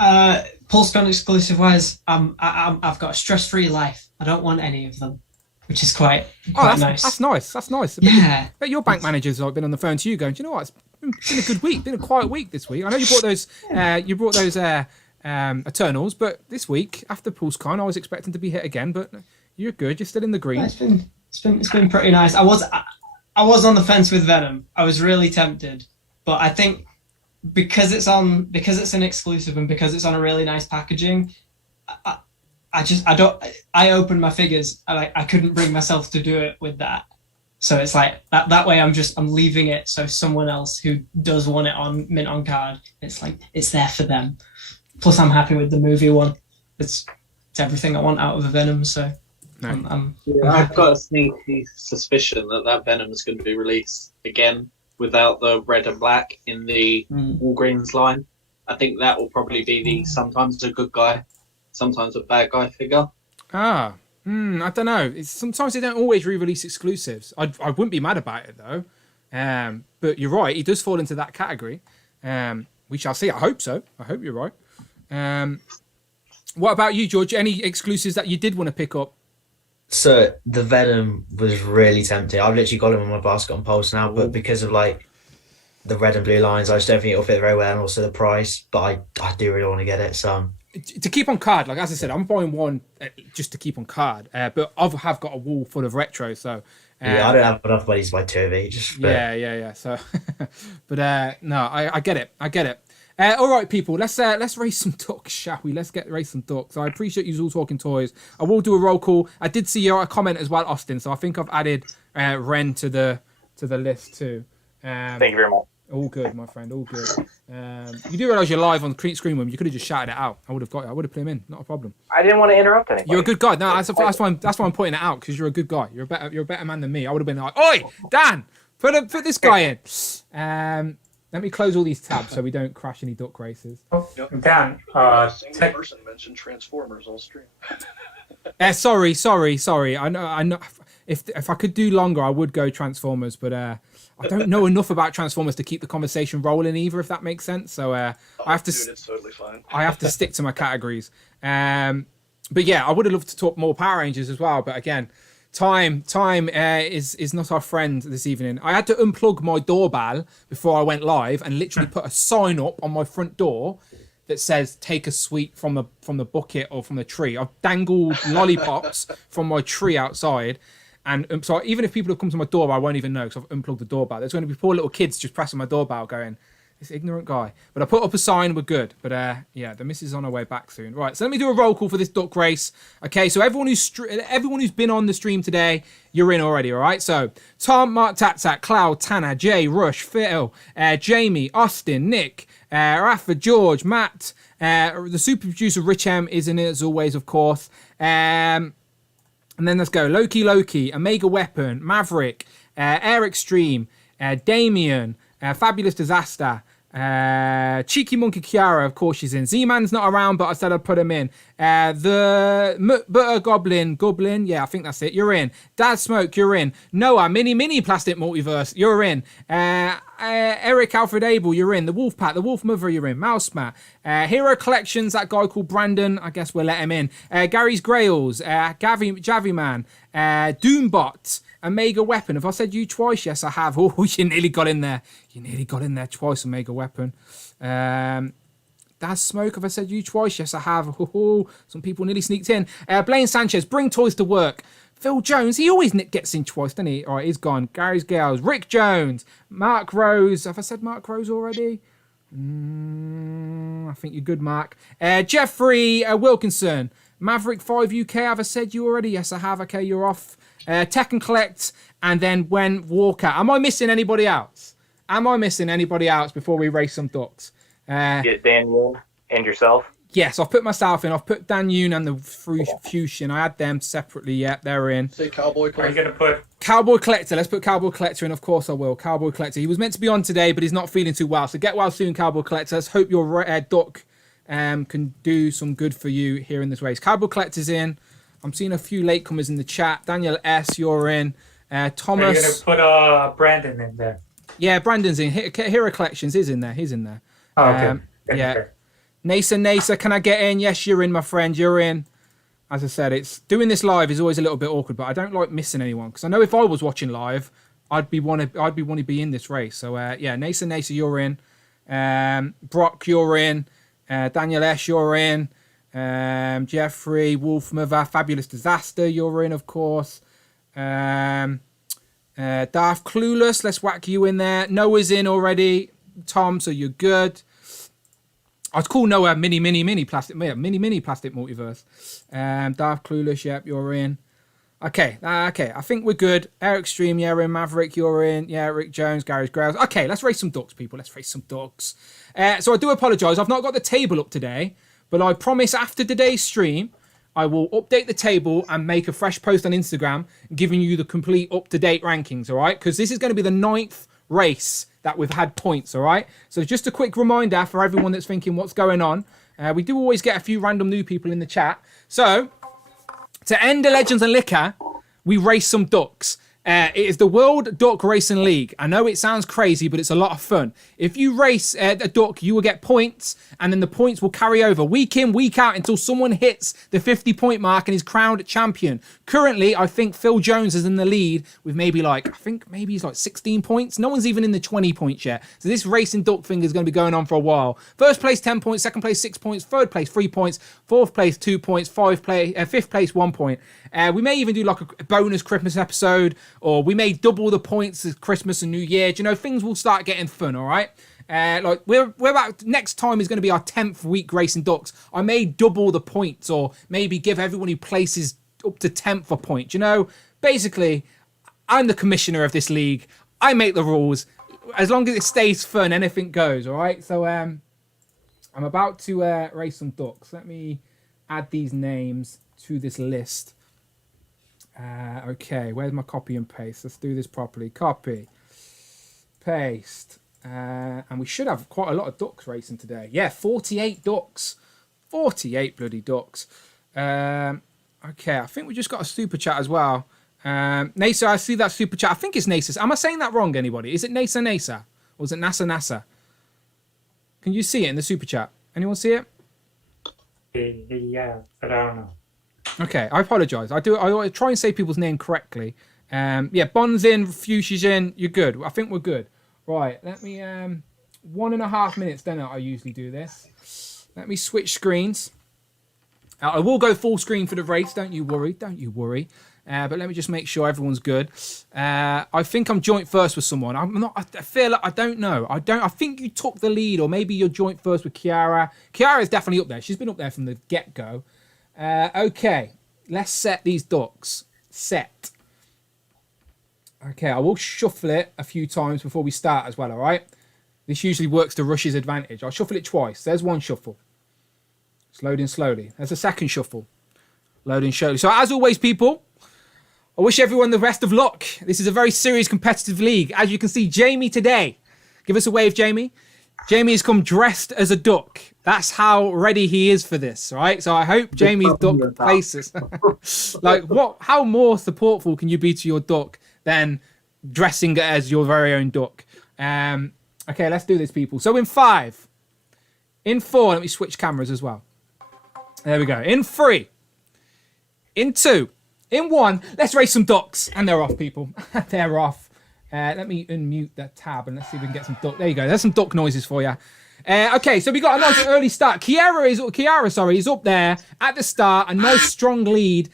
PulseCon exclusive wise, I've got a stress-free life. I don't want any of them, which is quite nice. That's nice. That's nice. Yeah. But your bank manager's like been on the phone to you, going, do you know what? It's been a good week. Been a quiet week this week. I know you brought those. Eternals, but this week after PulseCon, I was expecting to be hit again. But you're good. You're still in the green. Yeah, it's been pretty nice. I was on the fence with Venom. I was really tempted, but I think because it's an exclusive and because it's on a really nice packaging, I opened my figures. I couldn't bring myself to do it with that. So it's like that way I'm leaving it so someone else who does want it on mint on card, it's like it's there for them. Plus I'm happy with the movie one. It's everything I want out of a Venom, so I've got a sneaky suspicion that Venom is going to be released again without the red and black in the Walgreens line. I think that will probably be the sometimes a good guy, sometimes a bad guy figure. I don't know. Sometimes they don't always re-release exclusives. I wouldn't be mad about it though. But you're right. He does fall into that category. We shall see. I hope so. I hope you're right. What about you, George? Any exclusives that you did want to pick up? So the Venom was really tempting. I've literally got him on my basket on Pulse now, but because of like the red and blue lines, I just don't think it'll fit very well, and also the price. But I do really want to get it. So to keep on card, like as I said, I'm buying one just to keep on card. But I have got a wall full of retro, so yeah, I don't have enough money to buy 2 of each. But... Yeah. So, but no, I get it. All right, people, let's race some ducks, shall we? Let's race some ducks. I appreciate you all talking toys. I will do a roll call. I did see your comment as well, Austin. So I think I've added Ren to the list too. Thank you very much. All good, my friend. All good. You do realize you're live on the screen room. You could have just shouted it out. I would have got it. I would have put him in. Not a problem. I didn't want to interrupt anybody. You're a good guy. No, that's why I'm pointing it out, because you're a good guy. You're a better man than me. I would have been like, "Oi, Dan, put this guy in." Let me close all these tabs so we don't crash any duck races. Dan, Same person mentioned Transformers all stream. Sorry. I know. If I could do longer, I would go Transformers, but I don't know enough about Transformers to keep the conversation rolling either, if that makes sense. So I have to. Dude, it's totally fine. I have to stick to my categories. But yeah, I would have loved to talk more Power Rangers as well. But again, time is not our friend this evening. I had to unplug my doorbell before I went live and literally put a sign up on my front door that says "Take a sweet from the bucket or from the tree." I've dangled lollipops from my tree outside, and so even if people have come to my door, I won't even know because I've unplugged the doorbell. There's going to be poor little kids just pressing my doorbell, going, "This ignorant guy." But I put up a sign. We're good. But yeah, the missus is on her way back soon. Right, so let me do a roll call for this duck race. Okay, so everyone who's been on the stream today, you're in already. All right. So Tom, MarkTakTak, Cloud, Tanner, Jay, Rush, Phil, Jamie, Austin, Nick, Rafa, George, Matt, the super producer Rich M is in it as always, of course. And then let's go Loki, Omega Weapon, Maverick, Air Extreme, Damien, Fabulous Disaster, Cheeky Monkey Kiara, of course she's in. Z-Man's not around, but I said I'd put him in. The Butter Goblin, yeah, I think that's it. You're in. Dad Smoke, you're in. Noah, Mini Plastic Multiverse, you're in. Eric Alfred Abel, you're in. The Wolf Pack, the Wolf Mother, you're in. Mousemat, Hero Collections, that guy called Brandon, I guess we'll let him in. Gary's Grails, Javi Man, Doombot, Omega Weapon. If I said you twice, yes, I have. Oh, you nearly got in there. You nearly got in there twice, Omega Weapon. That's Smoke. If I said you twice, yes, I have. Oh, some people nearly sneaked in. Blaine Sanchez, Bring Toys to Work. Phil Jones, he always gets in twice, doesn't he? All right, he's gone. Gary's Gales, Rick Jones, Mark Rose. Have I said Mark Rose already? I think you're good, Mark. Jeffrey Wilkinson, Maverick 5 UK. Have I said you already? Yes, I have. Okay, you're off. Tech and Collect, and then When Walker. Am I missing anybody else? Before we race some ducks? Get Daniel and yourself. Yes, I've put myself in. I've put Dan Yoon and the Fusion. I had them separately. Yep, they're in. Say Cowboy Collector. Are you going to put Cowboy Collector? Let's put Cowboy Collector in. Of course I will. Cowboy Collector. He was meant to be on today, but he's not feeling too well. So get well soon, Cowboy Collector. Let's hope your duck can do some good for you here in this race. Cowboy Collector's in. I'm seeing a few latecomers in the chat. Daniel S, you're in. Thomas. Are you going to put Brandon in there? Yeah, Brandon's in. Hero Collections is in there. He's in there. Oh, okay. Yeah. Nasa, can I get in? Yes, you're in, my friend. You're in. As I said, it's doing this live is always a little bit awkward, but I don't like missing anyone because I know if I was watching live, I'd be want to be in this race. So yeah, Nasa, you're in. Brock, you're in. Daniel S, you're in. Jeffrey, Wolf Mother, Fabulous Disaster, you're in, of course. Darth Clueless, let's whack you in there. Noah's in already. Tom, so you're good. I'd call Noah mini plastic multiverse. Darth Clueless, yep, you're in. Okay, I think we're good. Eric Stream, yeah, in. Maverick, you're in. Yeah, Rick Jones, Gary's Grails. Okay, let's race some ducks, people. Let's race some ducks. So I do apologise. I've not got the table up today. But I promise after today's stream, I will update the table and make a fresh post on Instagram giving you the complete up-to-date rankings, all right? Because this is going to be the 9th race that we've had points, all right? So just a quick reminder for everyone that's thinking what's going on. We do always get a few random new people in the chat. So to end the Legends and Liquor, we race some ducks. It is the World Duck Racing League. I know it sounds crazy, but it's a lot of fun. If you race a duck, you will get points, and then the points will carry over week in, week out until someone hits the 50-point mark and is crowned champion. Currently, I think Phil Jones is in the lead with maybe he's like 16 points. No one's even in the 20 points yet. So this racing duck thing is going to be going on for a while. First place, 10 points. Second place, 6 points. Third place, 3 points. Fourth place, 2 points. Fifth place, 1 point. We may even do like a bonus Christmas episode, or we may double the points as Christmas and New Year. Do you know, things will start getting fun, all right? Like we're about, next time is going to be our 10th week racing ducks. I may double the points, or maybe give everyone who places up to 10th a point. You know, basically, I'm the commissioner of this league. I make the rules. as long as it stays fun, anything goes. All right. So I'm about to race some ducks. Let me add these names to this list. Okay, where's my copy and paste? Let's do this properly. Copy, paste, and we should have quite a lot of ducks racing today. Yeah, 48 ducks, 48 bloody ducks. Okay, I think we just got a super chat as well. Nasa, I see that super chat. I think it's Nasa. Am I saying that wrong, anybody? Is it Nasa? Or is it NASA? Can you see it in the super chat? Anyone see it? Yeah, but I don't know. Okay, I apologise. I try and say people's name correctly. Yeah, Bond's in, Fuchsia's in. You're good. I think we're good. Right, let me... 1.5 minutes, then I usually do this. Let me switch screens. I will go full screen for the race. Don't you worry. Don't you worry. But let me just make sure everyone's good. I think I'm joint first with someone. I'm not. I feel like I don't know. I think you took the lead, or maybe you're joint first with Kiara. Kiara is definitely up there. She's been up there from the get-go. Okay, let's set these ducks. Set. Okay, I will shuffle it a few times before we start as well. All right. This usually works to Rush's advantage. I'll shuffle it twice. There's one shuffle. It's loading slowly. There's a second shuffle. Loading slowly. So as always, people, I wish everyone the best of luck. This is a very serious competitive league. As you can see, Jamie today. Give us a wave, Jamie. Jamie has come dressed as a duck. That's how ready he is for this, right? So I hope Jamie's duck places. Like, what? How more supportful can you be to your duck than dressing as your very own duck? Okay, let's do this, people. So in 5, in 4, let me switch cameras as well. There we go. In 3, in 2, in 1, let's race some ducks. And they're off, people. They're off. Let me unmute that tab and let's see if we can get some duck. There you go. There's some duck noises for you. Okay, so we got a nice early start. Kiara is up there at the start. A nice strong lead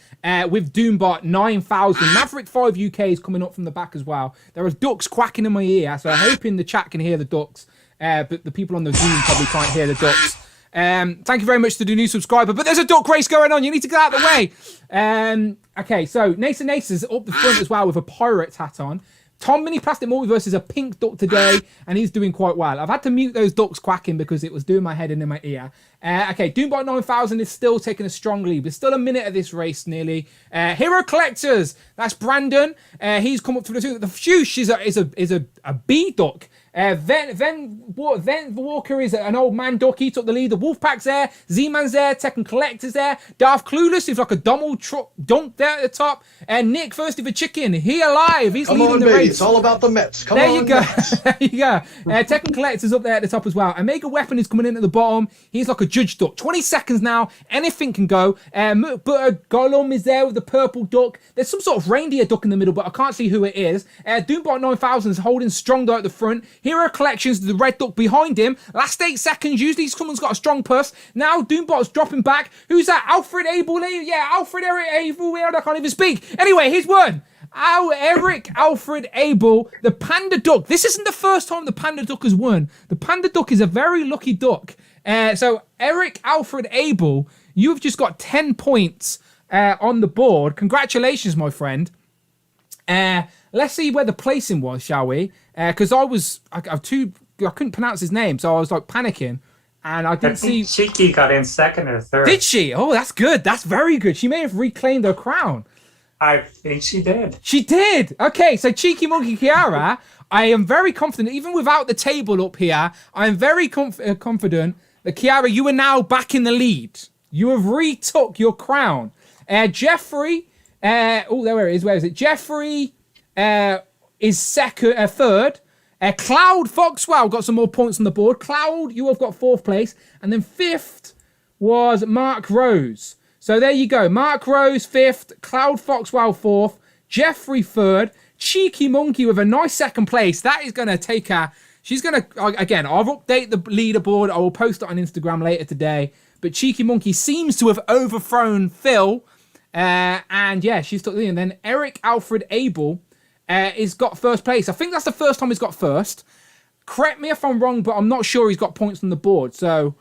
with Doombot 9,000. Maverick 5 UK is coming up from the back as well. There are ducks quacking in my ear, so I'm hoping the chat can hear the ducks. But the people on the Zoom probably can't hear the ducks. Thank you very much to the new subscriber. But there's a duck race going on. You need to get out of the way. Okay, so Nasa's up the front as well with a Pirates hat on. Tom Mini Plastic Multiverse is a pink duck today, and he's doing quite well. I've had to mute those ducks quacking because it was doing my head in my ear. Okay, Doombot 9000 is still taking a strong lead. There's still a minute of this race nearly. Hero Collectors, that's Brandon. He's come up through the two. The Fuchs is a bee duck. Then Walker is an old man duck. He took the lead. The Wolfpack's there. Z-Man's there. Tekken Collector's there. Darth Clueless is like a Donald Trump dunk there at the top. And Nick Thirsty for Chicken. He alive. He's leading the race. It's all about the Mets. Come there on, you go. Mets. There you go. Tekken Collector's up there at the top as well. Omega Weapon is coming in at the bottom. He's like a judge duck. 20 seconds now. Anything can go. But Gollum is there with the purple duck. There's some sort of reindeer duck in the middle, but I can't see who it is. Doombot 9000 is holding strong though at the front. Hero Collections, the red duck behind him. Last 8 seconds. Usually someone's got a strong purse. Now Doombot's dropping back. Who's that? Alfred Abel? Yeah, Alfred Eric Abel. I can't even speak. Anyway, here's one. Eric Alfred Abel, the panda duck. This isn't the first time the panda duck has won. The panda duck is a very lucky duck. So Eric Alfred Abel, you've just got 10 points on the board. Congratulations, my friend. Let's see where the placing was, shall we? Because I couldn't pronounce his name, so I was like panicking, and I didn't see. Cheeky got in second or third. Did she? Oh, that's good. That's very good. She may have reclaimed her crown. I think she did. She did. Okay, so Cheeky Monkey Kiara, I am very confident, even without the table up here, I am very confident that Kiara, you are now back in the lead. You have retook your crown. Jeffrey, there it is. Where is it? Jeffrey is third. Cloud Foxwell got some more points on the board. Cloud, you have got 4th place. And then 5th was Mark Rose. So there you go. Mark Rose 5th. Cloud Foxwell 4th. Jeffrey 3rd. Cheeky Monkey with a nice 2nd place. That is going to take her. She's going to, again, I'll update the leaderboard. I will post it on Instagram later today. But Cheeky Monkey seems to have overthrown Phil. And yeah, she's took the lead. And then Eric Alfred Abel is got 1st place. I think that's the first time he's got 1st. Correct me if I'm wrong, but I'm not sure he's got points on the board. So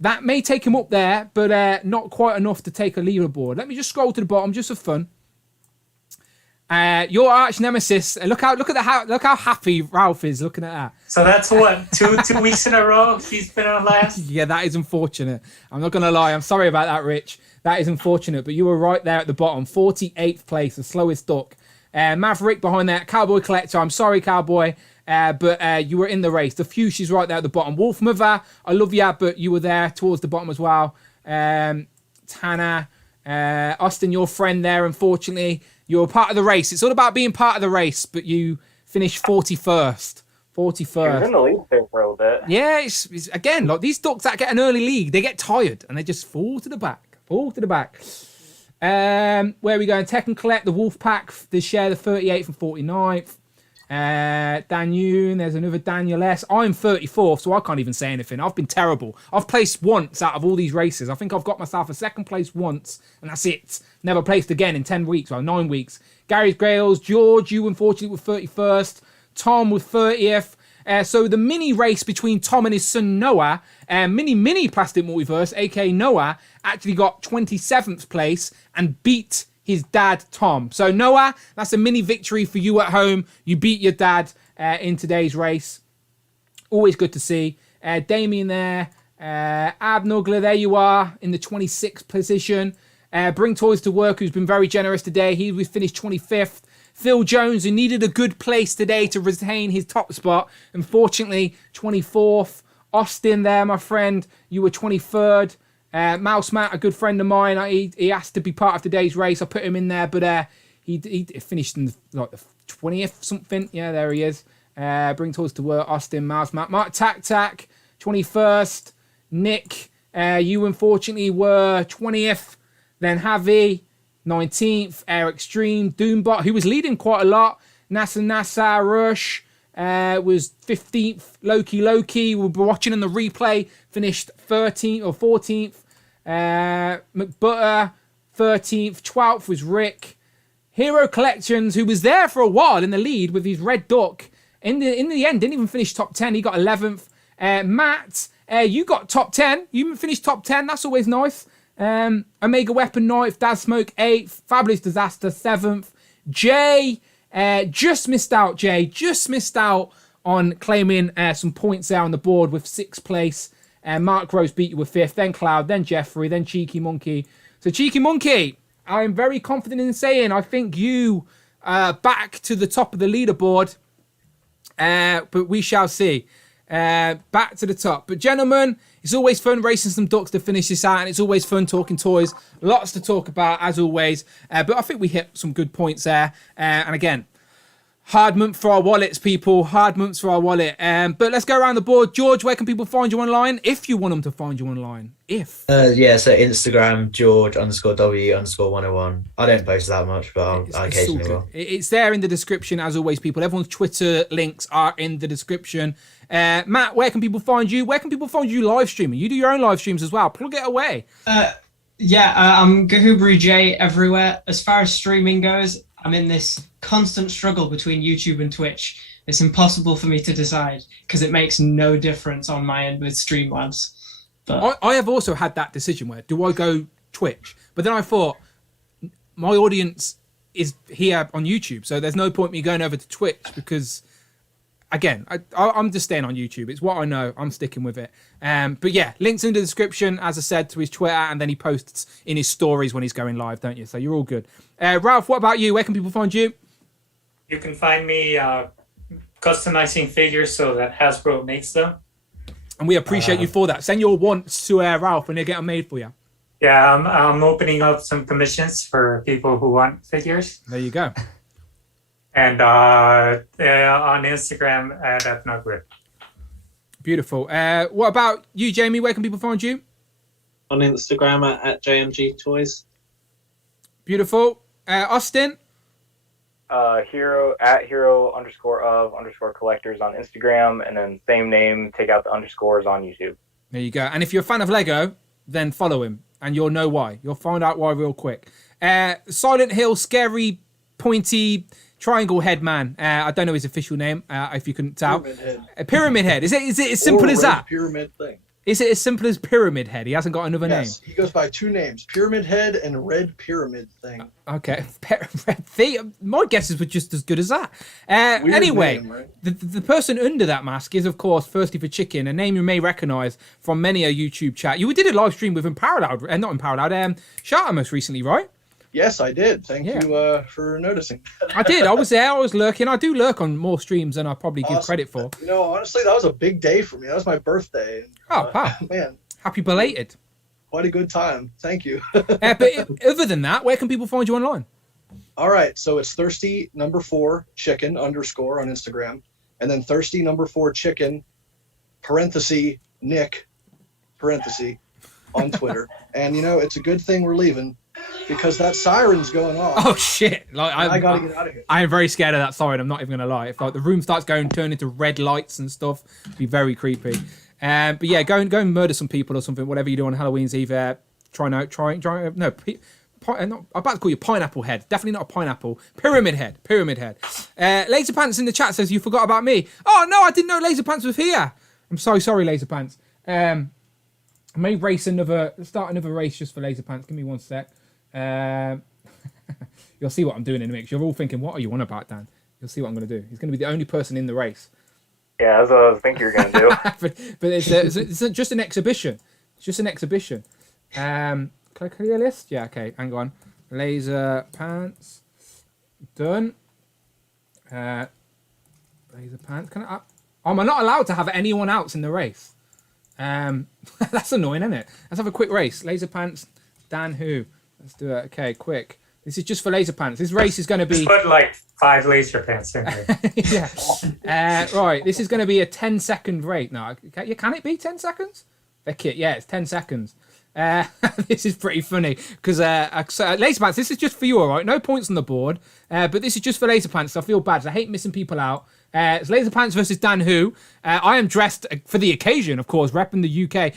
that may take him up there, but not quite enough to take a leaderboard. Let me just scroll to the bottom just for fun. Your arch nemesis. Look how happy Ralph is looking at that. So that's what, two weeks in a row he's been on last? Yeah, that is unfortunate. I'm not going to lie. I'm sorry about that, Rich. That is unfortunate. But you were right there at the bottom. 48th place, the slowest duck. Maverick behind that. Cowboy Collector. I'm sorry, Cowboy. But you were in the race. The Fuchsia's right there at the bottom. Wolf Mother, I love you, but you were there towards the bottom as well. Tanner, Austin, your friend there, unfortunately. You're part of the race. It's all about being part of the race, but you finished 41st. 41st. He was in the lead there for a little bit. Yeah, it's again, like these ducks that get an early lead, they get tired and they just fall to the back. Where are we going? Tech and Collect, the Wolf Pack, they share the 38th and 49th. Daniel, there's another Daniel S. I'm 34th, so I can't even say anything. I've been terrible. I've placed once out of all these races. I think I've got myself a second place once, and that's it. Never placed again in 10 weeks, or 9 weeks. Gary's Grails, George, you unfortunately were 31st. Tom with 30th. So the mini race between Tom and his son Noah, mini Plastic Multiverse, aka Noah, actually got 27th place and beat his dad, Tom. So, Noah, that's a mini victory for you at home. You beat your dad in today's race. Always good to see. Damien there. Abnugler, there you are in the 26th position. Bring Toys to Work, who's been very generous today. He was finished 25th. Phil Jones, who needed a good place today to retain his top spot. Unfortunately, 24th. Austin there, my friend. You were 23rd. Mouse Matt, a good friend of mine, he asked to be part of today's race. I put him in there, but he finished in the 20th something. Yeah, there he is. Bring Toys to Work, Austin, Mouse Matt. MarkTakTak, 21st. Nick, you unfortunately were 20th. Then Javi, 19th. Air Extreme, Doombot, who was leading quite a lot. NASA Rush was 15th. Loki, we'll be watching in the replay, finished 13th or 14th. McButter, 13th. 12th was Rick. Hero Collections, who was there for a while in the lead with his red duck. In the end, didn't even finish top 10. He got 11th. Matt, you got top 10. You finished top 10. That's always nice. Omega Weapon 9th. Daz Smoke 8th. Fabulous Disaster 7th. Jay, just missed out, Jay. Just missed out on claiming some points there on the board with 6th place. Mark Rose beat you with 5th. Then Cloud. Then Jeffrey. Then Cheeky Monkey. So Cheeky Monkey, I'm very confident in saying I think you back to the top of the leaderboard. But we shall see. Back to the top. But gentlemen, it's always fun racing some ducks to finish this out, and it's always fun talking toys. Lots to talk about as always. But I think we hit some good points there. And again, hard month for our wallets, people. Hard months for our wallet. But let's go around the board. George, where can people find you online? If you want them to find you online. If. Yeah, so Instagram, George_W_101. I don't post that much, but I occasionally will. It's there in the description as always, people. Everyone's Twitter links are in the description. Matt, where can people find you? Where can people find you live streaming? You do your own live streams as well. Plug it away. I'm Gahubri J everywhere. As far as streaming goes, I'm in this constant struggle between YouTube and Twitch. It's impossible for me to decide because it makes no difference on my end with Streamlabs. But I have also had that decision where do I go Twitch? But then I thought my audience is here on YouTube, so there's no point me going over to Twitch because, again, I'm just staying on YouTube. It's what I know. I'm sticking with it. But yeah, links in the description, as I said, to his Twitter, and then he posts in his stories when he's going live, don't you? So you're all good. Ralph, what about you? Where can people find you? You can find me customizing figures so that Hasbro makes them. And we appreciate you for that. Send your wants to Ralph and he'll get them made for you. Yeah, I'm opening up some commissions for people who want figures. There you go. And on Instagram at @Nugrit. Beautiful. What about you, Jamie? Where can people find you? On Instagram at JMG Toys. Beautiful. Austin? Hero_of_collectors on Instagram, and then same name, take out the underscores on YouTube. There you go. And if you're a fan of Lego, then follow him and you'll know why. You'll find out why real quick. Silent Hill, scary, pointy, triangle head man. I don't know his official name, if you couldn't tell. Pyramid head. A pyramid head. Is it as simple as that? Pyramid thing. Is it as simple as Pyramid Head? He hasn't got another Yes, he goes by 2 names: Pyramid Head and Red Pyramid Thing. name. Okay. My guesses were just as good as that. Weird Anyway, name, right? the person under that mask is, of course, Thirsty for Chicken, a name you may recognise from many a YouTube chat. You did a live stream with Unparalleled, not Unparalleled, Shatter most recently, right? Yes, I did. Thank you for noticing. I did. I was there. I was lurking. I do lurk on more streams than I probably give credit for. You know, honestly, that was a big day for me. That was my birthday. Oh, wow. Man. Happy belated. Quite a good time. Thank you. But other than that, where can people find you online? All right. So it's thirsty4chicken _ on Instagram. And then thirsty4chicken, Nick, on Twitter. And, you know, it's a good thing we're leaving, because that siren's going off. Oh shit! Like I gotta get out of here. I am very scared of that siren. I'm not even gonna lie. If like the room starts turn into red lights and stuff, it'd be very creepy. But yeah, go and murder some people or something. Whatever you do on Halloween's Eve. I'm about to call you Pineapple Head. Definitely not a pineapple. Pyramid Head. Laser Pants in the chat says you forgot about me. Oh no, I didn't know Laser Pants was here. I'm so sorry, Laser Pants. I may start another race just for Laser Pants. Give me 1 sec. You'll see what I'm doing in a mix. You're all thinking, what are you on about, Dan? You'll see what I'm going to do. He's going to be the only person in the race. Yeah, that's what I was thinking you were going to do. but it's just an exhibition. It's just an exhibition. Can I clear a list? Yeah, okay. Hang on. Laser Pants. Done. Laser Pants. Am I not allowed to have anyone else in the race? That's annoying, isn't it? Let's have a quick race. Laser Pants. Dan who? Let's do it. Okay, quick. This is just for Laser Pants. This race is going to be... Just put like 5 Laser Pants in there. Yeah. Right, this is going to be a 10-second race. No, can it be 10 seconds? Beckett, yeah, it's 10 seconds. This is pretty funny because Laser Pants, this is just for you, all right? No points on the board, but this is just for Laser Pants. So I feel bad. I hate missing people out. It's Laser Pants versus Dan Who. I am dressed for the occasion, of course, repping the UK.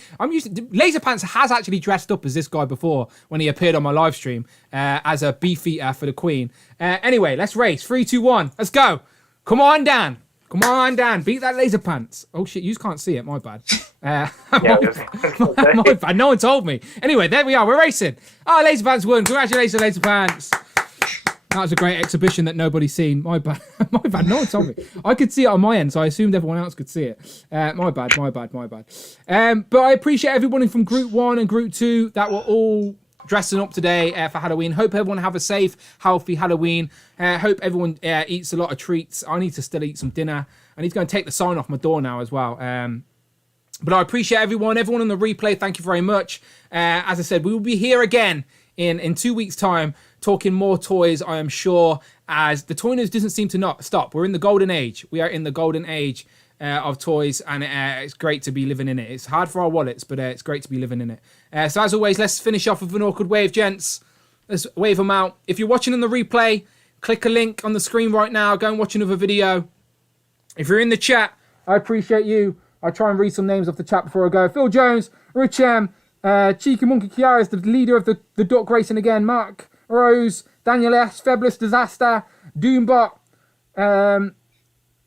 Laser Pants has actually dressed up as this guy before when he appeared on my live stream as a beefeater for the Queen. Anyway, let's race. 3, 2, 1. Let's go. Come on, Dan. Come on, Dan. Beat that Laser Pants. Oh, shit. You can't see it. My bad. My bad. No one told me. Anyway, there we are. We're racing. Oh, Laser Pants won. Congratulations, Laser Pants. That was a great exhibition that nobody's seen. My bad. My bad. No one told me. I could see it on my end, so I assumed everyone else could see it. My bad. But I appreciate everyone from Group 1 and Group 2 that were all dressing up today for Halloween. Hope everyone have a safe, healthy Halloween. Hope everyone eats a lot of treats. I need to still eat some dinner. I need to go and take the sign off my door now as well. But I appreciate everyone on the replay. Thank you very much. As I said, we will be here again in 2 weeks' time, talking more toys, I am sure, as the toy news doesn't seem to not stop. We're in the golden age. We are in the golden age of toys, and it's great to be living in it. It's hard for our wallets, but it's great to be living in it. So as always, let's finish off with an awkward wave, gents. Let's wave them out. If you're watching on the replay, click a link on the screen right now. Go and watch another video. If you're in the chat, I appreciate you. I'll try and read some names off the chat before I go. Phil Jones, Rich M, Cheeky Monkey Kiara is the leader of the Duck Racing again. Mark Rose, Daniel S, Fabulous Disaster, Doombot.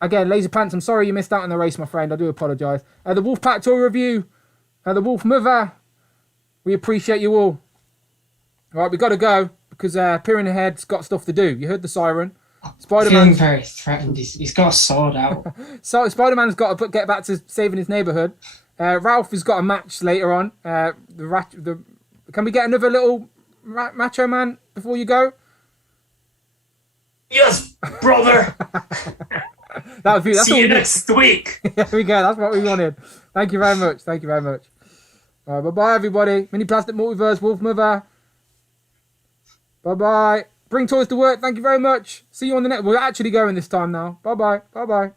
Again, Laser Pants, I'm sorry you missed out on the race, my friend. I do apologise. The Wolfpack Tour Review, the Wolf Mother. We appreciate you all. All right, we got to go because Pyramid Head's got stuff to do. You heard the siren. Spider-Man's very threatened. He's got a sword out. So Spider-Man's got to get back to saving his neighbourhood. Ralph has got a match later on. Can we get another little Macho Man before you go? Yes, brother. That was beautiful. See you next week. There we go. That's what we wanted. Thank you very much. All right, bye-bye, everybody. Mini Plastic Multiverse, Wolf Mother. Bye-bye. Bring toys to work. Thank you very much. See you on the next. We're actually going this time now. Bye-bye.